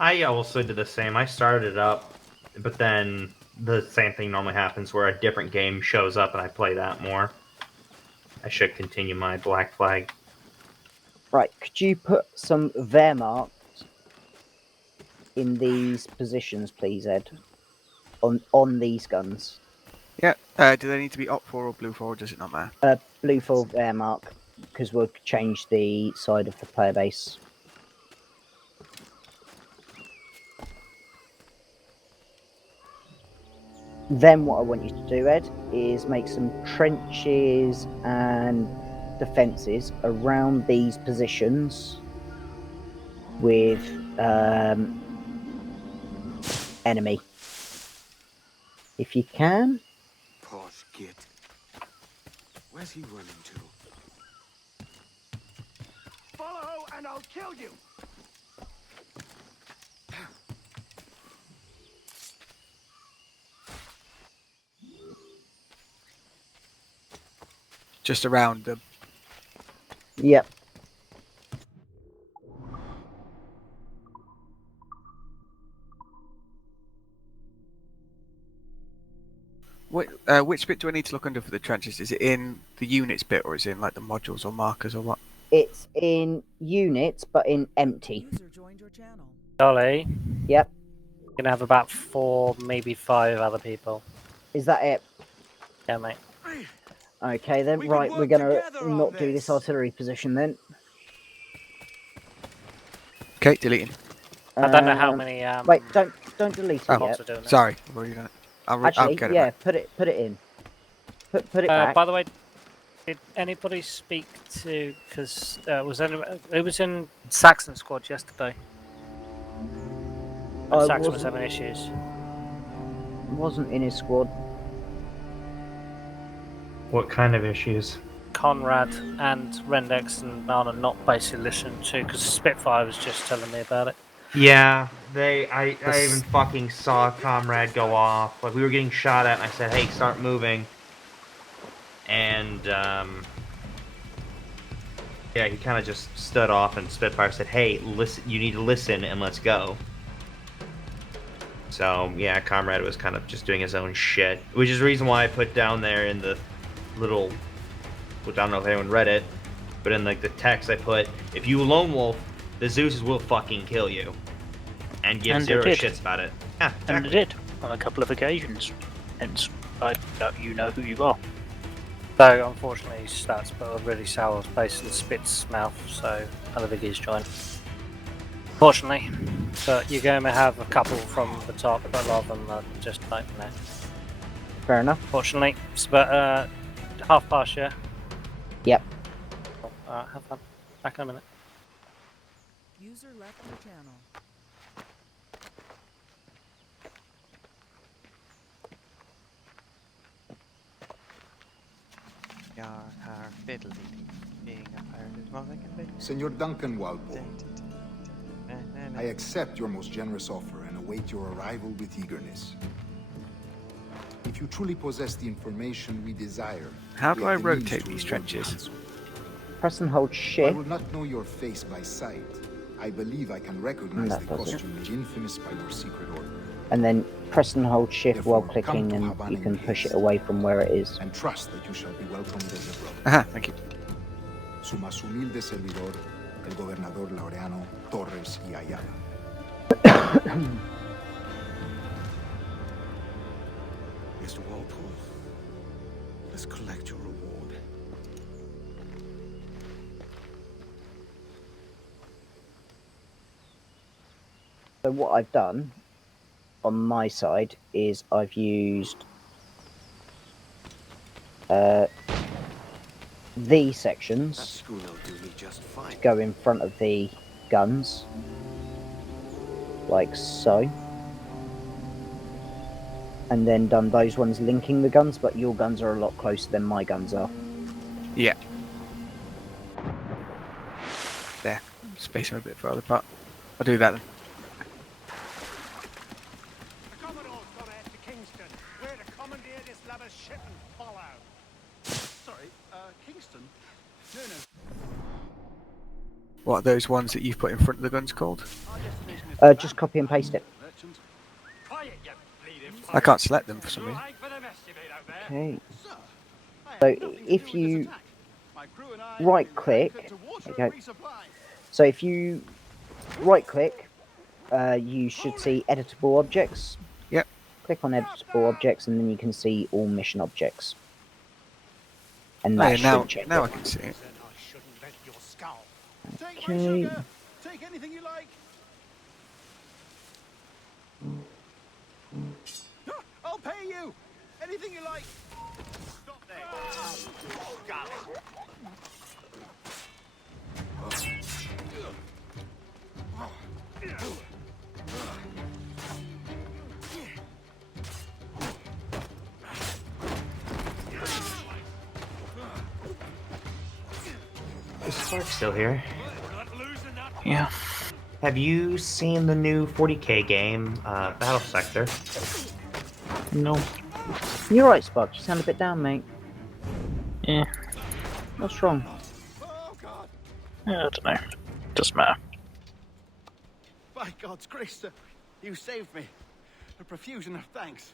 I also did the same. I started it up, but then the same thing normally happens where a different game shows up and I play that more. I should continue my Black Flag. Right, could you put some Wehrmacht in these positions, please, Ed? On these guns. Yeah. Do they need to be op 4 or blue 4, or does it not matter? Blue for Wehrmacht, because we'll change the side of the player base. Then what I want you to do, Ed, is make some trenches and defences around these positions with enemy. If you can. Posh git. Where's he running to? Follow and I'll kill you! Just around them. Yep. Which bit do I need to look under for the trenches? Is it in the units bit, or is it in like the modules or markers or what? It's in units, but in empty. Dolly. Yep. You're gonna have about 4, maybe 5 other people. Is that it? Yeah, mate. Okay then. Right, we're gonna not do this artillery position then. Okay, deleting. I don't know how many. Wait, don't delete it Oh, yet. sorry, I've already done it. I'll Actually, get it yeah, back. put it in. Put it back. By the way, did anybody speak to? Because it was in Saxon squad yesterday. And Saxon was having issues. Wasn't in his squad. What kind of issues? Conrad and Rendex and Nana not basically listened to because Spitfire was just telling me about it. Yeah, I even fucking saw Comrade go off. Like, we were getting shot at, and I said, hey, start moving. And, yeah, he kind of just stood off, and Spitfire said, hey, listen, you need to listen, and let's go. So, yeah, Comrade was kind of just doing his own shit. Which is the reason why I put down there in the little, which I don't know if anyone read it, but in, like, the text I put, if you lone wolf, the Zeus's will fucking kill you. And give zero shits about it. Yeah, exactly. And it did on a couple of occasions. Hence, you know who you are. So, unfortunately, his stats were really sour, basically Spit's mouth, so I don't think he's joined. Fortunately. But you're going to have a couple from the top, but a lot of them are just like, no. Fair enough. Fortunately. But, half past, yeah? Yep. Alright, have fun. Back in a minute. User left your channel. Senor Duncan Walpole, I accept your most generous offer and await your arrival with eagerness. If you truly possess the information we desire, How we do I have the means rotate to these reward your trenches? answer. Press and hold I shift. will not know your face by sight. I believe I can recognize That the does it. costume made infamous by your secret order. And then press and hold shift while Therefore, clicking, come to and Havana you can in push it haste. away from where it is. And trust that you shall be welcomed as a brother. Aha, thank you. Su más humilde servidor, el gobernador Laureano Torres y Ayala. Mr. Walpole, let's collect your reward. So what I've done on my side is I've used these sections School will do me just fine. to go in front of the guns, like so, and then done those ones linking the guns, but your guns are a lot closer than my guns are. Yeah. There. Space them a bit further apart. I'll do that then. Kingston? No. What are those ones that you've put in front of the guns called? Just copy and paste it. I can't select them for some reason. Okay. So if you right click, okay. So if you right click, you should see editable objects. Yep. Click on editable objects, and then you can see all mission objects. And Oh, that yeah, should check now it. I can see it. Okay. Take anything you like. I'll pay you. Anything you like. Stop there. Got it. Spark's still here. Yeah. Have you seen the new 40k game, Battle Sector? No. You're right, Spark. You sound a bit down, mate. Yeah. What's wrong? Yeah, I don't know. Doesn't matter. By God's grace, sir, you saved me. A profusion of thanks.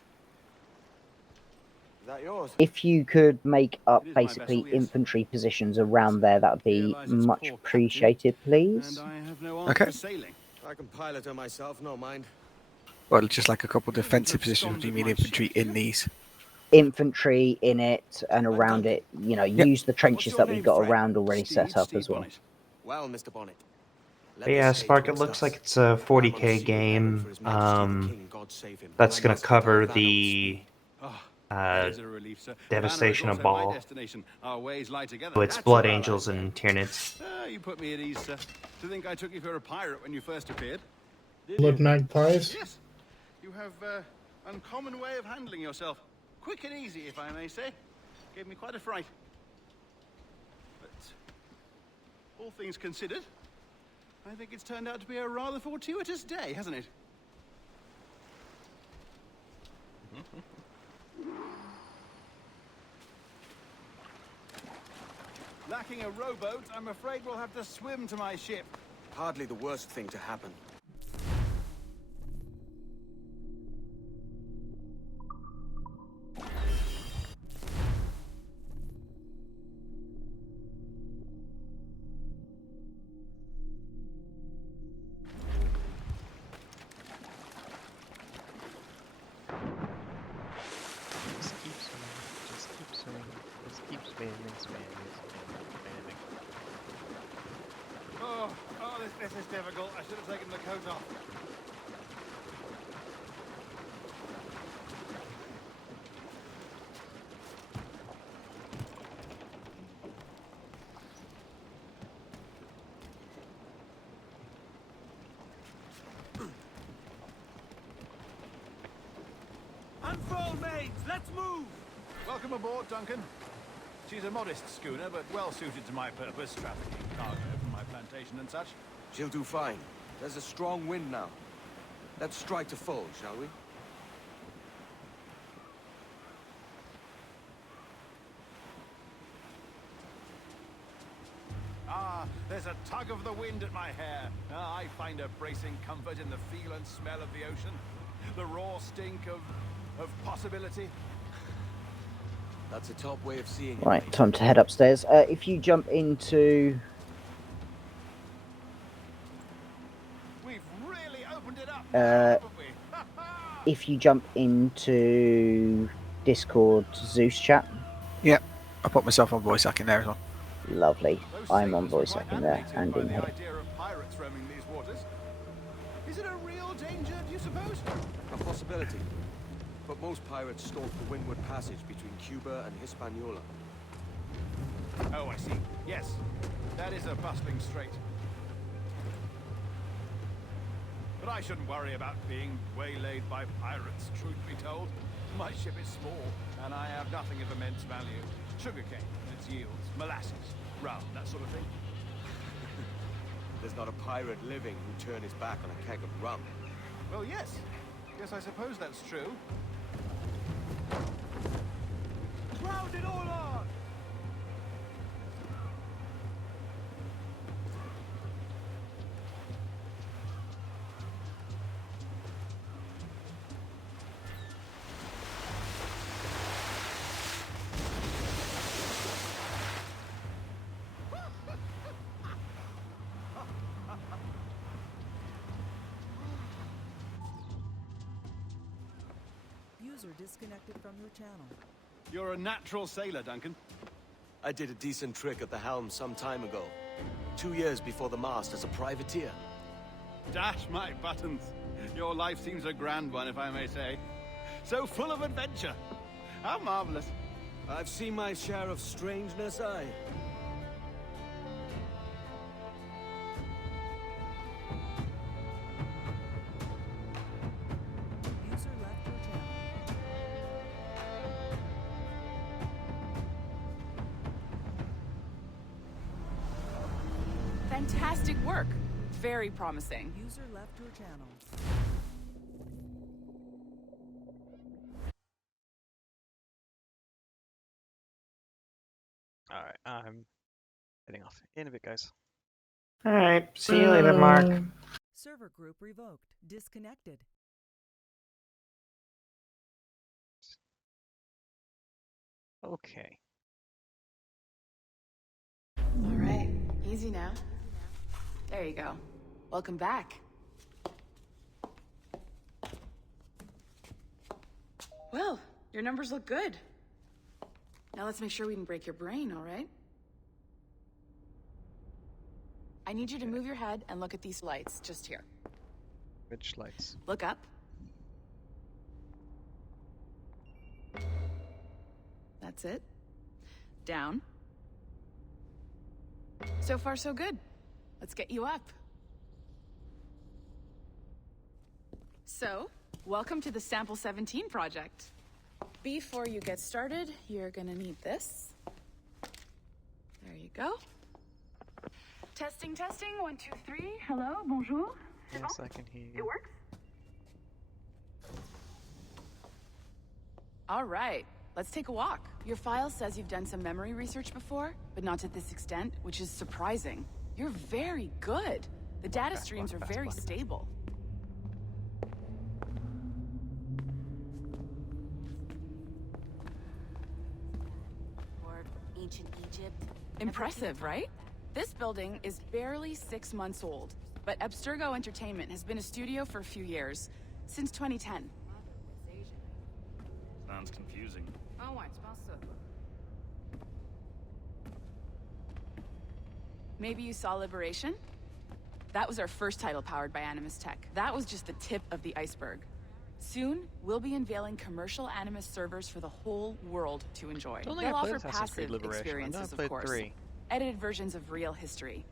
Is that yours? If you could make up basically infantry positions around there, that would be much appreciated, please. I have no Okay. for sailing. I can pilot her myself, no mind. Well, just like a couple defensive positions. Do you mean infantry in these? Infantry in it and around it, you know, use the trenches that we've got around already set up as well. Well, Mr. Bonnet. But yeah, Spark, it looks like it's a 40k game. That's going to cover the devastation of Ball. So it's Blood Angels and Tyranids. You put me at ease, sir. To think I took you for a pirate when you first appeared. Blood magpies. Yes. You have uncommon way of handling yourself. Quick and easy, if I may say. Gave me quite a fright. But all things considered, I think it's turned out to be a rather fortuitous day, hasn't it? Lacking a rowboat, I'm afraid we'll have to swim to my ship. Hardly the worst thing to happen. This is difficult. I should have taken the coat off. Unfold, maids! Let's move! Welcome aboard, Duncan. She's a modest schooner, but well suited to my purpose, trafficking cargo from my plantation and such. She'll do fine. There's a strong wind now. Let's strike to full, shall we? Ah, there's a tug of the wind at my hair. Ah, I find a bracing comfort in the feel and smell of the ocean. The raw stink of possibility. That's a top way of seeing it. Right, time to head upstairs. If you jump into... We've really opened it up. If you jump into Discord Zeus chat. Yep, I put myself on voice hacking there as well. Lovely. I'm on voice hacking there and in here. Idea of pirates roaming these waters. Is it a real danger, do you suppose? A possibility. But most pirates stalk the windward passage between Cuba and Hispaniola. Oh, I see. Yes, that is a bustling strait. But I shouldn't worry about being waylaid by pirates, truth be told. My ship is small, and I have nothing of immense value. Sugarcane and its yields, molasses, rum, that sort of thing. There's not a pirate living who'd turn his back on a keg of rum. Well, yes. Yes, I suppose that's true. Round it all on! User disconnected from your channel. You're a natural sailor, Duncan. I did a decent trick at the helm some time ago. 2 years before the mast as a privateer. Dash my buttons. Your life seems a grand one, if I may say. So full of adventure. How marvelous. I've seen my share of strangeness, aye. User left your channel. Fantastic work. Very promising. User left your channel. Alright, I'm heading off. In a bit, guys. Alright, see you later, Mark. Server group revoked. Disconnected. Okay. All right, easy now. There you go. Welcome back. Well, your numbers look good. Now let's make sure we can break your brain, all right? I need you to move your head and look at these lights just here. Which lights? Look up. That's it. Down. So far, so good. Let's get you up. So, welcome to the Sample 17 project. Before you get started, you're gonna need this. There you go. Testing, testing, 1, 2, 3. Hello, bonjour. Yes, I can hear you. It works? All right, let's take a walk. Your file says you've done some memory research before, but not to this extent, which is surprising. You're very good. The data streams are very stable. Or ancient Egypt. Impressive, right? This building is barely 6 months old, but Abstergo Entertainment has been a studio for a few years, since 2010. Sounds confusing. Oh, ouais, tu penses ça? Maybe you saw Liberation? That was our first title powered by Animus Tech. That was just the tip of the iceberg. Soon, we'll be unveiling commercial Animus servers for the whole world to enjoy. Don't think They'll I played offer Assassin's Creed passive Liberation. I know I experiences, of played course. 3. Edited versions of real history.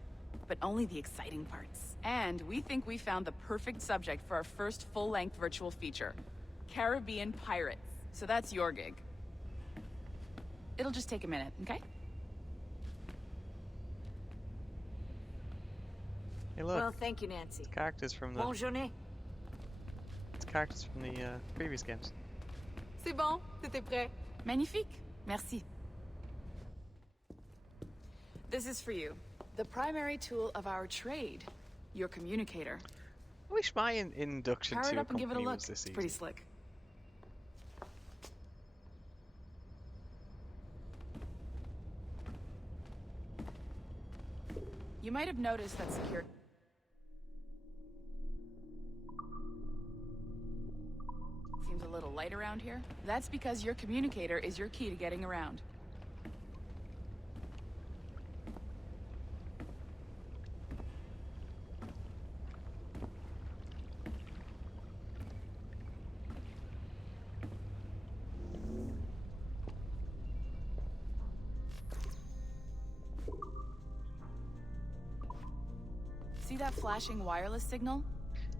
But only the exciting parts. And we think we found the perfect subject for our first full-length virtual feature. Caribbean Pirates. So that's your gig. It'll just take a minute, okay? Hey, look. Well, thank you, Nancy. It's characters from the. Bonne journée. It's characters from the previous games. C'est bon, t'étais prêt. Magnifique. Merci. This is for you. The primary tool of our trade. Your communicator. I wish my induction Power it to a up and give it a company look. was this It's pretty easy. slick. You might have noticed that security. Seems a little light around here. That's because your communicator is your key to getting around. See that flashing wireless signal?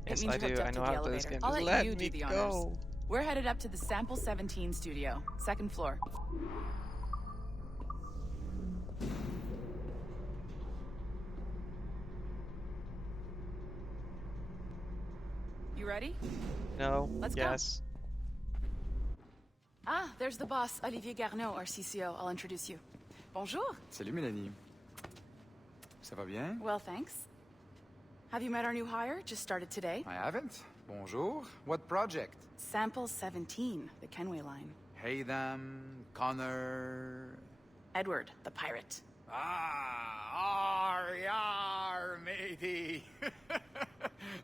Yes, it means I you're hooked do. up I to know the how those elevator. games. I'll Just let let you me do the go. honors. We're headed up to the Sample 17 studio, second floor. You ready? No. Let's go. Yes. Ah, there's the boss, Olivier Garneau, our CCO. I'll introduce you. Bonjour. Salut Mélanie. Ça va bien? Well, thanks. Have you met our new hire? Just started today. I haven't. Bonjour. What project? Sample 17, the Kenway line. Haytham, Connor... Edward, the pirate. Ah, yar, matey.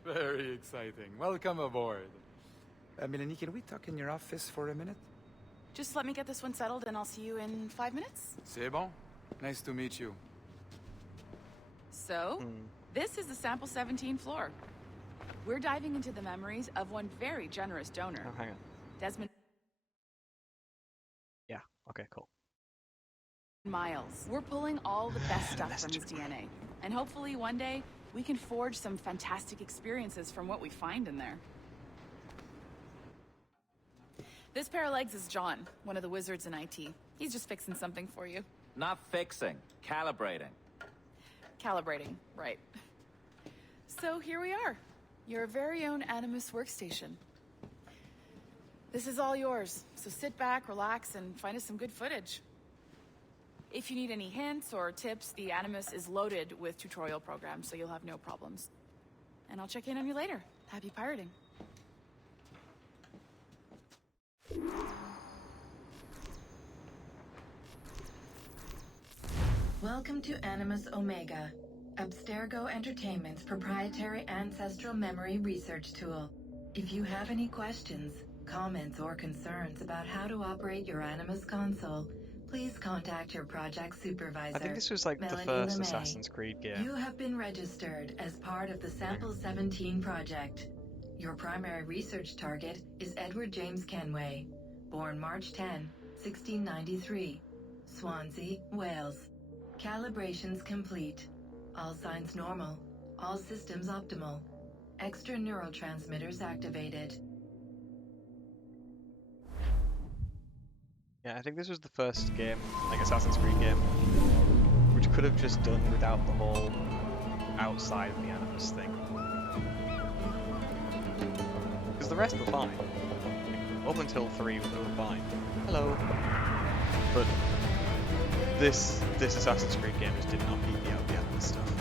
Very exciting. Welcome aboard. Mélanie, can we talk in your office for a minute? Just let me get this one settled and I'll see you in 5 minutes. C'est bon. Nice to meet you. So, this is the Sample 17 floor. We're diving into the memories of one very generous donor. Oh, hang on. Desmond Yeah. Okay. Cool. Miles. We're pulling all the best stuff from his DNA. And hopefully one day, we can forge some fantastic experiences from what we find in there. This pair of legs is John, one of the wizards in IT. He's just fixing something for you. Not fixing, calibrating. Calibrating, right. So here we are, your very own Animus workstation. This is all yours, so sit back, relax, and find us some good footage. If you need any hints or tips, the Animus is loaded with tutorial programs, so you'll have no problems. And I'll check in on you later. Happy pirating. Welcome to Animus Omega, Abstergo Entertainment's proprietary ancestral memory research tool. If you have any questions, comments, or concerns about how to operate your Animus console, please contact your project supervisor. I think this was like the Melanie first LeMay. Assassin's Creed game. You have been registered as part of the Sample 17 project. Your primary research target is Edward James Kenway, born March 10, 1693, Swansea, Wales. Calibrations complete. All signs normal. All systems optimal. Extra neurotransmitters activated. Yeah, I think this was the first game, like Assassin's Creed game, which could have just done without the whole outside of the Animus thing. Because the rest were fine. Up until 3 we were fine. Hello. But this Assassin's Creed game just did not need the Animus stuff.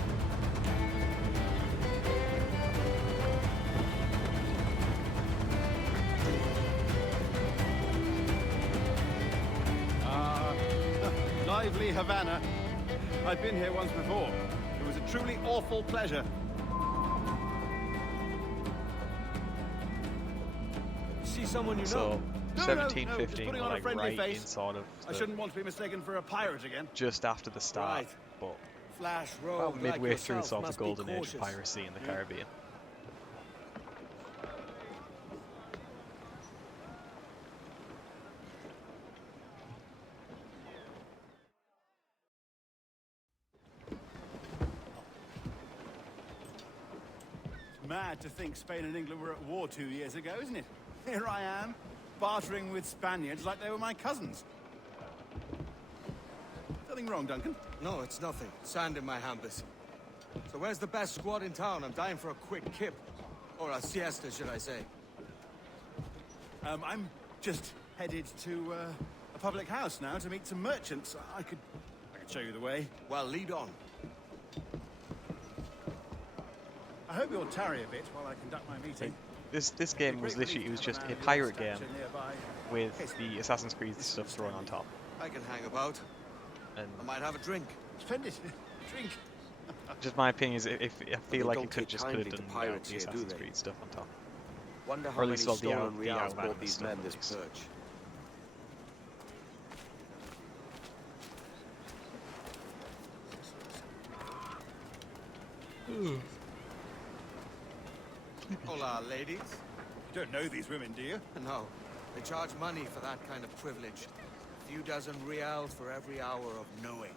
Lively Havana. I've been here once before. It was a truly awful pleasure. See someone you know? So, No, 1750 just putting were on a like friendly right face. in sort of I shouldn't want to be mistaken for a pirate again. just after the start, Right. but Flash rogue about midway like through yourself sort of must the be golden age of cautious. piracy in the Caribbean. Mad to think Spain and England were at war 2 years ago, isn't it? Here I am, bartering with Spaniards like they were my cousins. Nothing wrong, Duncan? No, it's nothing. Sand in my hampers. So where's the best squad in town? I'm dying for a quick kip. Or a siesta, should I say. I'm just headed to a public house now to meet some merchants. I could show you the way. Well, lead on. I hope you'll tarry a bit while I conduct my meeting. This game was literally, it was just a pirate game with the Assassin's Creed stuff thrown on top. I can hang about. And I might have a drink. Splendid. Drink. just my opinion is, if I feel like don't it could take just could have kindly done to without pirates the here, do Assassin's they? Creed stuff on top. Wonder Or how at many least all the stolen the reals outbound bought these stuff men at this least. perch. Hola, ladies. You don't know these women, do you? No. They charge money for that kind of privilege. A few dozen reals for every hour of knowing.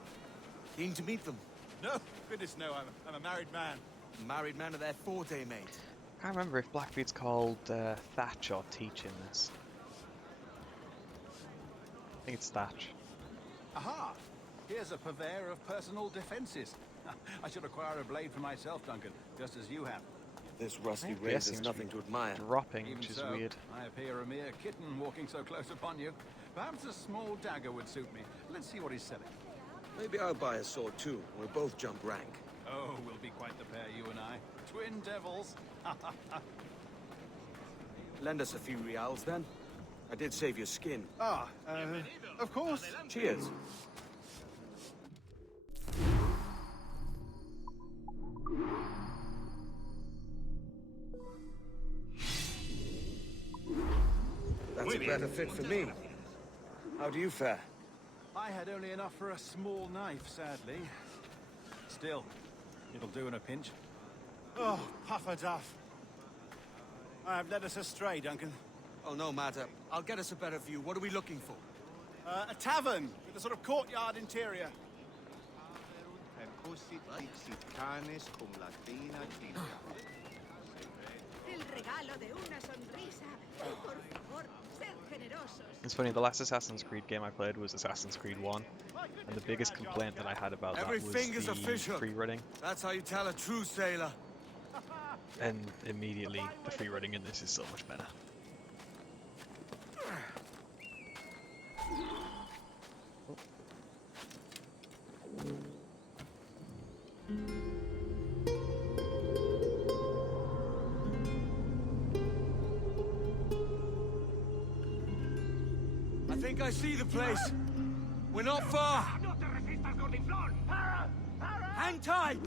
Keen to meet them. No, goodness no, I'm a married man. Married man of their forte, mate. I can't remember if Blackbeard's called Thatch or Teach in this. I think it's Thatch. Aha! Here's a purveyor of personal defenses. I should acquire a blade for myself, Duncan, just as you have. This rusty FPS race is seems nothing to admire. Dropping, Even which is so, weird. I appear a mere kitten walking so close upon you. Perhaps a small dagger would suit me. Let's see what he's selling. Maybe I'll buy a sword too. We'll both jump rank. Oh, we'll be quite the pair, you and I. Twin devils. Lend us a few reals then. I did save your skin. Of course. Cheers. That's a better fit for me. How do you fare? I had only enough for a small knife, sadly. Still, it'll do in a pinch. Oh, puffer duff. I have led us astray, Duncan. Oh, no matter. I'll get us a better view. What are we looking for? A tavern with a sort of courtyard interior. El regalo de una sonrisa. Por favor, It's funny, the last Assassin's Creed game I played was Assassin's Creed 1, and the biggest complaint that I had about that was the free running. That's how you tell a true sailor. And immediately, the free running in this is so much better. I think I see the place. We're not far. Hang tight.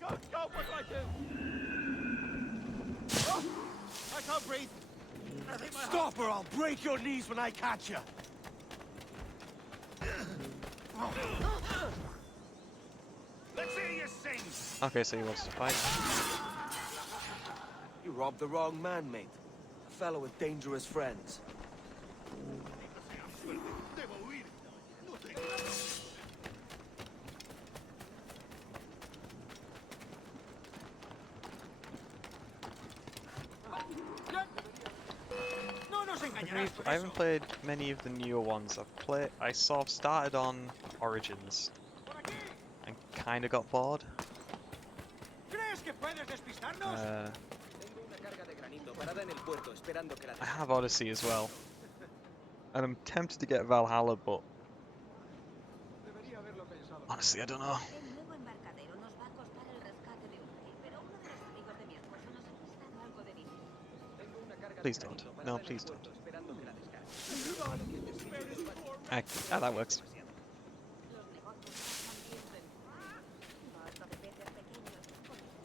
Go, what do I do? Oh, I can't breathe. Stop or I'll break your knees when I catch you. Let's hear you sing. Okay, so he wants to fight. You robbed the wrong man, mate. A fellow with dangerous friends. I haven't played many of the newer ones. I sort of started on Origins and kind of got bored. I have Odyssey as well, and I'm tempted to get Valhalla, but honestly, I don't know. Please don't. No, please don't. That works.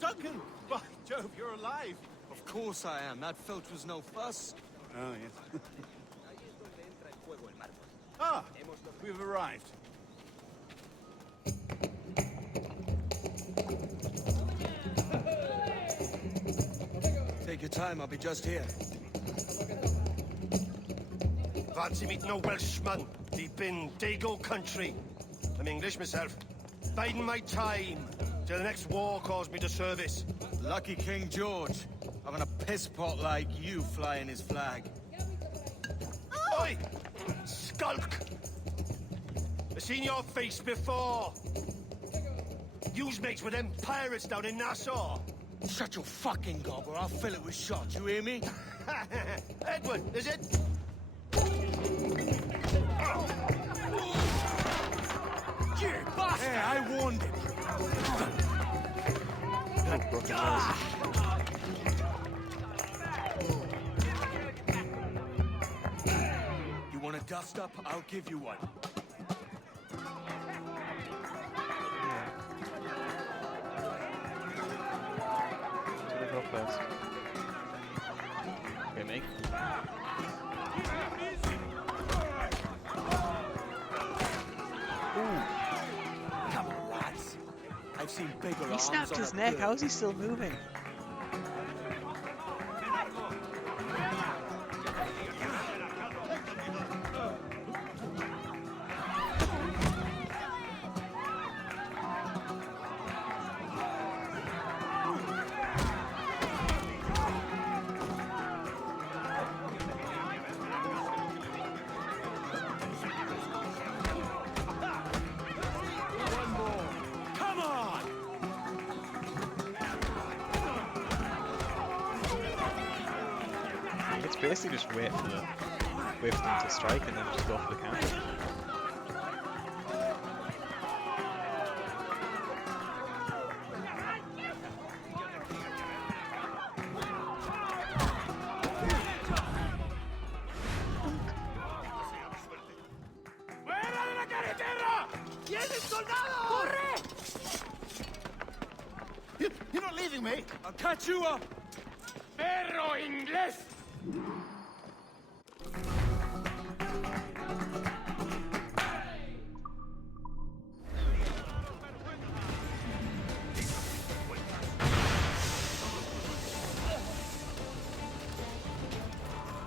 Duncan! By Jove, you're alive! Of course I am. That filch was no fuss. Oh, yes. Ah, we've arrived. Take your time, I'll be just here. Fancy meeting a Welshman deep in Dago country. I'm English myself. Biding my time till the next war calls me to service. Lucky King George, having a piss pot like you flying his flag. Oi! Skulk! I've seen your face before. You's mates with them pirates down in Nassau. Shut your fucking gob or I'll fill it with shot, you hear me? Edward, is it? You bastard! Yeah, I warned him. You want a dust up? I'll give you one. Go first. Okay, me. Come on, lads. I've seen bigger He arms snapped on his a neck. bird. How is he still moving? Come on! It's basically just wait for them to strike and then just go for the counter. ¡Fuera de la carretera! ¡Vienen soldados! ¡Corre! You're not leaving me. I'll catch you up! ¡Perro inglés!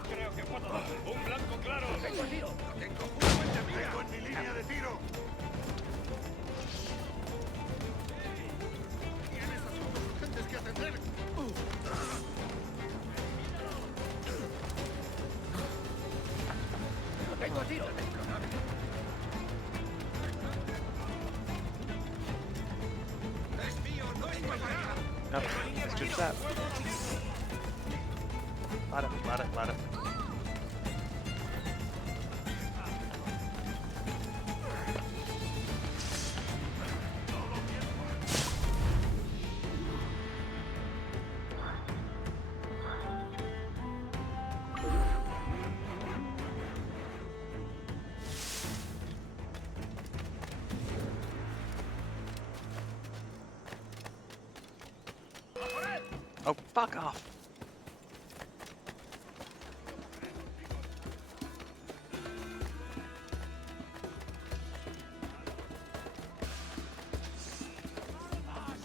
Creo que puedo. Un blanco claro. Tengo el tiro. Tengo justamente tengo en mi línea de tiro. Tienes asuntos urgentes que atender. No, it's just that. Ladder. Oh, fuck off!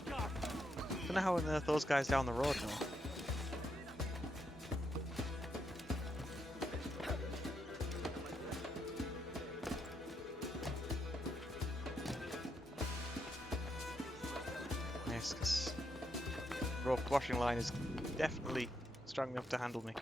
I don't know how on earth those guys down the road know. Yes, because rope washing line is definitely strong enough to handle me.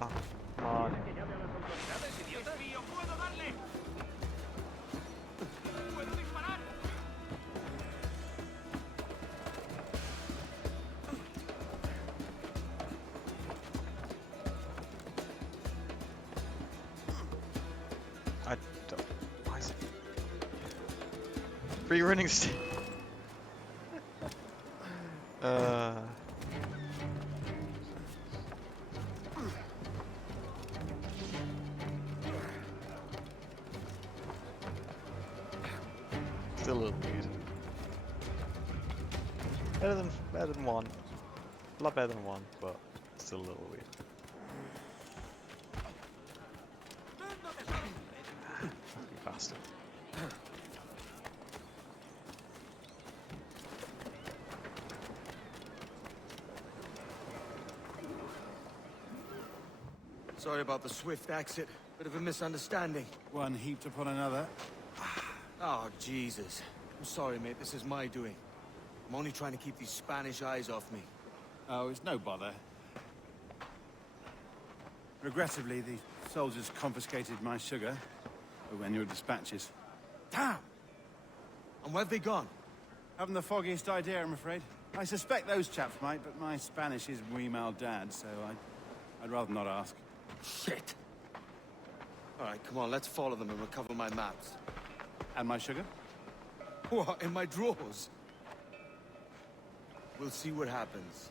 Oh, come on. I don't. Why is it? Free running stick. Still a little weird. Better than one. A lot better than one, but still a little weird. Fucking bastard. Sorry about the swift exit. Bit of a misunderstanding. One heaped upon another. Oh, Jesus. I'm sorry, mate. This is my doing. I'm only trying to keep these Spanish eyes off me. Oh, it's no bother. Regrettably, the soldiers confiscated my sugar when your dispatches. Damn! And where've they gone? Haven't the foggiest idea, I'm afraid. I suspect those chaps might, but my Spanish is muy mal dad, so I'd rather not ask. Shit! Alright, come on, let's follow them and recover my maps. And my sugar? What, in my drawers? We'll see what happens.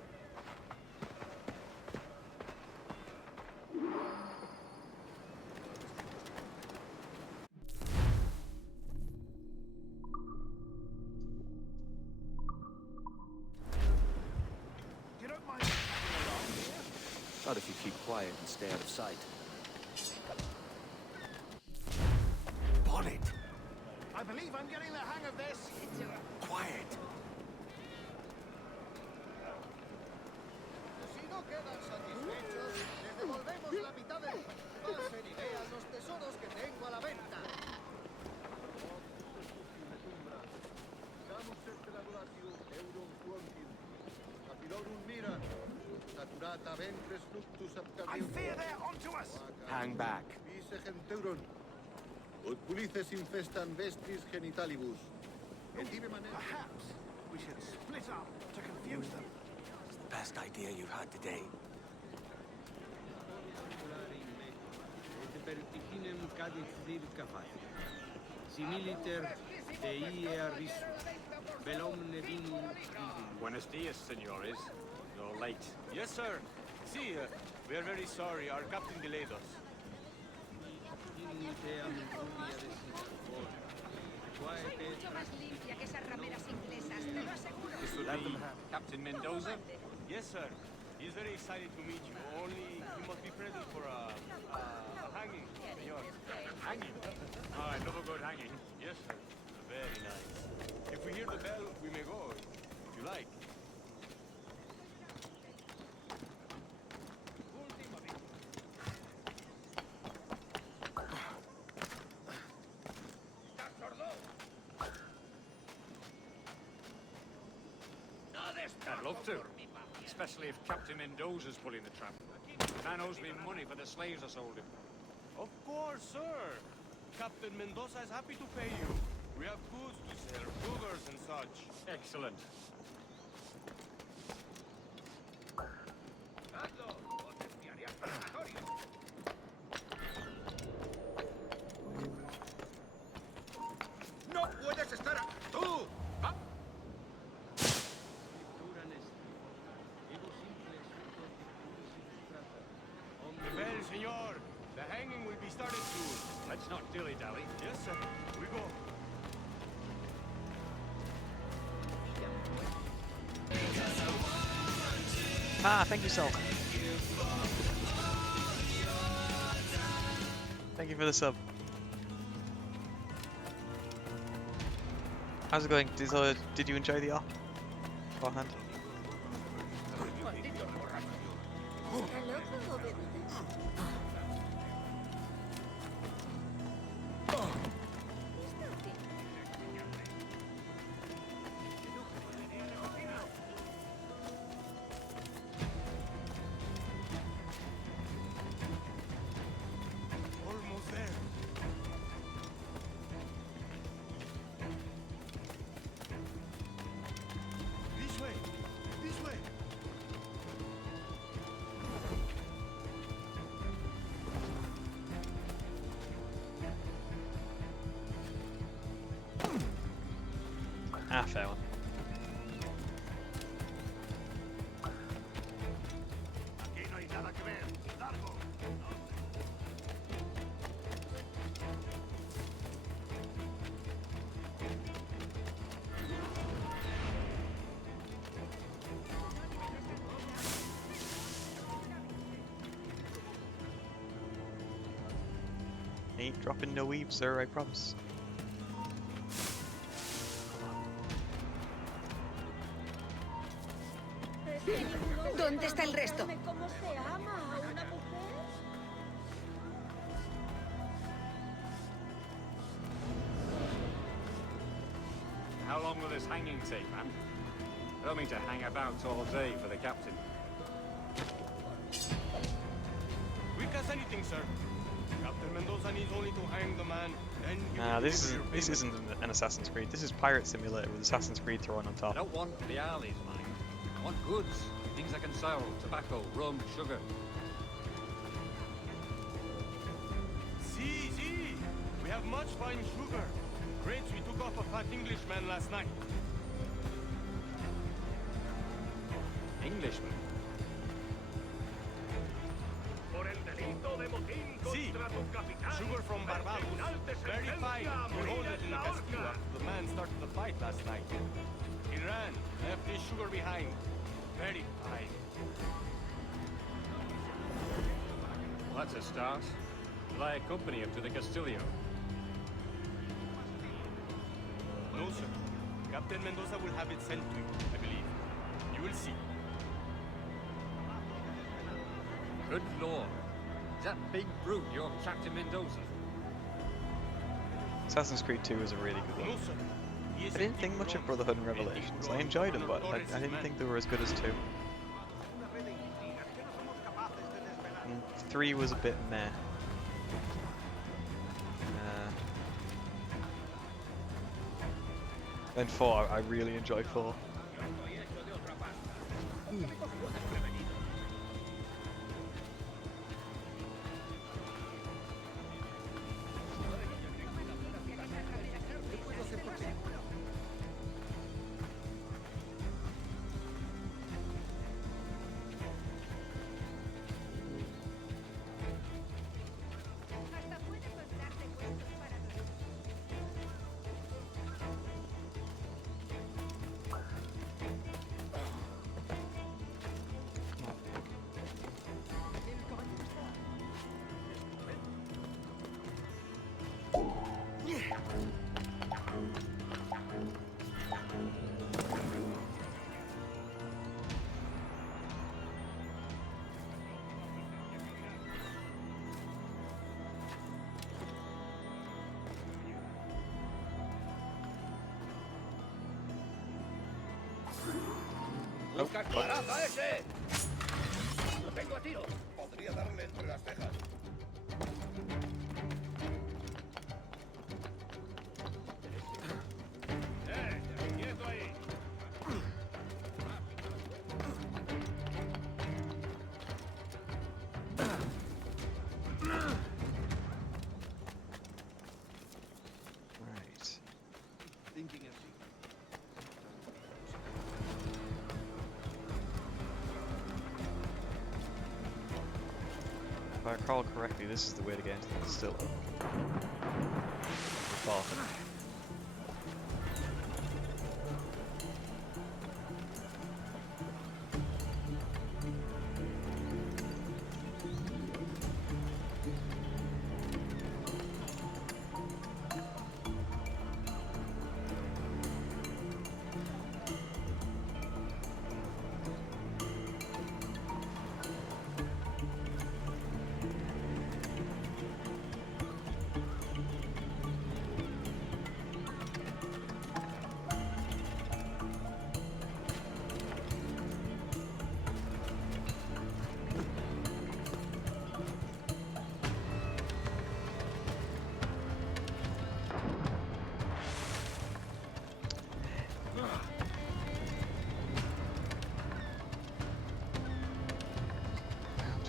Not if you keep quiet and stay out of sight. Bonnet! I believe I'm getting the hang of this. Quiet! Si no quedan satisfechos, les devolvemos la mitad del pase y vean los tesoros que tengo a la venta. I fear they're onto us. Hang back. Pulices infestan vestris genitalibus. Perhaps we should split up to confuse them. It's the best idea you've had today. Buenos dias, senores. You're late. Yes, sir. See, we are very sorry. Our captain delayed us. This will be Captain Mendoza? Yes, sir. He's very excited to meet you. Only you must be present for a hanging, senor. Hanging? Oh, I love a good hanging. Yes, sir. Very nice. If we hear the bell, we may go, if you like. I'd love to. Especially if Captain Mendoza's pulling the trap. The man owes me money for the slaves I sold him. Of course, sir. Captain Mendoza is happy to pay you. We have goods to sell, sugars and such. Excellent. ¡No puedes estar... ¡Tú! ¡Ah! The bell, senor. The hanging will be started soon. Let's not dilly-dally. Yes, sir. We go. Ah, thank you, Sol. Thank you for the sub. How's it going? Did you enjoy the op? Beforehand? Almost there. This way. This way. Ah, fair one. Aquí no hay nada que ver. ¡Largo! Ain't dropping no weave, sir, I promise. ¿Dónde está el resto? ¿Cómo se ama a una mujer? How long will this hanging take, man? I don't mean to hang about all day for the captain. Quick as anything, sir. Captain Mendoza needs only to hang the man, then he Nah, will this deliver your isn't an Assassin's Creed. This is Pirate Simulator with Assassin's Creed thrown on I top. don't want the alleys, man. I want goods. Things I can sell. Tobacco, rum, sugar. See, see! We have much fine sugar. Crates we took off a fat Englishman last night. Englishman? See, sugar from Barbados. Very fine. We hold it in the Castilla. The man started the fight last night. He ran, left his sugar behind. Very fine. Well, that's a start. Will I accompany him to the Castillo? No, sir. Captain Mendoza will have it sent to you, I believe. You will see. Good lord. Is that big brute your Captain Mendoza? Assassin's Creed 2 is a really good No, one. sir. He is I didn't think much of Brotherhood and Revelations. I enjoyed them, but I didn't think they were as good as 2. And 3 was a bit meh. And 4, I really enjoyed 4. ¡Busca caraza ese! ¡Lo tengo a tiro! Podría darle entre las cejas. ¡Quieto ahí! Right. Thinking of If I recall correctly, this is the way to get into the distiller. Recall.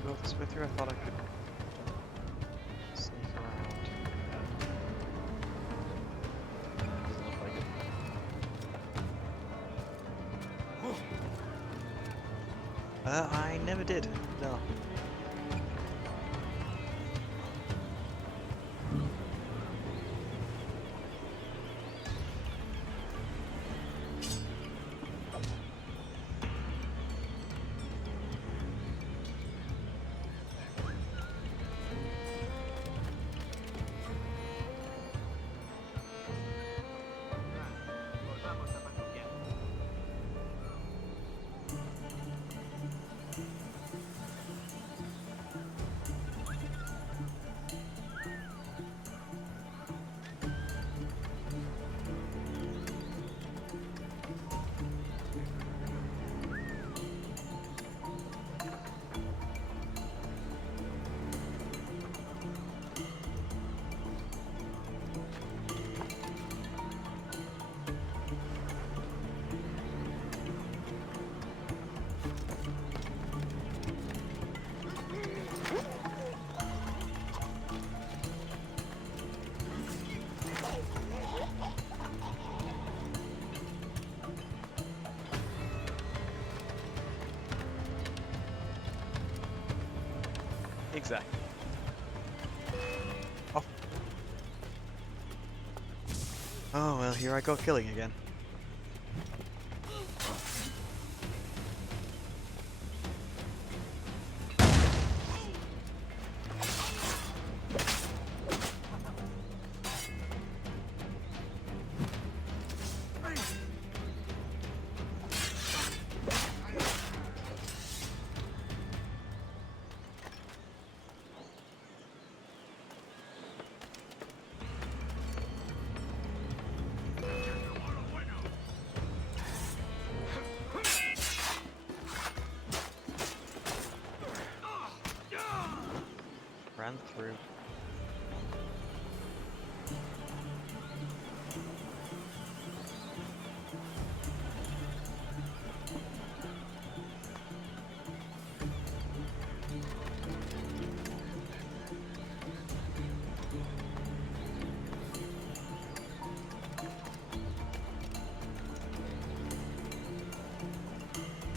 Go this way through. I thought I could sneak around. Doesn't look like it. I never did. No. Exactly. Oh. Oh well, here I go killing again. Ran through.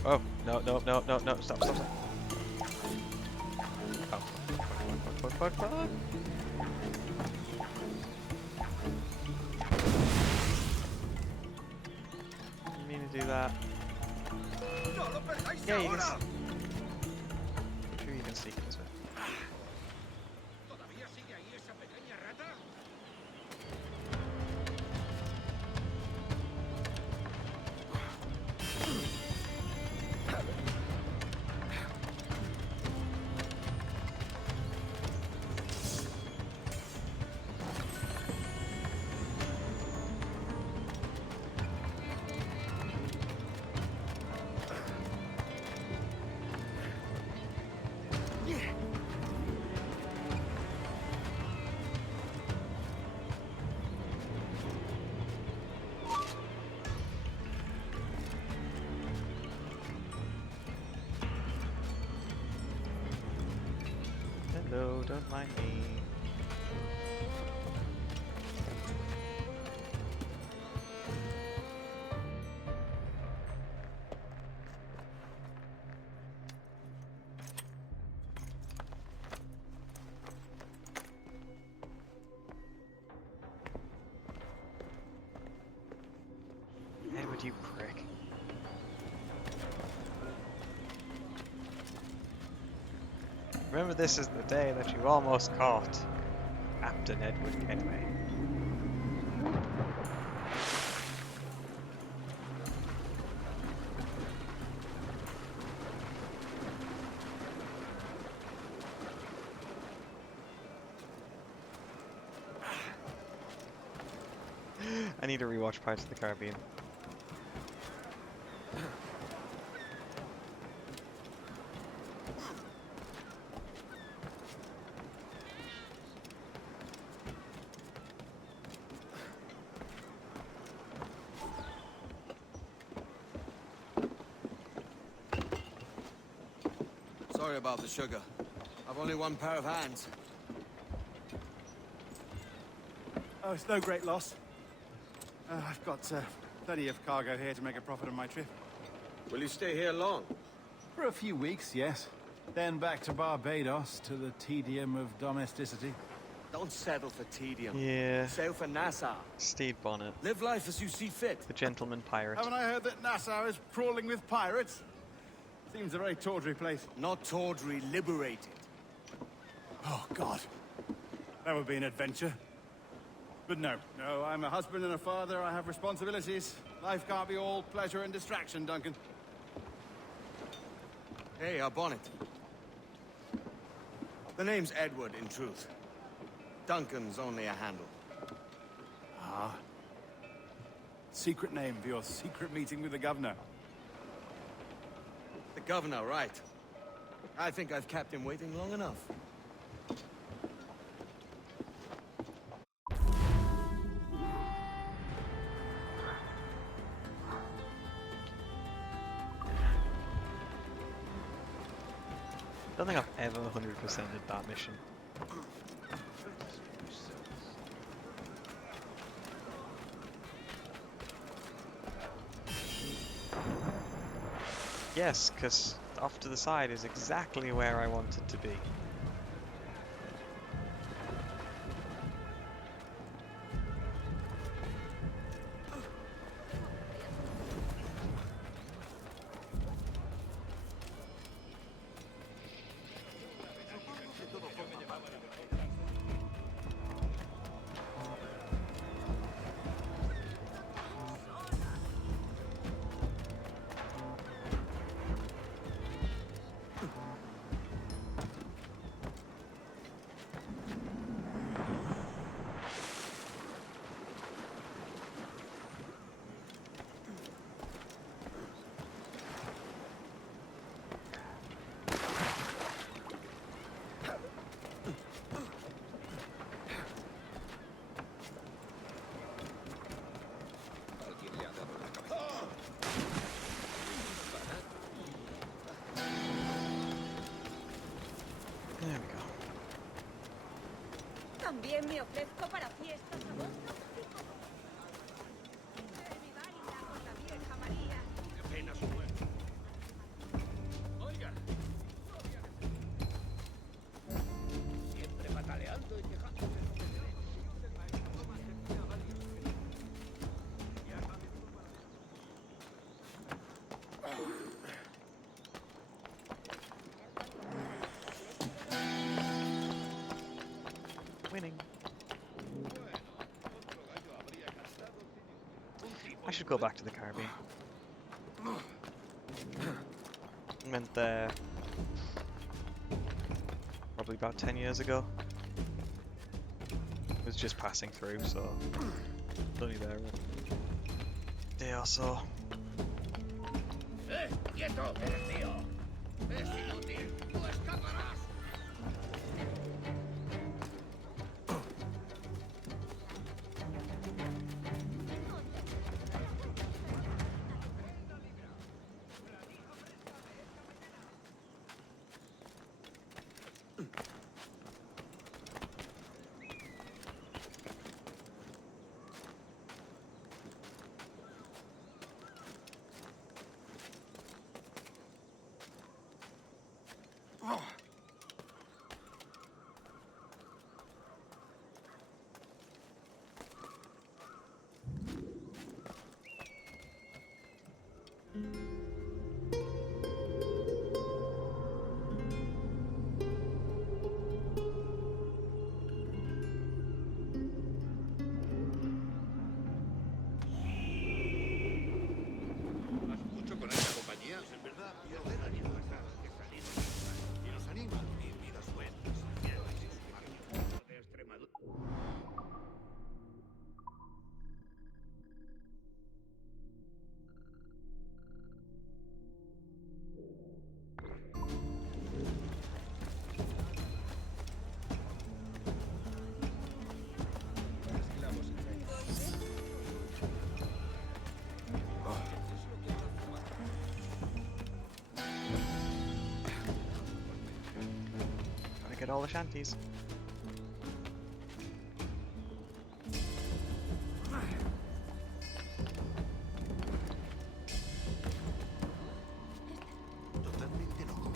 Oh, no, no, no, no, no, stop, stop, stop. Oh, fuck. Didn't mean to do that. Yeah, you can see. I'm sure you can see this way. Hello, don't mind me. Edward, you prick. Remember, this is the day that you almost caught Captain Edward Kenway. I need to rewatch Pirates of the Caribbean. Sorry about the sugar. I've only one pair of hands. Oh, it's no great loss. I've got plenty of cargo here to make a profit on my trip. Will you stay here long? For a few weeks, yes. Then back to Barbados to the tedium of domesticity. Don't settle for tedium. Yeah. Sail for Nassau. Steve Bonnet. Live life as you see fit. The gentleman pirate. Haven't I heard that Nassau is crawling with pirates? Seems a very tawdry place. Not tawdry, liberated. Oh, God. That would be an adventure. But no, I'm a husband and a father. I have responsibilities. Life can't be all pleasure and distraction, Duncan. Hey, our bonnet. The name's Edward, in truth. Duncan's only a handle. Ah. Secret name for your secret meeting with the governor. The governor, right. I think I've kept him waiting long enough. I don't think I've ever 100%ed that mission. Yes, because off to the side is exactly where I want it to be. También me ofrezco para fiestas a vuestro tipo. Con la vieja María. Qué pena su muerte. Oiga. Siempre pataleando y quejándose. Winning. I should go back to the Caribbean. Went there probably about 10 years ago. It was just passing through, so only there a day or so. ¡Quieto! ¡Tío! ¡Es inútil! ¡No escaparás! Mucho con esta compañía. En verdad, y nos anima a vivir vidas sueltas. De Extremadura. Gotta get all the shanties. Totalmente loco.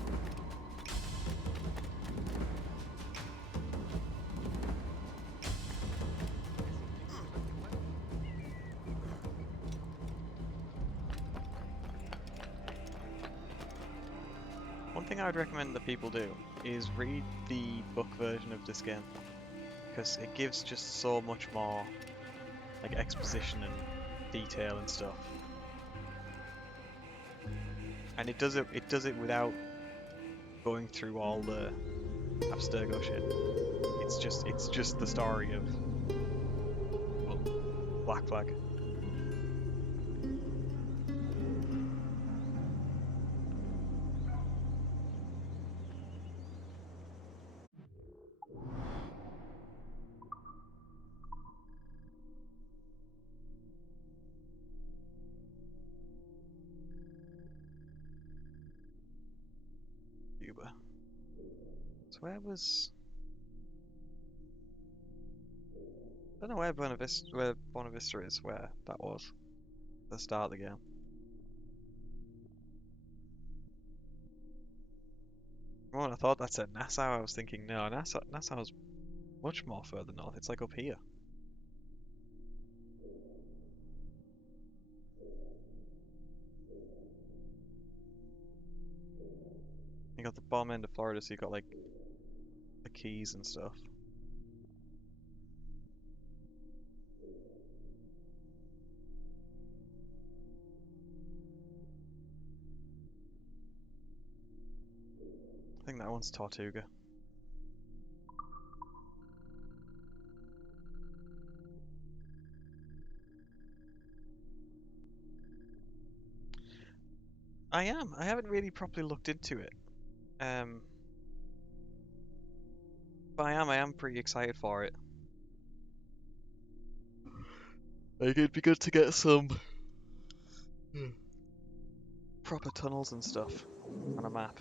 One thing I would recommend that people do is read the book version of this game, because it gives just so much more like exposition and detail and stuff. And it does it without going through all the Abstergo shit. It's just the story of, well, Black Flag. Cuba. So where was? I don't know where Buena Vista is. Where that was the start of the game. When I thought that said Nassau, I was thinking, no, Nassau's much more further north. It's like up here. You got the bomb end of Florida, so you got like the Keys and stuff. I think that one's Tortuga. I am. I haven't really properly looked into it. But I am pretty excited for it. Like, it'd be good to get some proper tunnels and stuff on a map.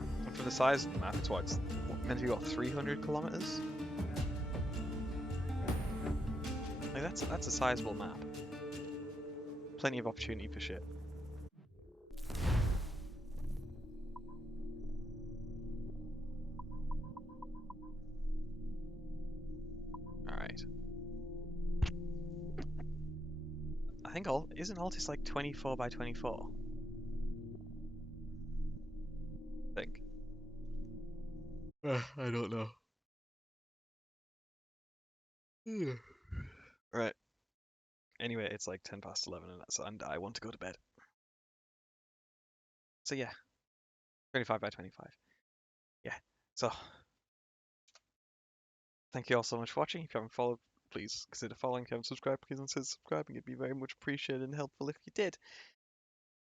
And for the size of the map, it's meant to be what, 300 kilometers? Like that's a sizable map. Plenty of opportunity for shit. Alright. I think isn't Altis like 24 by 24? I think. I don't know. Right. Anyway, it's like 10 past 11 and I want to go to bed. So yeah, 25 by 25. Yeah. So thank you all so much for watching. If you haven't followed, please consider following. If you haven't subscribed, please consider subscribing. It'd be very much appreciated and helpful if you did.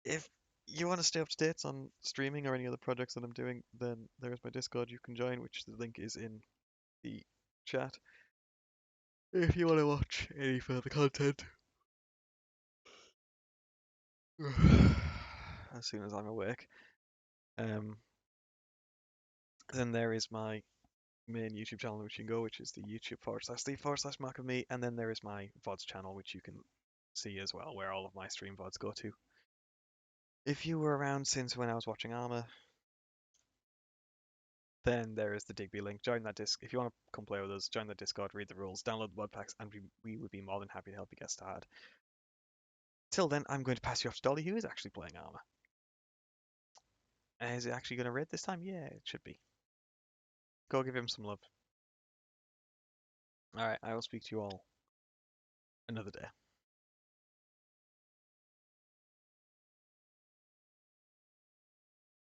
If you want to stay up to date on streaming or any other projects that I'm doing, then there's my Discord you can join, which the link is in the chat. If you want to watch any further content, as soon as I'm awake, then there is my main YouTube channel which you can go, which is the YouTube/Steve/Mark of Me, and then there is my VODs channel which you can see as well, where all of my stream VODs go to. If you were around since when I was watching Arma, then there is the Digby link. Join that if you want to come play with us, join the Discord, read the rules, download the mod packs, and we would be more than happy to help you get started. Till then, I'm going to pass you off to Dolly, who is actually playing Arma. Is it actually going to raid this time? Yeah, it should be. Go give him some love. Alright, I will speak to you all another day.